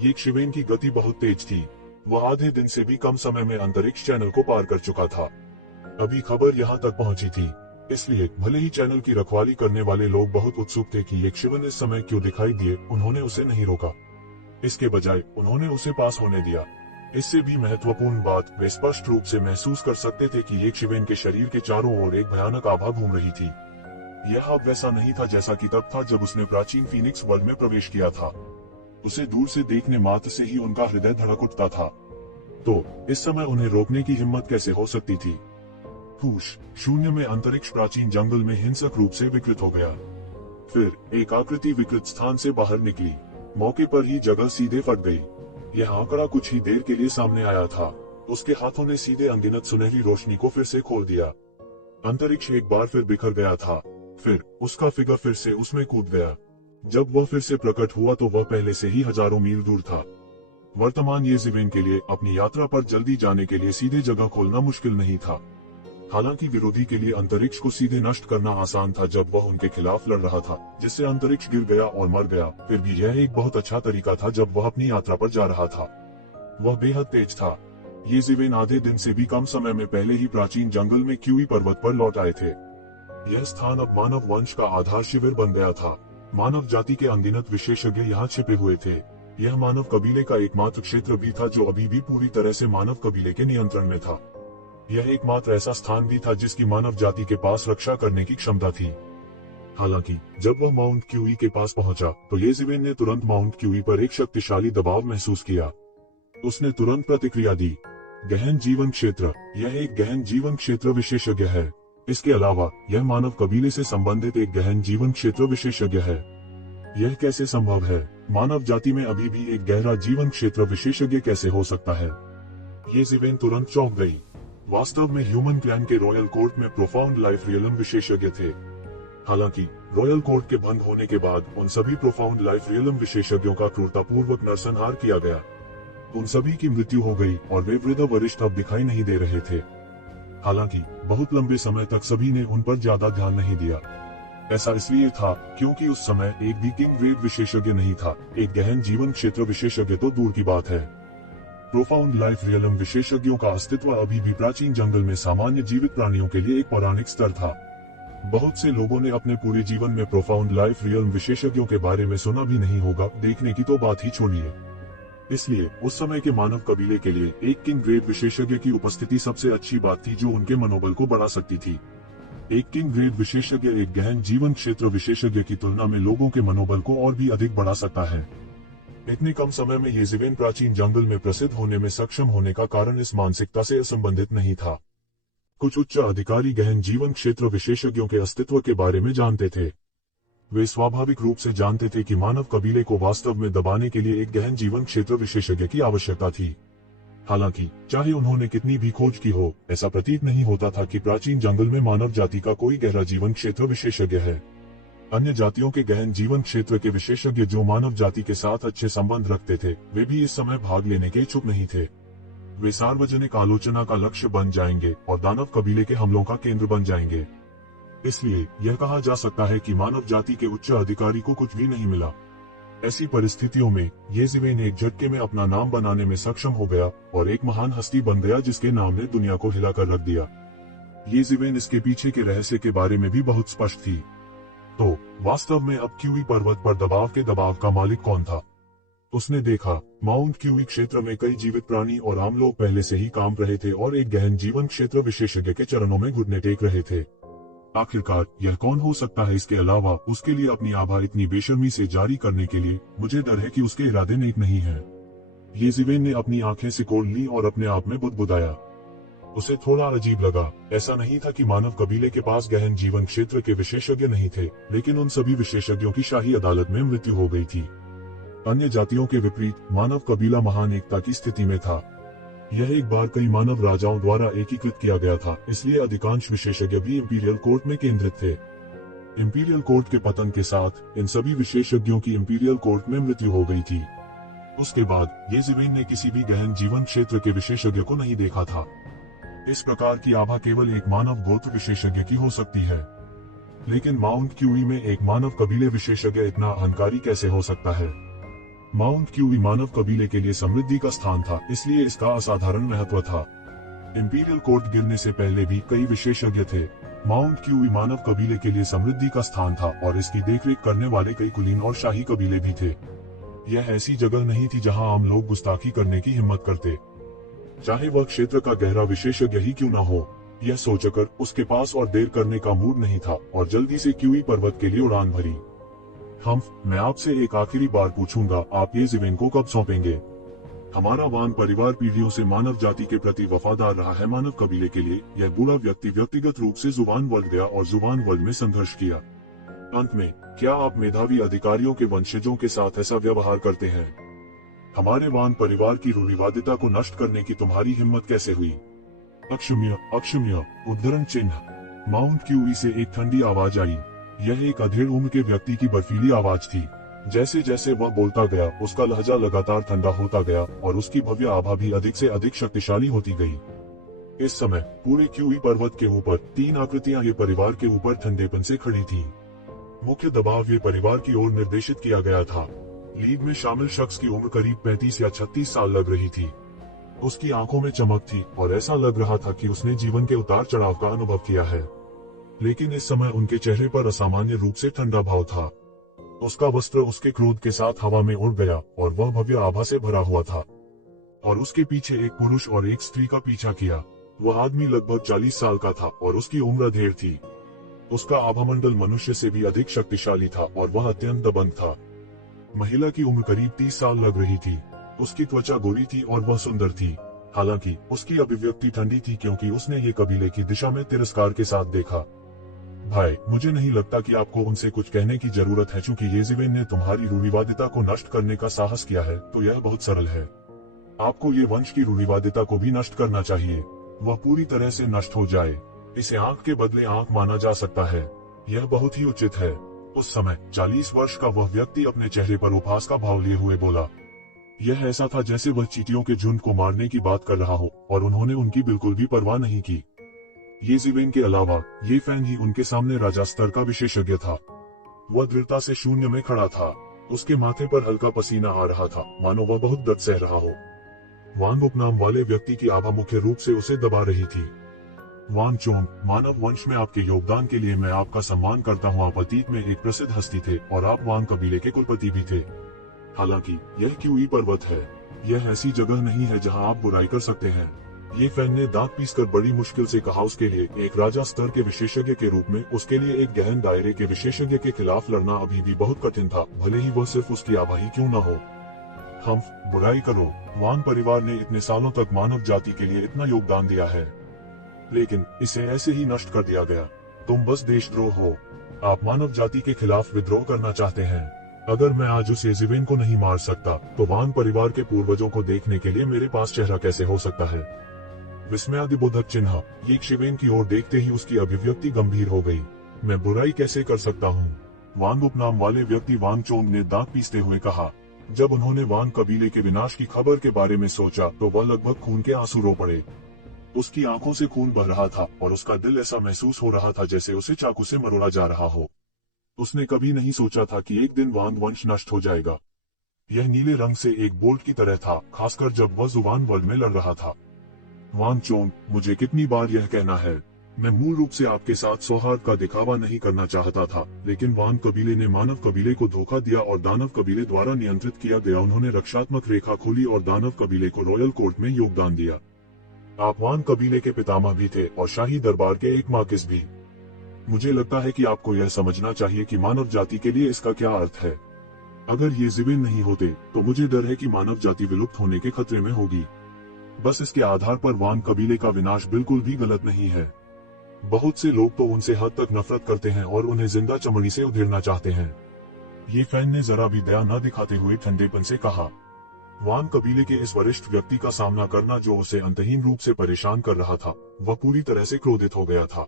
येज़िवेन की गति बहुत तेज थी। वह आधे दिन से भी कम समय में अंतरिक्ष चैनल को पार कर चुका था। अभी खबर यहाँ तक पहुँची थी, इसलिए भले ही चैनल की रखवाली करने वाले लोग बहुत उत्सुक थे कि येज़िवेन इस समय क्यों दिखाई दिए, उन्होंने उसे नहीं रोका। इसके बजाय उन्होंने उसे पास होने दिया। इससे भी महत्वपूर्ण बात, वे स्पष्ट रूप से महसूस कर सकते थे कि एक शिवेन के शरीर के चारों ओर एक भयानक आभा घूम रही थी। यह अब वैसा नहीं था जैसा कि तब था जब उसने प्राचीन फीनिक्स वर्ल्ड में प्रवेश किया था। उसे दूर से देखने मात्र से ही उनका हृदय धड़क उठता था। तो इस समय उन्हें रोकने की हिम्मत कैसे हो सकती थी? हुश, शून्य में अंतरिक्ष प्राचीन जंगल में हिंसक रूप से विकृत हो गया। फिर एक आकृति विकृत स्थान से बाहर निकली। मौके पर ही जगह सीधे फट गई। यह आंकड़ा कुछ ही देर के लिए सामने आया था। उसके हाथों ने सीधे अनगिनत सुनहरी रोशनी को फिर से खोल दिया। अंतरिक्ष एक बार फिर बिखर गया था। फिर उसका फिगर फिर से उसमें कूद गया। जब वह फिर से प्रकट हुआ तो वह पहले से ही हजारों मील दूर था। वर्तमान येज़िवेन के लिए अपनी यात्रा पर जल्दी जाने के लिए सीधे जगह खोलना मुश्किल नहीं था। हालांकि विरोधी के लिए अंतरिक्ष को सीधे नष्ट करना आसान था जब वह उनके खिलाफ लड़ रहा था, जिससे अंतरिक्ष गिर गया और मर गया। फिर भी यह एक बहुत अच्छा तरीका था जब वह अपनी यात्रा पर जा रहा था। वह बेहद तेज था। येज़िवेन आधे दिन से भी कम समय में पहले ही प्राचीन जंगल में क्यूई पर्वत पर लौट आए थे। यह स्थान अब मानव वंश का आधार शिविर बन गया था। मानव जाति के अनगिनत विशेषज्ञ यहाँ छिपे हुए थे। यह मानव कबीले का एकमात्र क्षेत्र भी था जो अभी भी पूरी तरह से मानव कबीले के नियंत्रण में था। यह एकमात्र ऐसा स्थान भी था जिसकी मानव जाति के पास रक्षा करने की क्षमता थी। हालांकि जब वह माउंट क्यूई के पास पहुंचा तो येज़िवेन ने तुरंत माउंट क्यूई पर एक शक्तिशाली दबाव महसूस किया। उसने तुरंत प्रतिक्रिया दी। गहन जीवन क्षेत्र, यह एक गहन जीवन क्षेत्र विशेषज्ञ है। इसके अलावा यह मानव कबीले से संबंधित एक गहन जीवन क्षेत्र विशेषज्ञ है। यह कैसे संभव है? मानव जाति में अभी भी एक गहरा जीवन क्षेत्र विशेषज्ञ कैसे हो सकता है? येज़िवेन तुरंत चौंक गई। वास्तव में ह्यूमन क्लैन के रॉयल कोर्ट में प्रोफाउंड लाइफ रियलम विशेषज्ञ थे। हालांकि रॉयल कोर्ट के बंद होने के बाद उन सभी प्रोफाउंड लाइफ रियलम विशेषज्ञों का क्रूरतापूर्वक नरसंहार किया गया। उन सभी की मृत्यु हो गई और वे वृद्ध वरिष्ठ अब दिखाई नहीं दे रहे थे। हालांकि बहुत लंबे समय तक सभी ने उन पर ज्यादा ध्यान नहीं दिया। ऐसा इसलिए था क्योंकि उस समय एक भी किंग ग्रेड विशेषज्ञ नहीं था। एक गहन जीवन क्षेत्र विशेषज्ञ तो दूर की बात है। प्रोफाउंड लाइफ रियलम विशेषज्ञों का अस्तित्व अभी भी प्राचीन जंगल में सामान्य जीवित प्राणियों के लिए एक पौराणिक स्तर था। बहुत से लोगों ने अपने पूरे जीवन में प्रोफाउंड लाइफ रियलम विशेषज्ञों के बारे में सुना भी नहीं होगा, देखने की तो बात ही छोड़िए। इसलिए उस समय के मानव कबीले के लिए एक किंग ग्रेड विशेषज्ञ की उपस्थिति सबसे अच्छी बात थी जो उनके मनोबल को बढ़ा सकती थी। एक किंग ग्रेड विशेषज्ञ एक गहन जीवन क्षेत्र विशेषज्ञ की तुलना में लोगों के मनोबल को और भी अधिक बढ़ा सकता है। इतने कम समय में येज़िवेन प्राचीन जंगल में प्रसिद्ध होने में सक्षम होने का कारण इस मानसिकता से असंबंधित नहीं था। कुछ उच्च अधिकारी गहन जीवन क्षेत्र विशेषज्ञों के अस्तित्व के बारे में जानते थे। वे स्वाभाविक रूप से जानते थे कि मानव कबीले को वास्तव में दबाने के लिए एक गहन जीवन क्षेत्र विशेषज्ञ की आवश्यकता थी। हालांकि चाहे उन्होंने कितनी भी खोज की हो, ऐसा प्रतीत नहीं होता था कि प्राचीन जंगल में मानव जाति का कोई गहरा जीवन क्षेत्र विशेषज्ञ है। अन्य जातियों के गहन जीवन क्षेत्र के विशेषज्ञ जो मानव जाति के साथ अच्छे संबंध रखते थे, वे भी इस समय भाग लेने के इच्छुक नहीं थे। वे सार्वजनिक आलोचना का लक्ष्य बन जाएंगे और दानव कबीले के हमलों का केंद्र बन जाएंगे। इसलिए यह कहा जा सकता है कि मानव जाति के उच्च अधिकारी को कुछ भी नहीं मिला। ऐसी परिस्थितियों में येज़िवेन एक झटके में अपना नाम बनाने में सक्षम हो गया और एक महान हस्ती बन गया जिसके नाम ने दुनिया को हिलाकर रख दिया। येज़िवेन इसके पीछे के रहस्य के बारे में भी बहुत स्पष्ट थी। तो वास्तव में अब क्यूई पर्वत पर दबाव का मालिक कौन था? उसने देखा, माउंट क्यूई क्षेत्र में कई जीवित प्राणी और आम लोग पहले से ही काम रहे थे और एक गहन जीवन क्षेत्र विशेषज्ञ के चरणों में घुटने टेक रहे थे। आखिरकार यह कौन हो सकता है? इसके अलावा उसके लिए अपनी आभा इतनी बेशर्मी से जारी करने के लिए मुझे डर है कि उसके इरादे नेक नहीं है। येज़िवेन ने अपनी आंखें सिकोड़ ली और अपने आप में बुदबुदाया। उसे थोड़ा अजीब लगा। ऐसा नहीं था कि मानव कबीले के पास गहन जीवन क्षेत्र के विशेषज्ञ नहीं थे, लेकिन उन सभी विशेषज्ञों की शाही अदालत में मृत्यु हो गई थी। अन्य जातियों के विपरीत मानव कबीला महान एकता की स्थिति में था। यह एक बार कई मानव राजाओं द्वारा एकीकृत किया गया था, इसलिए अधिकांश विशेषज्ञ भी इंपीरियल कोर्ट में केंद्रित थे। इंपीरियल कोर्ट के पतन के साथ इन सभी विशेषज्ञों की इंपीरियल कोर्ट में मृत्यु हो गई थी। उसके बाद येज़िवेन ने किसी भी गहन जीवन क्षेत्र के विशेषज्ञ को नहीं देखा था। इस प्रकार की आभा केवल एक मानव गोत्र विशेषज्ञ की हो सकती है। लेकिन माउंट क्यूई में एक मानव कबीले विशेषज्ञ इतना अहंकारी कैसे हो सकता है? माउंट क्यूई मानव कबीले के लिए समृद्धि का स्थान था, इसलिए इसका असाधारण महत्व था। इंपीरियल कोर्ट गिरने से पहले भी कई विशेषज्ञ थे। माउंट क्यूई मानव कबीले के लिए समृद्धि का स्थान था और इसकी देखरेख करने वाले कई कुलीन और शाही कबीले भी थे। यह ऐसी जगह नहीं थी जहां आम लोग गुस्ताखी करने की हिम्मत करते। चाहे वह क्षेत्र का गहरा विशेषज्ञ ही क्यों न हो। यह सोचकर उसके पास और देर करने का मूड नहीं था और जल्दी से क्यूई पर्वत के लिए उड़ान भरी। मैं आपसे एक आखिरी बार पूछूंगा, आप ये ज़िवेन को कब सौंपेंगे? हमारा वान परिवार पीढ़ियों से मानव जाति के प्रति वफादार रहा है। मानव कबीले के लिए यह बूढ़ा व्यक्ति व्यक्तिगत रूप से जुबान वर्ल्ड गया और जुबान वर्ल्ड में संघर्ष किया। अंत में, क्या आप मेधावी अधिकारियों के वंशजों के साथ ऐसा व्यवहार करते हैं? हमारे वान परिवार की रूढ़िवादिता को नष्ट करने की तुम्हारी हिम्मत कैसे हुई? अक्षम्य, अक्षम्य, उद्धरण चिन्ह। माउंट क्यूई से एक ठंडी आवाज आई। यह एक अधेड़ उम्र के व्यक्ति की बर्फीली आवाज थी। जैसे जैसे वह बोलता गया, उसका लहजा लगातार ठंडा होता गया और उसकी भव्य आभा भी अधिक से अधिक शक्तिशाली होती गई। इस समय पूरे क्यूई पर्वत के ऊपर 3 आकृतियां ये परिवार के ऊपर ठंडेपन से खड़ी थीं। मुख्य दबाव ये परिवार की ओर निर्देशित किया गया था। लीड में शामिल शख्स की उम्र करीब 35 या 36 साल लग रही थी। उसकी आंखों में चमक थी और ऐसा लग रहा था कि उसने जीवन के उतार चढ़ाव का अनुभव किया है। लेकिन इस समय उनके चेहरे पर असामान्य रूप से ठंडा भाव था। उसका वस्त्र उसके क्रोध के साथ हवा में उड़ गया और वह भव्य आभा से भरा हुआ था। और उसके पीछे एक पुरुष और एक स्त्री का पीछा किया। वह आदमी लगभग 40 साल का था और उसकी उम्र अधेड़ थी। उसका आभामंडल मनुष्य से भी अधिक शक्तिशाली था और वह अत्यंत दबंग था। महिला की उम्र करीब 30 साल लग रही थी। उसकी त्वचा गोरी थी और वह सुंदर थी। हालांकि उसकी अभिव्यक्ति ठंडी थी क्योंकि उसने ये कबीले की दिशा में तिरस्कार के साथ देखा। भाई, मुझे नहीं लगता कि आपको उनसे कुछ कहने की जरूरत है। चूंकि ये ज़िवेन ने तुम्हारी रूढ़िवादिता को नष्ट करने का साहस किया है, तो यह बहुत सरल है। आपको ये वंश की रूढ़िवादिता को भी नष्ट करना चाहिए। वह पूरी तरह से नष्ट हो जाए। इसे आंख के बदले आंख माना जा सकता है। यह बहुत ही उचित है। उस समय 40 वर्ष का वह व्यक्ति अपने चेहरे पर उपहास का भाव लिए हुए बोला। यह ऐसा था जैसे वह चींटियों के झुंड को मारने की बात कर रहा हो और उन्होंने उनकी बिल्कुल भी परवाह नहीं की। ये ज़िवेन के अलावा ये फैन ही उनके सामने राजा स्तर का विशेषज्ञ था। वह दृढ़ता से शून्य में खड़ा था। उसके माथे पर हल्का पसीना आ रहा था, मानो वह बहुत दर्द सह रहा हो। वांग उपनाम वाले व्यक्ति की आभा मुख्य रूप से उसे दबा रही थी। वांग चोंग, मानव वंश में आपके योगदान के लिए मैं आपका सम्मान करता हूँ। आप अतीत में एक प्रसिद्ध हस्ती थे और आप वांग कबीले के कुलपति भी थे। हालांकि यह क्यूई पर्वत है। यह ऐसी जगह नहीं है जहाँ आप बुराई कर सकते हैं। ये फैन ने दांत पीसकर बड़ी मुश्किल से कहा। उसके लिए एक राजा स्तर के विशेषज्ञ के रूप में उसके लिए एक गहन दायरे के विशेषज्ञ के खिलाफ लड़ना अभी भी बहुत कठिन था, भले ही वह सिर्फ उसकी आभा ही क्यों न हो। बुराई करो। वांग परिवार ने इतने सालों तक मानव जाति के लिए इतना योगदान दिया है, लेकिन इसे ऐसे ही नष्ट कर दिया गया। तुम बस देशद्रोह हो। आप मानव जाति के खिलाफ विद्रोह करना चाहते हैं। अगर मैं आज उस ज़िवेन को नहीं मार सकता, तो वांग परिवार के पूर्वजों को देखने के लिए मेरे पास चेहरा कैसे हो सकता है? विस्मयादिबोधक चिन्ह। ये ज़िवेन की ओर देखते ही उसकी अभिव्यक्ति गंभीर हो गई। मैं बुराई कैसे कर सकता हूँ? वांग उपनाम वाले व्यक्ति वांग चोंग ने दांत पीसते हुए कहा। जब उन्होंने वांग कबीले के विनाश की खबर के बारे में सोचा, तो वह लगभग खून के आंसू रो पड़े। उसकी आंखों से खून बह रहा था और उसका दिल ऐसा महसूस हो रहा था जैसे उसे चाकू से मरोड़ा जा रहा हो। उसने कभी नहीं सोचा था कि एक दिन वांग वंश नष्ट हो जाएगा। यह नीले रंग से एक बोल्ट की तरह था, खासकर जब वह जुबान वर्ल्ड में लड़ रहा था। वांग चोंग, मुझे कितनी बार यह कहना है, मैं मूल रूप से आपके साथ सौहार्द का दिखावा नहीं करना चाहता था, लेकिन वांग कबीले ने मानव कबीले को धोखा दिया और दानव कबीले द्वारा नियंत्रित किया गया। उन्होंने रक्षात्मक रेखा खोली और दानव कबीले को रॉयल कोर्ट में योगदान दिया। आप वांग कबीले के पितामह भी थे और शाही दरबार के एक माकिस भी। मुझे लगता है कि आपको यह समझना चाहिए कि मानव जाति के लिए इसका क्या अर्थ है। अगर ये ज़िवेन नहीं होते, तो मुझे डर है कि मानव जाति विलुप्त होने के खतरे में होगी। बस इसके आधार पर वांग कबीले का विनाश बिल्कुल भी गलत नहीं है। बहुत से लोग तो उनसे हद तक नफरत करते हैं और उन्हें जिंदा चमड़ी से उधेड़ना चाहते हैं। ये फैन ने जरा भी दया न दिखाते हुए ठंडेपन से कहा। वांग कबीले के इस वरिष्ठ व्यक्ति का सामना करना जो उसे अंतहीन रूप से परेशान कर रहा था, वह पूरी तरह से क्रोधित हो गया था।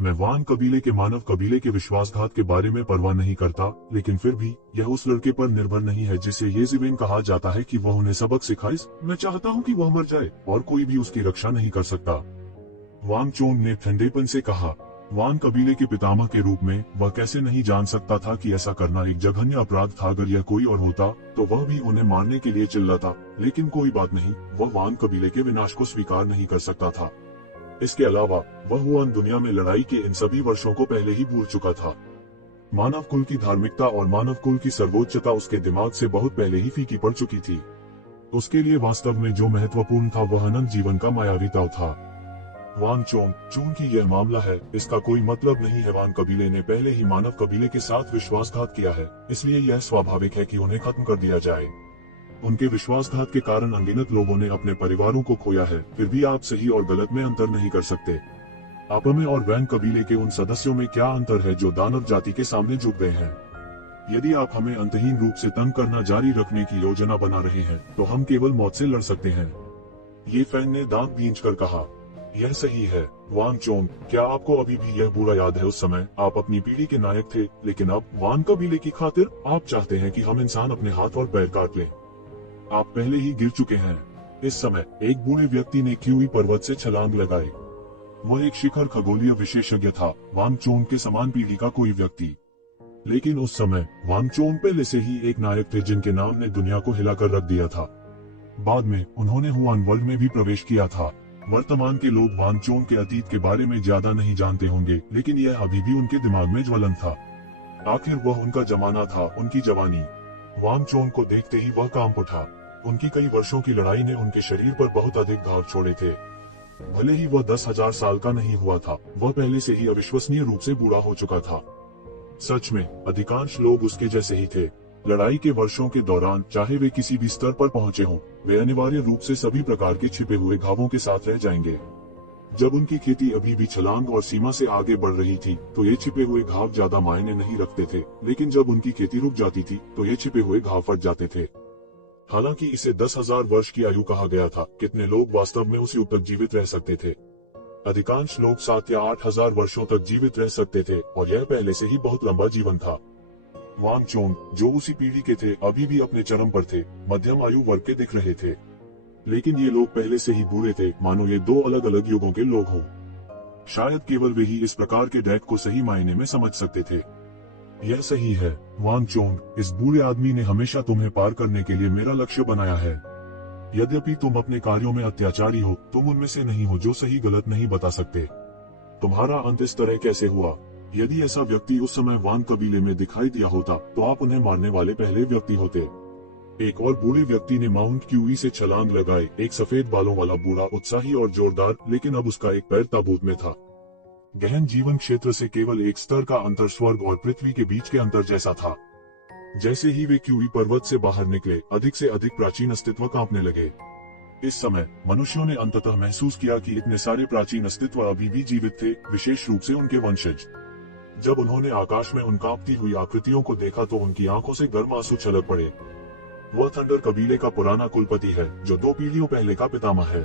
मैं वांग कबीले के मानव कबीले के विश्वासघात के बारे में परवाह नहीं करता, लेकिन फिर भी यह उस लड़के पर निर्भर नहीं है जिसे ये ज़िवेन कहा जाता है कि वह उन्हें सबक सिखाए। मैं चाहता हूँ कि वह मर जाए और कोई भी उसकी रक्षा नहीं कर सकता। वांग चोंग ने ठंडेपन से कहा। वांग कबीले के पितामह के रूप में वह कैसे नहीं जान सकता था कि ऐसा करना एक जघन्य अपराध था। अगर यह कोई और होता, तो वह भी उन्हें मारने के लिए चिल्लाता, लेकिन कोई बात नहीं, वह वांग कबीले के विनाश को स्वीकार नहीं कर सकता था। इसके अलावा वह हुआन दुनिया में लड़ाई के इन सभी वर्षों को पहले ही भूल चुका था। मानव कुल की धार्मिकता और मानव कुल की सर्वोच्चता उसके दिमाग से बहुत पहले ही फीकी पड़ चुकी थी। उसके लिए वास्तव में जो महत्वपूर्ण था वह अनंत जीवन का मायावी ताव था। वांग चोंग, चूंकि यह मामला है, इसका कोई मतलब नहीं है। वान कबीले ने पहले ही मानव कबीले के साथ विश्वासघात किया है, इसलिए यह स्वाभाविक है कि उन्हें खत्म कर दिया जाए। उनके विश्वासघात के कारण अनगिनत लोगों ने अपने परिवारों को खोया है, फिर भी आप सही और गलत में अंतर नहीं कर सकते। आप में और वैंग कबीले के उन सदस्यों में क्या अंतर है जो दानव जाति के सामने झुक गए हैं? यदि आप हमें अंतहीन रूप से तंग करना जारी रखने की योजना बना रहे हैं, तो हम केवल मौत से लड़ सकते हैं। ये फैन ने दांत भींचकर कहा। यह सही है वांग चोंग, क्या आपको अभी भी यह बुरा याद है? उस समय आप अपनी पीढ़ी के नायक थे, लेकिन अब वान कबीले की खातिर आप चाहते हैं कि हम इंसान अपने हाथ और पैर काट लें। आप पहले ही गिर चुके हैं। इस समय एक बूढ़े व्यक्ति ने क्यूई पर्वत से छलांग लगाई। वह एक शिखर खगोलीय विशेषज्ञ था, वांग चोंग के समान पीढ़ी का कोई व्यक्ति। लेकिन उस समय वांग चोंग पहले से ही एक नायक थे जिनके नाम ने दुनिया को हिलाकर रख दिया था। बाद में उन्होंने हुआन वर्ल्ड में भी प्रवेश किया था। वर्तमान के लोग वांग चोंग के अतीत के बारे में ज्यादा नहीं जानते होंगे, लेकिन यह अभी भी उनके दिमाग में ज्वलन था। आखिर वह उनका जमाना था, उनकी जवानी। वांग चोंग को देखते ही वह कांप उठा। उनकी कई वर्षों की लड़ाई ने उनके शरीर पर बहुत अधिक घाव छोड़े थे। भले ही वह 10,000 साल का नहीं हुआ था, वह पहले से ही अविश्वसनीय रूप से बूढ़ा हो चुका था। सच में अधिकांश लोग उसके जैसे ही थे। लड़ाई के वर्षों के दौरान चाहे वे किसी भी स्तर पर पहुंचे हों, वे अनिवार्य रूप से सभी प्रकार के छिपे हुए घावों के साथ रह जाएंगे। जब उनकी खेती अभी भी छलांग और सीमा से आगे बढ़ रही थी, तो ये छिपे हुए घाव ज्यादा मायने नहीं रखते थे, लेकिन जब उनकी खेती रुक जाती थी, तो ये छिपे हुए घाव फट जाते थे। हालांकि इसे 10,000 वर्ष की आयु कहा गया था, कितने लोग वास्तव में उस युग तक जीवित रह सकते थे? अधिकांश लोग 7 या 8,000 वर्षों तक जीवित रह सकते थे, और यह पहले से ही बहुत लंबा जीवन था। वांग चोंग, जो उसी पीढ़ी के थे, अभी भी अपने चरम पर थे, मध्यम आयु वर्ग के दिख रहे थे। लेकिन ये लोग पहले से ही बूढ़े थे, मानो ये दो अलग अलग युगों के लोग हों। शायद केवल वे ही इस प्रकार के डेक को सही मायने में समझ सकते थे। यह सही है वांग चोंग, इस बूढ़े आदमी ने हमेशा तुम्हें पार करने के लिए मेरा लक्ष्य बनाया है। यद्यपि तुम अपने कार्यों में अत्याचारी हो, तुम उनमें से नहीं हो जो सही गलत नहीं बता सकते। तुम्हारा अंत इस तरह कैसे हुआ? यदि ऐसा व्यक्ति उस समय वान कबीले में दिखाई दिया होता, तो आप उन्हें मारने वाले पहले व्यक्ति होते। एक और बूढ़े व्यक्ति ने माउंट क्यूई से छलांग लगाई, एक सफेद बालों वाला बूढ़ा, उत्साही और जोरदार, लेकिन अब उसका एक पैर ताबूत में था। गहन जीवन क्षेत्र से केवल एक स्तर का अंतर स्वर्ग और पृथ्वी के बीच के अंतर जैसा था। जैसे ही वे क्यूई पर्वत से बाहर निकले, अधिक से अधिक प्राचीन अस्तित्व कांपने लगे। इस समय मनुष्यों ने अंततः महसूस किया कि इतने सारे प्राचीन अस्तित्व अभी भी जीवित थे, विशेष रूप से उनके वंशज। जब उन्होंने आकाश में उन कांपती हुई आकृतियों को देखा, तो उनकी आंखों से गर्म आंसू छलक पड़े। वह थंडर कबीले का पुराना कुलपति है, जो 2 पीढ़ियों पहले का पितामह है।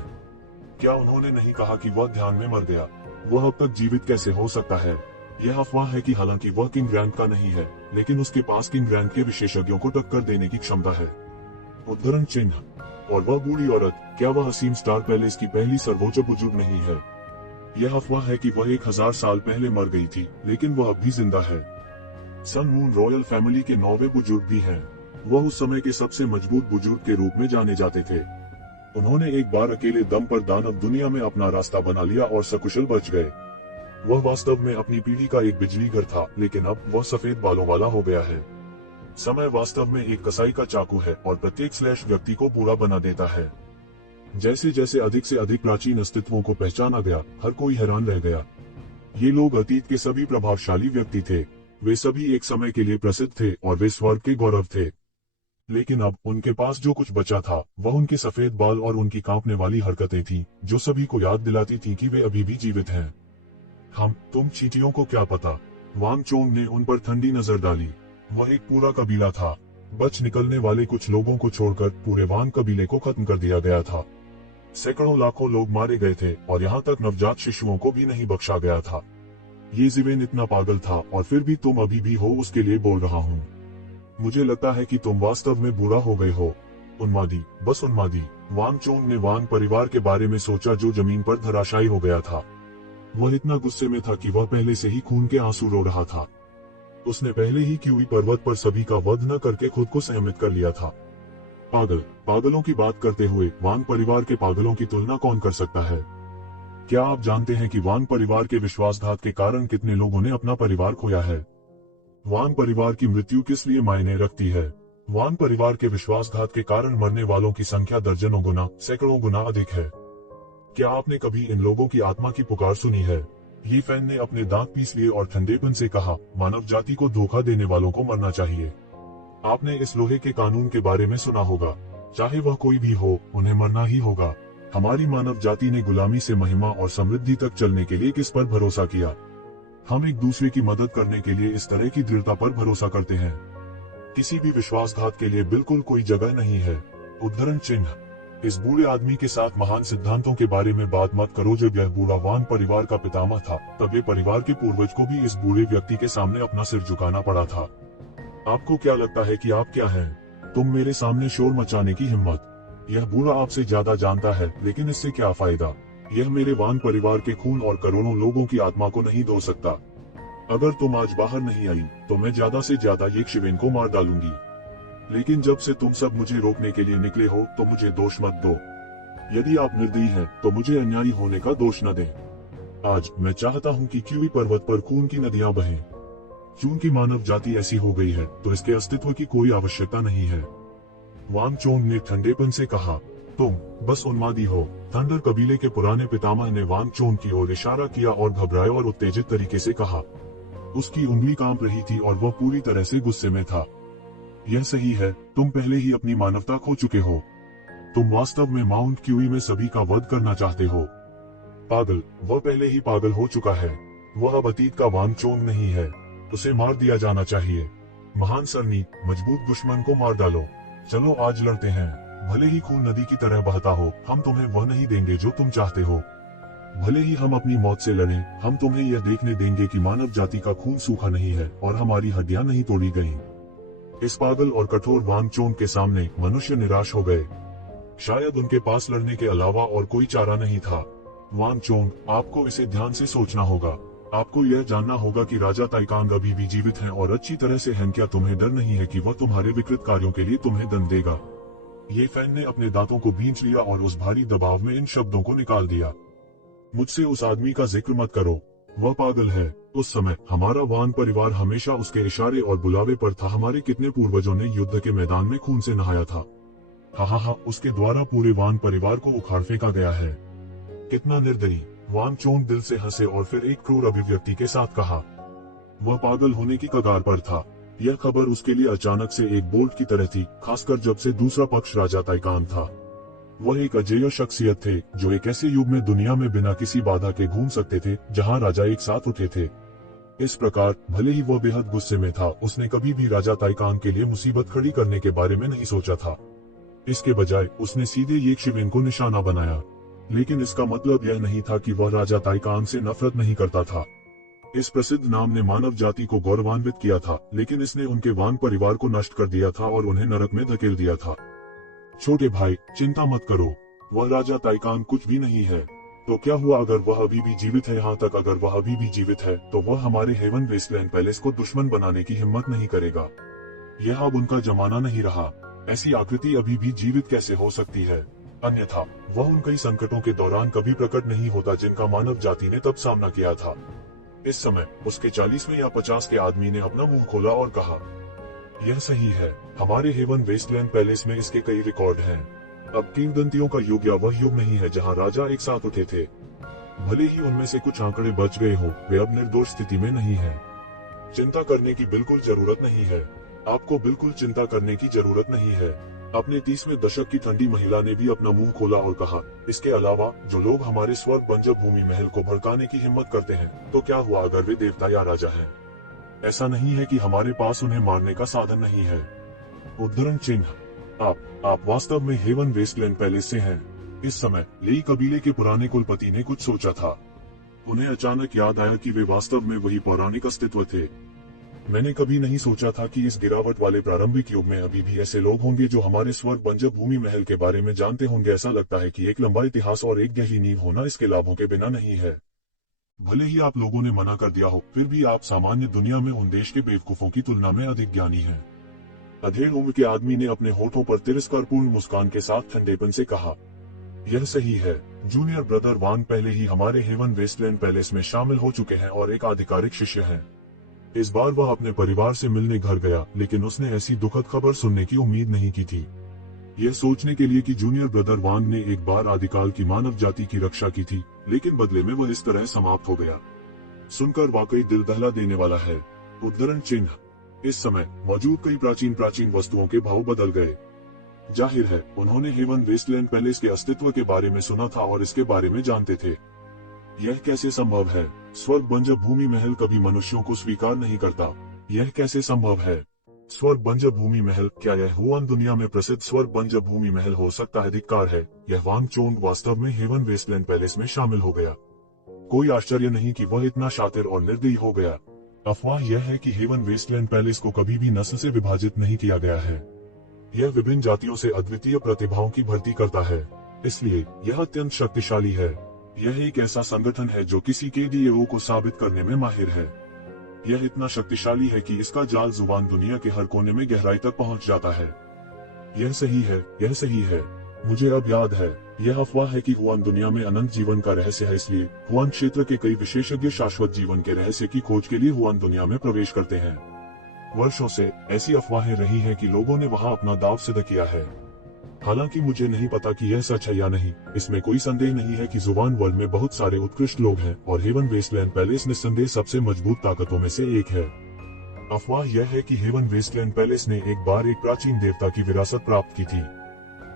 क्या उन्होंने नहीं कहा कि वह ध्यान में मर गया? वह अब तक जीवित कैसे हो सकता है? यह अफवाह है कि हालांकि वह किंग रैंक का नहीं है, लेकिन उसके पास किंग रैंक के विशेषज्ञों को टक्कर देने की क्षमता है। उद्धरण चिन्ह। और वह बूढ़ी औरत, क्या वह असीम स्टार पैलेस की पहली सर्वोच्च बुजुर्ग नहीं है? यह अफवाह है कि वह 1000 साल पहले मर गई थी, लेकिन वह अब भी जिंदा है। सन मून रॉयल फैमिली के 9वें बुजुर्ग भी हैं। वह उस समय के सबसे मजबूत बुजुर्ग के रूप में जाने जाते थे। उन्होंने एक बार अकेले दम पर दानव दुनिया में अपना रास्ता बना लिया और सकुशल बच गए। वह वास्तव में अपनी पीढ़ी का एक बिजली घर था, लेकिन अब वह सफेद बालों वाला हो गया है। समय वास्तव में एक कसाई का चाकू है और प्रत्येक स्लैश व्यक्ति को बूढ़ा बना देता है। जैसे जैसे अधिक से अधिक प्राचीन अस्तित्वों को पहचाना गया, हर कोई हैरान रह गया। ये लोग अतीत के सभी प्रभावशाली व्यक्ति थे। वे सभी एक समय के लिए प्रसिद्ध थे और वे स्वर्ग के गौरव थे। लेकिन अब उनके पास जो कुछ बचा था, वह उनके सफेद बाल और उनकी कांपने वाली हरकतें थीं, जो सभी को याद दिलाती थीं कि वे अभी भी जीवित हैं। तुम चींटियों को क्या पता? वांग चोंग ने उन पर ठंडी नजर डाली। वह एक पूरा कबीला था। बच निकलने वाले कुछ लोगों को छोड़कर पूरे वांग कबीले को खत्म कर दिया गया था। सैकड़ों लाखों लोग मारे गए थे और यहाँ तक नवजात शिशुओं को भी नहीं बख्शा गया था। ये ज़िवेन इतना पागल था, और फिर भी तुम अभी भी हो उसके लिए बोल रहा हूँ। मुझे लगता है कि तुम वास्तव में बुरा हो गए हो। उन्मादी, बस उन्मादी। वांग चोंग ने वांग परिवार के बारे में सोचा, जो जमीन पर धराशायी हो गया था। वह इतना गुस्से में था कि वह पहले से ही खून के आंसू रो रहा था। उसने पहले ही क्यूई पर्वत पर सभी का वध न करके खुद को सहमित कर लिया था। पागलों की बात करते हुए वांग परिवार के पागलों की तुलना कौन कर सकता है? क्या आप जानते हैं कि वांग परिवार के विश्वासघात के कारण कितने लोगों ने अपना परिवार खोया है? वांग परिवार की मृत्यु किस लिए मायने रखती है? वान परिवार के विश्वासघात के कारण मरने वालों की संख्या दर्जनों गुना, सैकड़ों गुना अधिक है। क्या आपने कभी इन लोगों की आत्मा की पुकार सुनी है? ये फैन ने अपने दांत पीस लिए और ठंडेपन से कहा, मानव जाति को धोखा देने वालों को मरना चाहिए। आपने इस लोहे के कानून के बारे में सुना होगा, चाहे वह कोई भी हो, उन्हें मरना ही होगा। हमारी मानव जाति ने गुलामी से महिमा और समृद्धि तक चलने के लिए किस पर भरोसा किया? हम एक दूसरे की मदद करने के लिए इस तरह की दृढ़ता पर भरोसा करते हैं। किसी भी विश्वासघात के लिए बिल्कुल कोई जगह नहीं है। उद्धरण चिन्ह। इस बूढ़े आदमी के साथ महान सिद्धांतों के बारे में बात मत करो। जब यह बूढ़ा वान परिवार का पितामह था, तब ये परिवार के पूर्वज को भी इस बूढ़े व्यक्ति के सामने अपना सिर झुकाना पड़ा था। आपको क्या लगता है कि आप क्या हैं? तुम मेरे सामने शोर मचाने की हिम्मत। यह बूढ़ा आपसे ज्यादा जानता है, लेकिन इससे क्या फायदा? यह मेरे वान परिवार के खून और करोड़ों लोगों की आत्मा को नहीं धो सकता। अगर तुम आज बाहर नहीं आई, तो मैं ज्यादा से ज्यादा ये शिवेन को मार डालूंगी। लेकिन जब से तुम सब मुझे रोकने के लिए निकले हो, तो मुझे दोष मत दो। यदि आप निर्दयी हैं, तो मुझे अन्यायी होने का दोष न दें। आज मैं चाहता हूं कि क्यूई पर्वत पर खून की नदियां बहें। चूंकि मानव जाति ऐसी हो गई है, तो इसके अस्तित्व की कोई आवश्यकता नहीं है। वांग चोंग ने ठंडेपन से कहा, तुम बस उन्मादी हो। थंडर कबीले के पुराने पितामह ने वांग चोंग की ओर इशारा किया और घबराए और उत्तेजित तरीके से कहा। उसकी उंगली कांप रही थी और वह पूरी तरह से गुस्से में था। यह सही है, तुम पहले ही अपनी मानवता खो चुके हो। तुम वास्तव में माउंट क्यूई में सभी का वध करना चाहते हो। पागल, वह पहले ही पागल हो चुका है। वह अब अतीत का वांग चोंग नहीं है। उसे मार दिया जाना चाहिए। महान सरनी, मजबूत दुश्मन को मार डालो। चलो आज लड़ते हैं। भले ही खून नदी की तरह बहता हो, हम तुम्हें वह नहीं देंगे जो तुम चाहते हो। भले ही हम अपनी मौत से लड़ें, हम तुम्हें यह देखने देंगे कि मानव जाति का खून सूखा नहीं है और हमारी हड्डियां नहीं तोड़ी गईं। इस पागल और कठोर वांग चोंग के सामने मनुष्य निराश हो गए। शायद उनके पास लड़ने के अलावा और कोई चारा नहीं था। वांग चोंग, आपको इसे ध्यान से सोचना होगा। आपको यह जानना होगा कि राजा ताइकांग अभी भी जीवित हैं और अच्छी तरह से हैं। क्या तुम्हें डर नहीं है कि वह तुम्हारे विकृत कार्यों के लिए तुम्हें दंड देगा? ये फैन ने अपने दांतों को भींच लिया और उस भारी दबाव में इन शब्दों को निकाल दिया। मुझसे उस आदमी का जिक्र मत करो, वह पागल है। उस समय हमारा वान परिवार हमेशा उसके इशारे और बुलावे पर था। हमारे कितने पूर्वजों ने युद्ध के मैदान में खून से नहाया था। हा, उसके द्वारा पूरे वान परिवार को उखाड़ फेंका गया है। कितना निर्दयी। वांग चोंग दिल से हंसे और फिर एक क्रूर अभिव्यक्ति के साथ कहा, वह पागल होने की कगार पर था। यह खबर उसके लिए अचानक से एक बोल्ट की तरह थी, खासकर जब से दूसरा पक्ष राजा ताइकांग था। वह एक अजेय शख्सियत थे, जो एक ऐसे युग में दुनिया में बिना किसी बाधा के घूम सकते थे, जहां राजा एक साथ उठे थे। इस प्रकार, भले ही वह बेहद गुस्से में था, उसने कभी भी राजा ताइकांग के लिए मुसीबत खड़ी करने के बारे में नहीं सोचा था। इसके बजाय उसने सीधे ये शिवेन को निशाना बनाया। लेकिन इसका मतलब यह नहीं था कि वह राजा ताइकांग से नफरत नहीं करता था। इस प्रसिद्ध नाम ने मानव जाति को गौरवान्वित किया था, लेकिन इसने उनके वान परिवार को नष्ट कर दिया था और उन्हें नरक में धकेल दिया था। छोटे भाई, चिंता मत करो, वह राजा ताइकांग कुछ भी नहीं है। तो क्या हुआ अगर वह अभी भी जीवित है? यहाँ तक अगर वह अभी भी जीवित है, तो वह हमारे हेवन वेस्टलैंड पैलेस को दुश्मन बनाने की हिम्मत नहीं करेगा। यह अब उनका जमाना नहीं रहा। ऐसी आकृति अभी भी जीवित कैसे हो सकती है? अन्यथा वह उन कई संकटों के दौरान कभी प्रकट नहीं होता जिनका मानव जाति ने तब सामना किया था। इस समय उसके 40वें या 50 के आदमी ने अपना मुंह खोला और कहा, यह सही है, हमारे हेवन वेस्टलैंड पैलेस में इसके कई रिकॉर्ड हैं। अब किंवदंतियों का युग या वह युग नहीं है जहां राजा एक साथ उठे थे। भले ही उनमें से कुछ आंकड़े बच गए हो, वे अब निर्दोष स्थिति में नहीं है। चिंता करने की बिल्कुल जरूरत नहीं है। आपको बिल्कुल चिंता करने की जरूरत नहीं है। अपने 30वें दशक की ठंडी महिला ने भी अपना मुंह खोला और कहा, इसके अलावा जो लोग हमारे स्वर्ग बंजर भूमि महल को भड़काने की हिम्मत करते हैं, तो क्या हुआ अगर वे देवता या राजा हैं? ऐसा नहीं है कि हमारे पास उन्हें मारने का साधन नहीं है। उद्धरण चिन्ह। आप वास्तव में हेवन वेस्टलैंड पैलेस से हैं। इस समय लेई कबीले के पुराने कुलपति ने कुछ सोचा था। उन्हें अचानक याद आया कि वे वास्तव में वही पौराणिक अस्तित्व थे। मैंने कभी नहीं सोचा था कि इस गिरावट वाले प्रारंभिक युग में अभी भी ऐसे लोग होंगे जो हमारे स्वर्ग बंजर भूमि महल के बारे में जानते होंगे। ऐसा लगता है कि एक लंबा इतिहास और एक गहरी नींव होना इसके लाभों के बिना नहीं है। भले ही आप लोगों ने मना कर दिया हो, फिर भी आप सामान्य दुनिया में उन देश के बेवकूफों की तुलना में अधिक ज्ञानी हैं। अधेड़ उम्र के आदमी ने अपने होठों पर तिरस्कारपूर्ण मुस्कान के साथ ठंडेपन से कहा, यह सही है। जूनियर ब्रदर वांग पहले ही हमारे हेवन वेस्टलैंड पैलेस में शामिल हो चुके हैं और एक आधिकारिक शिष्य हैं। इस बार वह अपने परिवार से मिलने घर गया, लेकिन उसने ऐसी दुखद खबर सुनने की उम्मीद नहीं की थी। यह सोचने के लिए कि जूनियर ब्रदर वांग ने एक बार आदिकाल की मानव जाति की रक्षा की थी, लेकिन बदले में वह इस तरह समाप्त हो गया। सुनकर वाकई दिल दहला देने वाला है। उद्धरण चिन्ह। इस समय मौजूद कई प्राचीन वस्तुओं के भाव बदल गए। जाहिर है उन्होंने हेवन वेस्टलैंड पैलेस के अस्तित्व के बारे में सुना था और इसके बारे में जानते थे। यह कैसे संभव है? स्वर्ग बंजर भूमि महल कभी मनुष्यों को स्वीकार नहीं करता। यह कैसे संभव है? स्वर्ग बंजर भूमि महल, क्या यह हुआन दुनिया में प्रसिद्ध स्वर्ग बंजर भूमि महल हो सकता है? धिक्कार है, यह वांग चोंग वास्तव में हेवन वेस्टलैंड पैलेस में शामिल हो गया। कोई आश्चर्य नहीं कि वह इतना शातिर और निर्दयी हो गया। अफवाह यह है कि हेवन वेस्टलैंड पैलेस को कभी भी नस्ल से विभाजित नहीं किया गया है। यह विभिन्न जातियों से अद्वितीय प्रतिभाओं की भर्ती करता है, इसलिए यह अत्यंत शक्तिशाली है। यह एक ऐसा संगठन है जो किसी के डीएओ को साबित करने में माहिर है। यह इतना शक्तिशाली है कि इसका जाल जुबान दुनिया के हर कोने में गहराई तक पहुंच जाता है। यह सही है, यह सही है। मुझे अब याद है, यह अफवाह है कि हुआन दुनिया में अनंत जीवन का रहस्य है, इसलिए हुआन क्षेत्र के कई विशेषज्ञ शाश्वत जीवन के रहस्य की खोज के लिए हुआन दुनिया में प्रवेश करते हैं। वर्षों से ऐसी अफवाहें रही हैं कि लोगों ने वहां अपना दांव सिद्ध किया है। हालांकि मुझे नहीं पता कि यह सच है या नहीं। इसमें कोई संदेह नहीं है कि जुबान वर्ल्ड में बहुत सारे उत्कृष्ट लोग हैं और हेवन वेस्टलैंड पैलेस निस्संदेह सबसे मजबूत ताकतों में से एक है। अफवाह यह है कि हेवन वेस्टलैंड पैलेस ने एक बार एक प्राचीन देवता की विरासत प्राप्त की थी।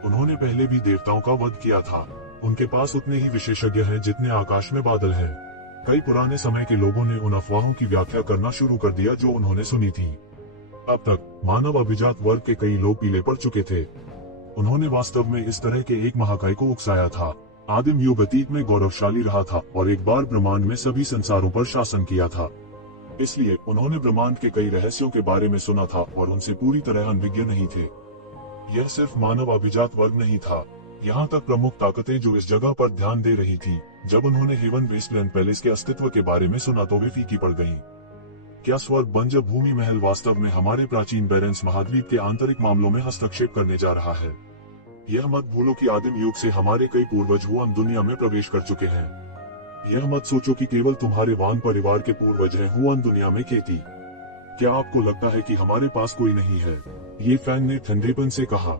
उन्होंने पहले भी देवताओं का वध किया था। उनके पास उतने ही विशेषज्ञ हैं जितने आकाश में बादल हैं। कई पुराने समय के लोगों ने उन अफवाहों की व्याख्या करना शुरू कर दिया जो उन्होंने सुनी थी। अब तक मानव अभिजात वर्ग के कई लोग पीले पड़ चुके थे। उन्होंने वास्तव में इस तरह के एक महाकाय को उकसाया था। आदिम युग अतीत में गौरवशाली रहा था और एक बार ब्रह्मांड में सभी संसारों पर शासन किया था। इसलिए उन्होंने ब्रह्मांड के कई रहस्यों के बारे में सुना था और उनसे पूरी तरह अनभिज्ञ नहीं थे। यह सिर्फ मानव अभिजात वर्ग नहीं था, यहाँ तक प्रमुख ताकतें जो इस जगह पर ध्यान दे रही थी, जब उन्होंने हेवन वेस्टलैंड पैलेस के अस्तित्व के बारे में सुना तो वे फीकी पड़ गईं। क्या स्वर्ग बंजर भूमि महल वास्तव में हमारे प्राचीन बैरेंस महाद्वीप के आंतरिक मामलों में हस्तक्षेप करने जा रहा है? यह मत भूलो कि आदिम युग से हमारे कई पूर्वज हुआन दुनिया में प्रवेश कर चुके हैं। यह मत सोचो कि केवल तुम्हारे वान परिवार के पूर्वज हैं हुआन दुनिया में खेती। क्या आपको लगता है कि हमारे पास कोई नहीं है? ये फैंग ने ठंडेपन से कहा।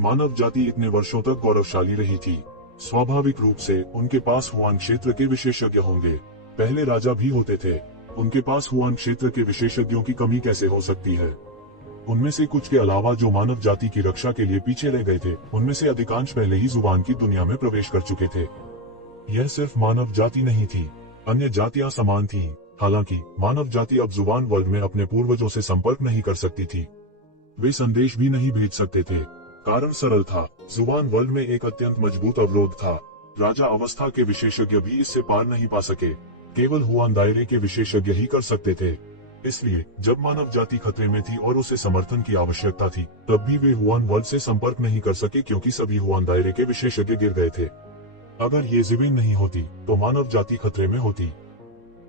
मानव जाति इतने वर्षों तक गौरवशाली रही थी। स्वाभाविक रूप से उनके पास हुआन क्षेत्र के विशेषज्ञ होंगे। पहले राजा भी होते थे। उनके पास हुआन क्षेत्र के विशेषज्ञों की कमी कैसे हो सकती है? उनमें से कुछ के अलावा जो मानव जाति की रक्षा के लिए पीछे रह गए थे, उनमें से अधिकांश पहले ही जुबान की दुनिया में प्रवेश कर चुके थे। यह सिर्फ मानव जाति नहीं थी, अन्य जातियां समान थीं। हालांकि मानव जाति अब जुबान वर्ल्ड में अपने पूर्वजों से संपर्क नहीं कर सकती थी। वे संदेश भी नहीं भेज सकते थे। कारण सरल था, जुबान वर्ल्ड में एक अत्यंत मजबूत अवरोध था। राजा अवस्था के विशेषज्ञ भी इससे पार नहीं पा सके। केवल हुआन दायरे के विशेषज्ञ ही कर सकते थे। इसलिए जब मानव जाति खतरे में थी और उसे समर्थन की आवश्यकता थी, तब भी वे हुआन वर्ल्ड से संपर्क नहीं कर सके क्योंकि सभी हुआन दायरे के विशेषज्ञ गिर गए थे। अगर ये ज़मीन नहीं होती तो मानव जाति खतरे में होती।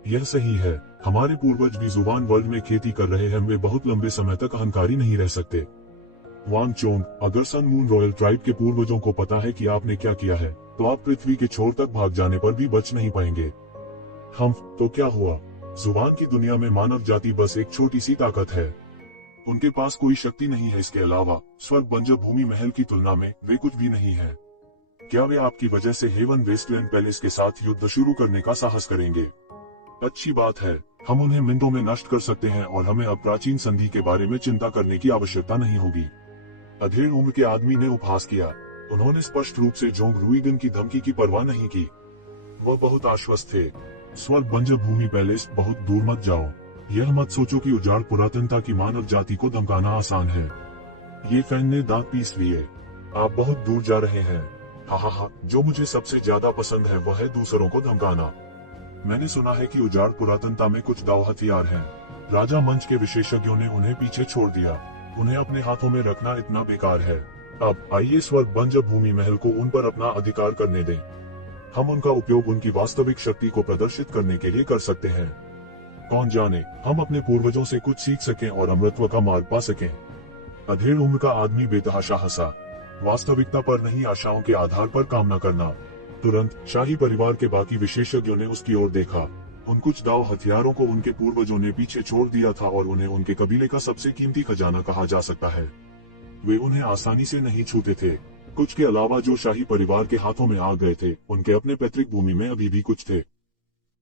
यह सही है, हमारे पूर्वज भी जुबान वर्ल्ड में खेती कर रहे हैं। वे बहुत लंबे समय तक अहंकारी नहीं रह सकते। वांग चोंग, अगर सन मून रॉयल ट्राइब के पूर्वजों को पता है कि आपने क्या किया है, तो आप पृथ्वी के छोर तक भाग जाने पर भी बच नहीं पाएंगे। हम तो क्या हुआ? जुबान की दुनिया में मानव जाति बस एक छोटी सी ताकत है। उनके पास कोई शक्ति नहीं है। इसके अलावा स्वर्ग बंजर भूमि महल की तुलना में वे कुछ भी नहीं है। क्या वे आपकी वजह से हेवन वेस्टलैंड पैलेस के साथ युद्ध शुरू करने का साहस करेंगे? अच्छी बात है, हम उन्हें मिनटों में नष्ट कर सकते हैं और हमें अब प्राचीन संधि के बारे में चिंता करने की आवश्यकता नहीं होगी। अधेड़ उम्र के आदमी ने उपहास किया। उन्होंने स्पष्ट रूप से जोंग रुईगन की धमकी की परवाह नहीं की। वह बहुत आश्वस्त थे। स्वर्ग बंजर भूमि पैलेस, बहुत दूर मत जाओ। यह मत सोचो कि उजाड़ पुरातनता की मानव जाति को धमकाना आसान है। ये फैन ने दांत पीस लिए। आप बहुत दूर जा रहे हैं। हा, जो मुझे सबसे ज्यादा पसंद है वह है दूसरों को धमकाना। मैंने सुना है कि उजाड़ पुरातनता में कुछ दाव हथियार हैं। राजा मंच के विशेषज्ञों ने उन्हें पीछे छोड़ दिया। उन्हें अपने हाथों में रखना इतना बेकार है। अब आइए स्वर्ग बंजर भूमि महल को उन पर अपना अधिकार करने दें। हम उनका उपयोग उनकी वास्तविक शक्ति को प्रदर्शित करने के लिए कर सकते हैं। कौन जाने हम अपने पूर्वजों से कुछ सीख सकें और अमृतत्व का मार्ग पा सकें। अधेड़ उम्र का आदमी बेतहाशा हंसा। वास्तविकता पर नहीं, आशाओं के आधार पर काम न करना। तुरंत शाही परिवार के बाकी विशेषज्ञों ने उसकी ओर देखा। उन कुछ दाव हथियारों को उनके पूर्वजों ने पीछे छोड़ दिया था और उन्हें उनके कबीले का सबसे कीमती खजाना कहा जा सकता है। वे उन्हें आसानी से नहीं छूते थे। कुछ के अलावा जो शाही परिवार के हाथों में आ गए थे, उनके अपने पैतृक भूमि में अभी भी कुछ थे।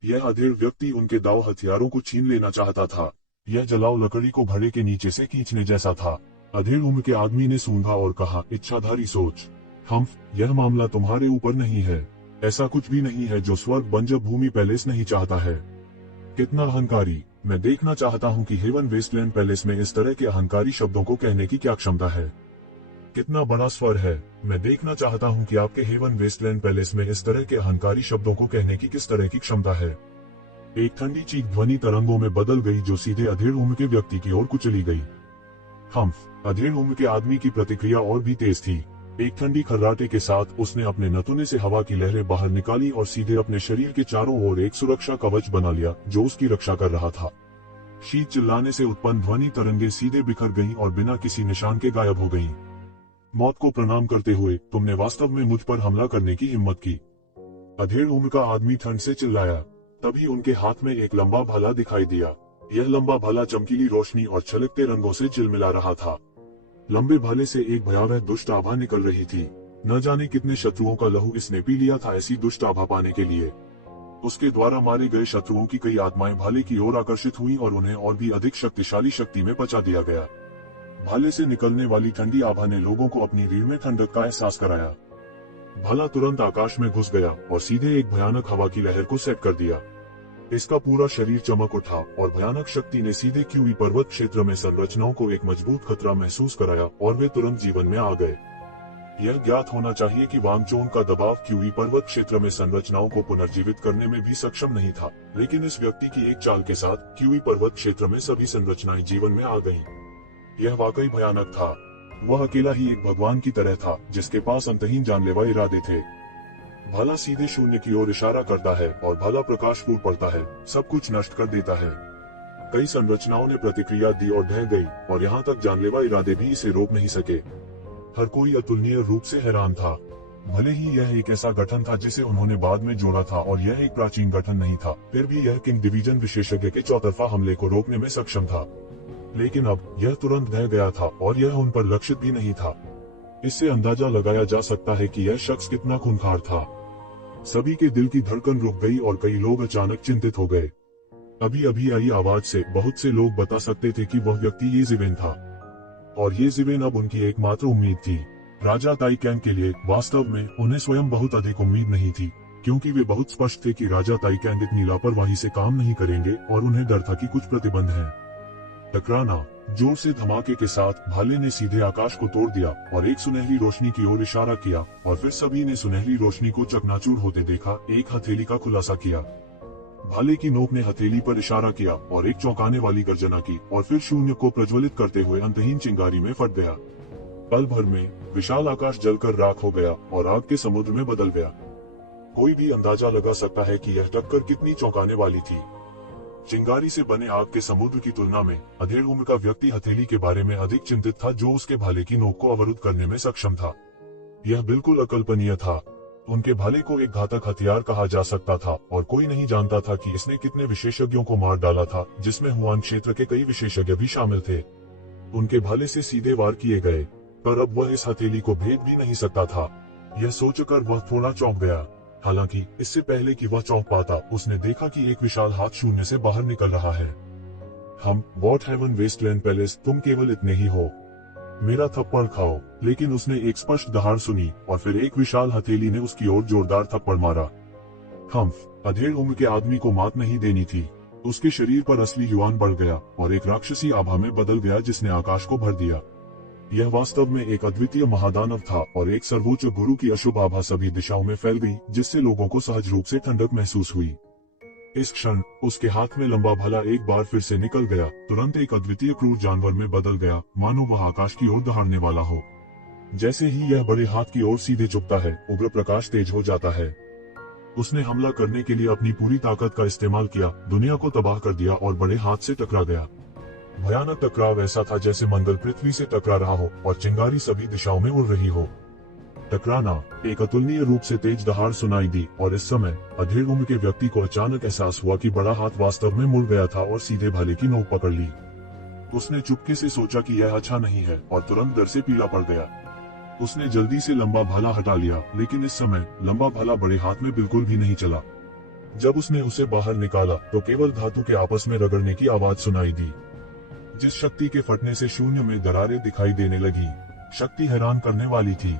यह अधेड़ व्यक्ति उनके दाव हथियारों को छीन लेना चाहता था। यह जलाओ लकड़ी को घड़े के नीचे से खींचने जैसा था। अधेड़ उम्र के आदमी ने सूंघा और कहा, इच्छाधारी सोच। हम्फ, यह मामला तुम्हारे ऊपर नहीं है। ऐसा कुछ भी नहीं है जो स्वर्ग बंजर भूमि पैलेस नहीं चाहता है। कितना अहंकारी। मैं देखना चाहता हूँ कि हेवन वेस्टलैंड पैलेस में इस तरह के अहंकारी शब्दों को कहने की क्या क्षमता है। कितना बड़ा स्वर है। मैं देखना चाहता हूँ कि आपके हेवन वेस्टलैंड पैलेस में इस तरह के अहंकारी शब्दों को कहने की किस तरह की क्षमता है। एक ठंडी चीख ध्वनि तरंगों में बदल गई जो सीधे अधेड़ उम्र के व्यक्ति की ओर कुचली गई। हम्फ, अधेड़ उम्र के आदमी की प्रतिक्रिया और भी तेज थी। एक ठंडी खर्राटे के साथ उसने अपने नथुने से हवा की लहरें बाहर निकाली और सीधे अपने शरीर के चारों ओर एक सुरक्षा कवच बना लिया जो उसकी रक्षा कर रहा था। शीत चिल्लाने से उत्पन्न ध्वनि तरंगे सीधे बिखर गईं और बिना किसी निशान के गायब हो गईं। मौत को प्रणाम करते हुए तुमने वास्तव में मुझ पर हमला करने की हिम्मत की। अधेड़ उम्र का आदमी ठंड से चिल्लाया। तभी उनके हाथ में एक लंबा भाला दिखाई दिया। यह लंबा भाला चमकीली रोशनी और छलकते रंगों से झिलमिला रहा था। लंबे भाले से एक भयावह दुष्ट आभा निकल रही थी। न जाने कितने शत्रुओं का लहू इसने पी लिया था ऐसी दुष्ट आभा पाने के लिए। उसके द्वारा मारे गए शत्रुओं की कई आत्माएं भाले की ओर आकर्षित हुई और उन्हें और भी अधिक शक्तिशाली शक्ति में पचा दिया गया। भाले से निकलने वाली ठंडी आभा ने लोगों को अपनी रीढ़ में ठंडक का एहसास कराया। भाला तुरंत आकाश में घुस गया और सीधे एक भयानक हवा की लहर को सेट कर दिया। इसका पूरा शरीर चमक उठा और भयानक शक्ति ने सीधे क्यूई पर्वत क्षेत्र में संरचनाओं को एक मजबूत खतरा महसूस कराया और वे तुरंत जीवन में आ गए। यह ज्ञात होना चाहिए कि वांगचोन का दबाव क्यूई पर्वत क्षेत्र में संरचनाओं को पुनर्जीवित करने में भी सक्षम नहीं था, लेकिन इस व्यक्ति की एक चाल के साथ क्यूई पर्वत क्षेत्र में सभी संरचनाएं जीवन में आ गईं। यह वाकई भयानक था। वह अकेला ही एक भगवान की तरह था जिसके पास अंतहीन जानलेवा इरादे थे। भाला सीधे शून्य की ओर इशारा करता है और भाला प्रकाश फूट पड़ता है, सब कुछ नष्ट कर देता है। कई संरचनाओं ने प्रतिक्रिया दी और ढह गई और यहाँ तक जानलेवा इरादे भी इसे रोक नहीं सके। हर कोई अतुलनीय रूप से हैरान था। भले ही यह एक ऐसा गठन था जिसे उन्होंने बाद में जोड़ा था और यह एक प्राचीन गठन नहीं था, फिर भी यह किंग डिवीजन विशेषज्ञ के चौतरफा हमले को रोकने में सक्षम था। लेकिन अब यह तुरंत ढह गया था और यह उन पर लक्षित भी नहीं था। इससे अंदाजा लगाया जा सकता है कि यह शख्स कितना खूंखार था। सभी के दिल की धड़कन रुक गई और कई लोग अचानक चिंतित हो गए। अभी अभी आई आवाज से बहुत से लोग बता सकते थे कि वह व्यक्ति ये जिवेन था, और ये जिवेन अब उनकी एकमात्र उम्मीद थी। राजा ताइकैंग के लिए वास्तव में उन्हें स्वयं बहुत अधिक उम्मीद नहीं थी, क्योंकि वे बहुत स्पष्ट थे कि राजा ताइकैंग इतनी लापरवाही से काम नहीं करेंगे और उन्हें डर था कि कुछ प्रतिबंध हैं। टकराना। जोर से धमाके के साथ भाले ने सीधे आकाश को तोड़ दिया और एक सुनहरी रोशनी की ओर इशारा किया और फिर सभी ने सुनहरी रोशनी को चकनाचूर होते देखा। एक हथेली का खुलासा किया। भाले की नोक ने हथेली पर इशारा किया और एक चौंकाने वाली गर्जना की और फिर शून्य को प्रज्वलित करते हुए अंतहीन चिंगारी में फट गया। पल भर में विशाल आकाश जलकर राख हो गया और आग के समुद्र में बदल गया। कोई भी अंदाजा लगा सकता है कि यह टक्कर कितनी चौंकाने वाली थी। चिंगारी से बने आग के समुद्र की तुलना में अधेड़ उम्र का व्यक्ति हथेली के बारे में अधिक चिंतित था जो उसके भाले की नोक को अवरुद्ध करने में सक्षम था। यह बिल्कुल अकल्पनीय था। उनके भाले को एक घातक हथियार कहा जा सकता था और कोई नहीं जानता था कि इसने कितने विशेषज्ञों को मार डाला था, जिसमें हुआन क्षेत्र के कई विशेषज्ञ भी शामिल थे। उनके भाले से सीधे वार किए गए, पर अब वह इस हथेली को भेद भी नहीं सकता था। यह सोचकर वह थोड़ा चौंक गया। हालांकि इससे पहले कि वह चौंक पाता, उसने देखा कि एक विशाल हाथ शून्य से बाहर निकल रहा है। हम वॉट हेवन वेस्टलैंड पैलेस, तुम केवल इतने ही हो, मेरा थप्पड़ खाओ। लेकिन उसने एक स्पष्ट दहाड़ सुनी और फिर एक विशाल हथेली ने उसकी ओर जोरदार थप्पड़ मारा। हम्फ, अधेड़ उम्र के आदमी को मात नहीं देनी थी। उसके शरीर पर असली युवान बढ़ गया और एक राक्षसी आभा में बदल गया जिसने आकाश को भर दिया। यह वास्तव में एक अद्वितीय महादानव था और एक सर्वोच्च गुरु की अशुभ आभा सभी दिशाओं में फैल गई, जिससे लोगों को सहज रूप से ठंडक महसूस हुई। इस क्षण उसके हाथ में लंबा भाला एक बार फिर से निकल गया, तुरंत एक अद्वितीय क्रूर जानवर में बदल गया, मानो वह आकाश की ओर दहाड़ने वाला हो। जैसे ही यह बड़े हाथ की ओर सीधे झुकता है, उग्र प्रकाश तेज हो जाता है। उसने हमला करने के लिए अपनी पूरी ताकत का इस्तेमाल किया, दुनिया को तबाह कर दिया और बड़े हाथ से टकरा गया। भयानक टकराव ऐसा था जैसे मंगल पृथ्वी से टकरा रहा हो और चिंगारी सभी दिशाओं में उड़ रही हो। टकराना, एक अतुलनीय रूप से तेज दहाड़ सुनाई दी और इस समय अधेड़ उम्र के व्यक्ति को अचानक एहसास हुआ कि बड़ा हाथ वास्तव में मुड़ गया था और सीधे भाले की नोक पकड़ ली। उसने चुपके से सोचा कि यह अच्छा नहीं है और तुरंत डर से पीला पड़ गया। उसने जल्दी से लंबा भाला हटा लिया, लेकिन इस समय लंबा भाला बड़े हाथ में बिल्कुल भी नहीं चला। जब उसने उसे बाहर निकाला तो केवल धातु के आपस में रगड़ने की आवाज सुनाई दी। जिस शक्ति के फटने से शून्य में दरारें दिखाई देने लगी, शक्ति हैरान करने वाली थी।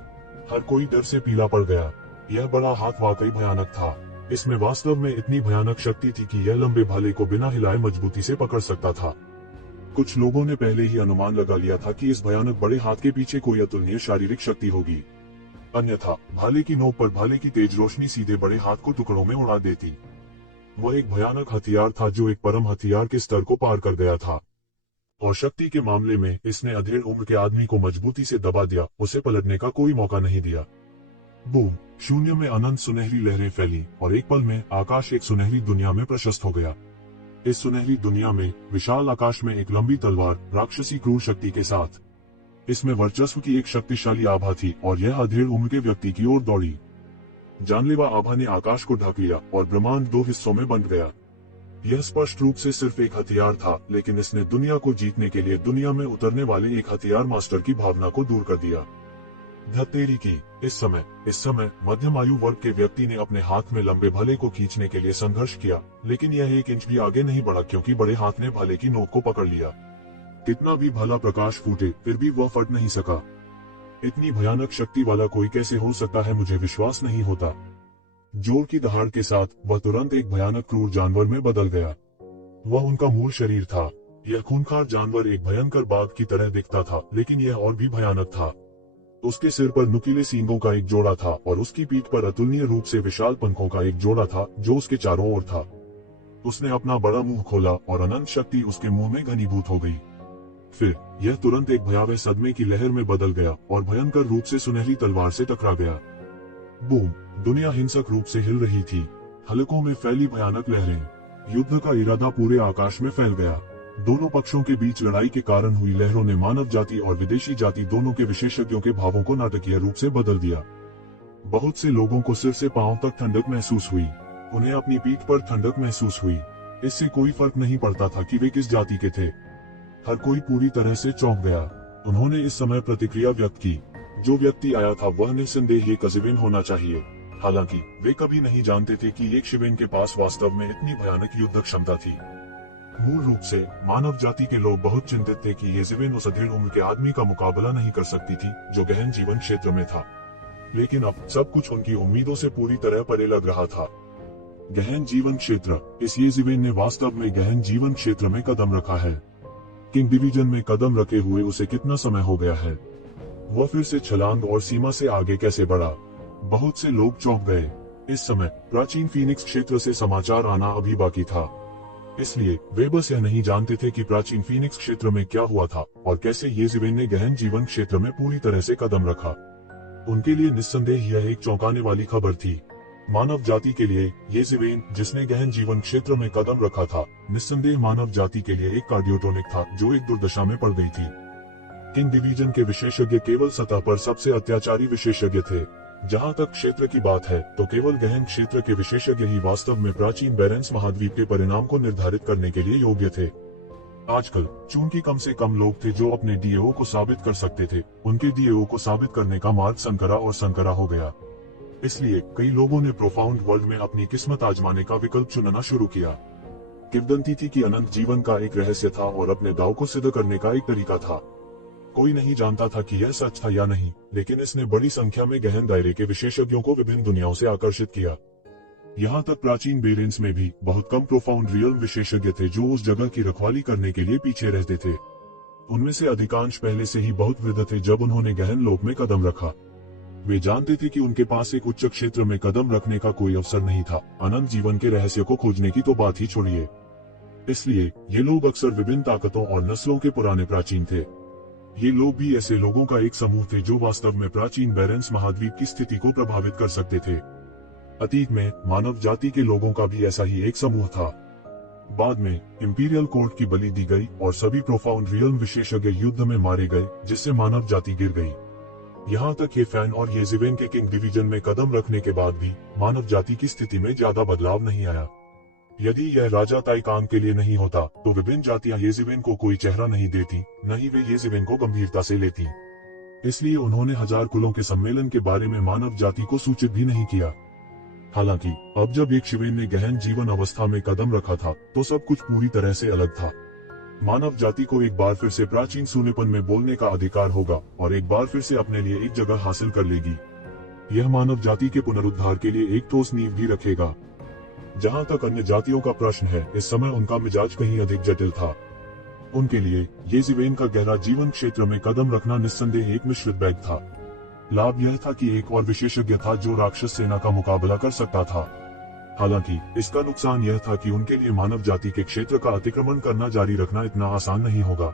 हर कोई डर से पीला पड़ गया। यह बड़ा हाथ वाकई भयानक था। इसमें वास्तव में इतनी भयानक शक्ति थी कि यह लंबे भाले को बिना हिलाए मजबूती से पकड़ सकता था। कुछ लोगों ने पहले ही अनुमान लगा लिया था कि इस भयानक बड़े हाथ के पीछे कोई अतुलनीय शारीरिक शक्ति होगी, अन्यथा भाले की नोक पर भाले की तेज रोशनी सीधे बड़े हाथ को टुकड़ों में उड़ा देती। वह एक भयानक हथियार था जो एक परम हथियार के स्तर को पार कर गया था, और शक्ति के मामले में इसने अधेड़ उम्र के आदमी को मजबूती से दबा दिया, उसे पलटने का कोई मौका नहीं दिया। बूम! शून्य में अनंत सुनहरी लहरें फैली और एक पल में आकाश एक सुनहरी दुनिया में प्रशस्त हो गया। इस सुनहरी दुनिया में विशाल आकाश में एक लंबी तलवार राक्षसी क्रूर शक्ति के साथ, इसमें वर्चस्व की एक शक्तिशाली आभा थी और यह अधेड़ उम्र के व्यक्ति की ओर दौड़ी। जानलेवा आभा ने आकाश को ढक लिया और ब्रह्मांड दो हिस्सों में बंट गया। यह स्पष्ट रूप से सिर्फ एक हथियार था, लेकिन इसने दुनिया को जीतने के लिए दुनिया में उतरने वाले एक हथियार मास्टर की भावना को दूर कर दिया। धत्तेरी की इस समय मध्यम आयु वर्ग के व्यक्ति ने अपने हाथ में लंबे भाले को खींचने के लिए संघर्ष किया, लेकिन यह एक इंच भी आगे नहीं बढ़ा क्योंकि बड़े हाथ ने भाले की नोक को पकड़ लिया। कितना भी भाला प्रकाश फूटे फिर भी वह फट नहीं सका। इतनी भयानक शक्ति वाला कोई कैसे हो सकता है, मुझे विश्वास नहीं होता। जोर की दहाड़ के साथ वह तुरंत एक भयानक क्रूर जानवर में बदल गया। वह उनका मूल शरीर था। यह खूंखार जानवर एक भयंकर बाघ की तरह दिखता था, लेकिन यह और भी भयानक था। उसके सिर पर नुकीले सींगों का एक जोड़ा था और उसकी पीठ पर अतुलनीय रूप से विशाल पंखों का एक जोड़ा था जो उसके चारों ओर था। उसने अपना बड़ा मुंह खोला और अनंत शक्ति उसके मुंह में घनीभूत हो गई। फिर यह तुरंत एक भयावह सदमे की लहर में बदल गया और भयंकर रूप से सुनहरी तलवार से टकरा गया। बूम! दुनिया हिंसक रूप से हिल रही थी। हलकों में फैली भयानक लहरें। युद्ध का इरादा पूरे आकाश में फैल गया। दोनों पक्षों के बीच लड़ाई के कारण हुई लहरों ने मानव जाति और विदेशी जाति दोनों के विशेषज्ञों के भावों को नाटकीय रूप से बदल दिया। बहुत से लोगों को सिर से पांव तक ठंडक महसूस हुई। उन्हें अपनी पीठ पर ठंडक महसूस हुई। इससे कोई फर्क नहीं पड़ता था कि वे किस जाति के थे। हर कोई पूरी तरह से चौंक गया। उन्होंने इस समय प्रतिक्रिया व्यक्त की। जो व्यक्ति आया था वह निस्संदेह एक अज़ीविन होना चाहिए। हालांकि वे कभी नहीं जानते थे कि एक शिविन के पास वास्तव में इतनी भयानक युद्ध क्षमता थी। मूल रूप से मानव जाति के लोग बहुत चिंतित थे कि ये ज़ीविन उस अधेड़ उम्र के आदमी का मुकाबला नहीं कर सकती थी जो गहन जीवन क्षेत्र में था। लेकिन अब सब कुछ उनकी उम्मीदों से पूरी तरह परे लग रहा था। गहन जीवन क्षेत्र, इस ये ज़ीविन ने वास्तव में गहन जीवन क्षेत्र में कदम रखा है। किंग डिवीजन में कदम रखे हुए उसे कितना समय हो गया है? वह फिर से छलांग और सीमा से आगे कैसे बढ़ा? बहुत से लोग चौंक गए। इस समय प्राचीन फीनिक्स क्षेत्र से समाचार आना अभी बाकी था, इसलिए वे बस यह नहीं जानते थे कि प्राचीन फीनिक्स क्षेत्र में क्या हुआ था और कैसे ये ज़ीविन ने गहन जीवन क्षेत्र में पूरी तरह से कदम रखा। उनके लिए निस्संदेह यह एक चौंकाने वाली खबर थी। मानव जाति के लिए ये ज़ीविन जिसने गहन जीवन क्षेत्र में कदम रखा था, निस्संदेह मानव जाति के लिए एक कार्डियोटोनिक था जो एक दुर्दशा में पड़ गई थी। किंग डिवीजन के विशेषज्ञ केवल सतह पर सबसे अत्याचारी विशेषज्ञ थे। जहां तक क्षेत्र की बात है तो केवल गहन क्षेत्र के विशेषज्ञ ही वास्तव में प्राचीन बेरेंस महाद्वीप के परिणाम को निर्धारित करने के लिए योग्य थे। आजकल चूंकि कम से कम लोग थे जो अपने डीएओ को साबित कर सकते थे, उनके डीएओ को साबित करने का मार्ग संकरा और संकरा हो गया। इसलिए कई लोगों ने प्रोफाउंड वर्ल्ड में अपनी किस्मत आजमाने का विकल्प चुनना शुरू किया। किंवदंती थी कि अनंत जीवन का एक रहस्य था और अपने दाव को सिद्ध करने का एक तरीका था। कोई नहीं जानता था कि यह सच था या नहीं, लेकिन इसने बड़ी संख्या में गहन दायरे के विशेषज्ञों को विभिन्न दुनियाओं से आकर्षित किया। यहाँ तक प्राचीन बेरेंस में भी बहुत कम प्रोफाउंड रियल विशेषज्ञ थे जो उस जगह की रखवाली करने के लिए पीछे रहते थे। उनमें से अधिकांश पहले से ही बहुत वृद्ध थे जब उन्होंने गहन लोक में कदम रखा। वे जानते थे कि उनके पास एक उच्च क्षेत्र में कदम रखने का कोई अवसर नहीं था। अनंत जीवन के रहस्य को खोजने की तो बात ही छोड़िए। इसलिए ये लोग अक्सर विभिन्न ताकतों और नस्लों के पुराने प्राचीन थे। ये लोग भी ऐसे लोगों का एक समूह थे जो वास्तव में प्राचीन बेरेंस महाद्वीप की स्थिति को प्रभावित कर सकते थे। अतीत में मानव जाति के लोगों का भी ऐसा ही एक समूह था। बाद में इंपीरियल कोर्ट की बलि दी गई और सभी प्रोफाउंड रियल विशेषज्ञ युद्ध में मारे गए, जिससे मानव जाति गिर गई। यहाँ तक ये फैन और येज़िवेन के किंग डिवीजन में कदम रखने के बाद भी मानव जाति की स्थिति में ज्यादा बदलाव नहीं आया। यदि यह राजा ताइकांग के लिए नहीं होता तो विभिन्न जातियां येज़िवेन को कोई चेहरा नहीं देती, न ही वे येज़िवेन को गंभीरता से लेती। इसलिए उन्होंने 1000 कुलों के सम्मेलन के बारे में मानव जाति को सूचित भी नहीं किया। हालांकि अब जब येज़िवेन ने गहन जीवन अवस्था में कदम रखा था तो सब कुछ पूरी तरह से अलग था। मानव जाति को एक बार फिर से प्राचीन सूनेपन में बोलने का अधिकार होगा और एक बार फिर से अपने लिए एक जगह हासिल कर लेगी। यह मानव जाति के पुनरुद्धार के लिए एक ठोस नींव भी रखेगा। जहां तक अन्य जातियों का प्रश्न है, इस समय उनका मिजाज कहीं अधिक जटिल था। उनके लिए येज़िवेन का गहरा जीवन क्षेत्र में कदम रखना निस्संदेह एक मिश्रित बैग था। लाभ यह था कि एक और विशेषज्ञ था जो राक्षस सेना का मुकाबला कर सकता था। हालांकि इसका नुकसान यह था कि उनके लिए मानव जाति के क्षेत्र का अतिक्रमण करना जारी रखना इतना आसान नहीं होगा।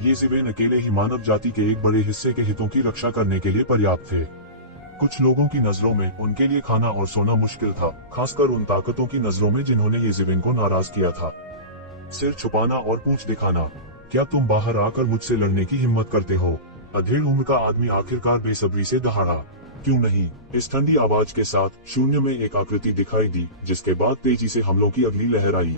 येज़िवेन अकेले ही मानव जाति के एक बड़े हिस्से के हितों की रक्षा करने के लिए पर्याप्त थे। कुछ लोगों की नजरों में उनके लिए खाना और सोना मुश्किल था, खासकर उन ताकतों की नजरों में जिन्होंने येज़िवेन को नाराज किया था। सिर छुपाना और पूंछ दिखाना। क्या तुम बाहर आकर मुझसे लड़ने की हिम्मत करते हो? अधेड़ उम्र का आदमी आखिरकार बेसब्री से दहाड़ा। क्यों नहीं? इस ठंडी आवाज के साथ शून्य में एक आकृति दिखाई दी, जिसके बाद तेजी से हमलों की अगली लहर आई।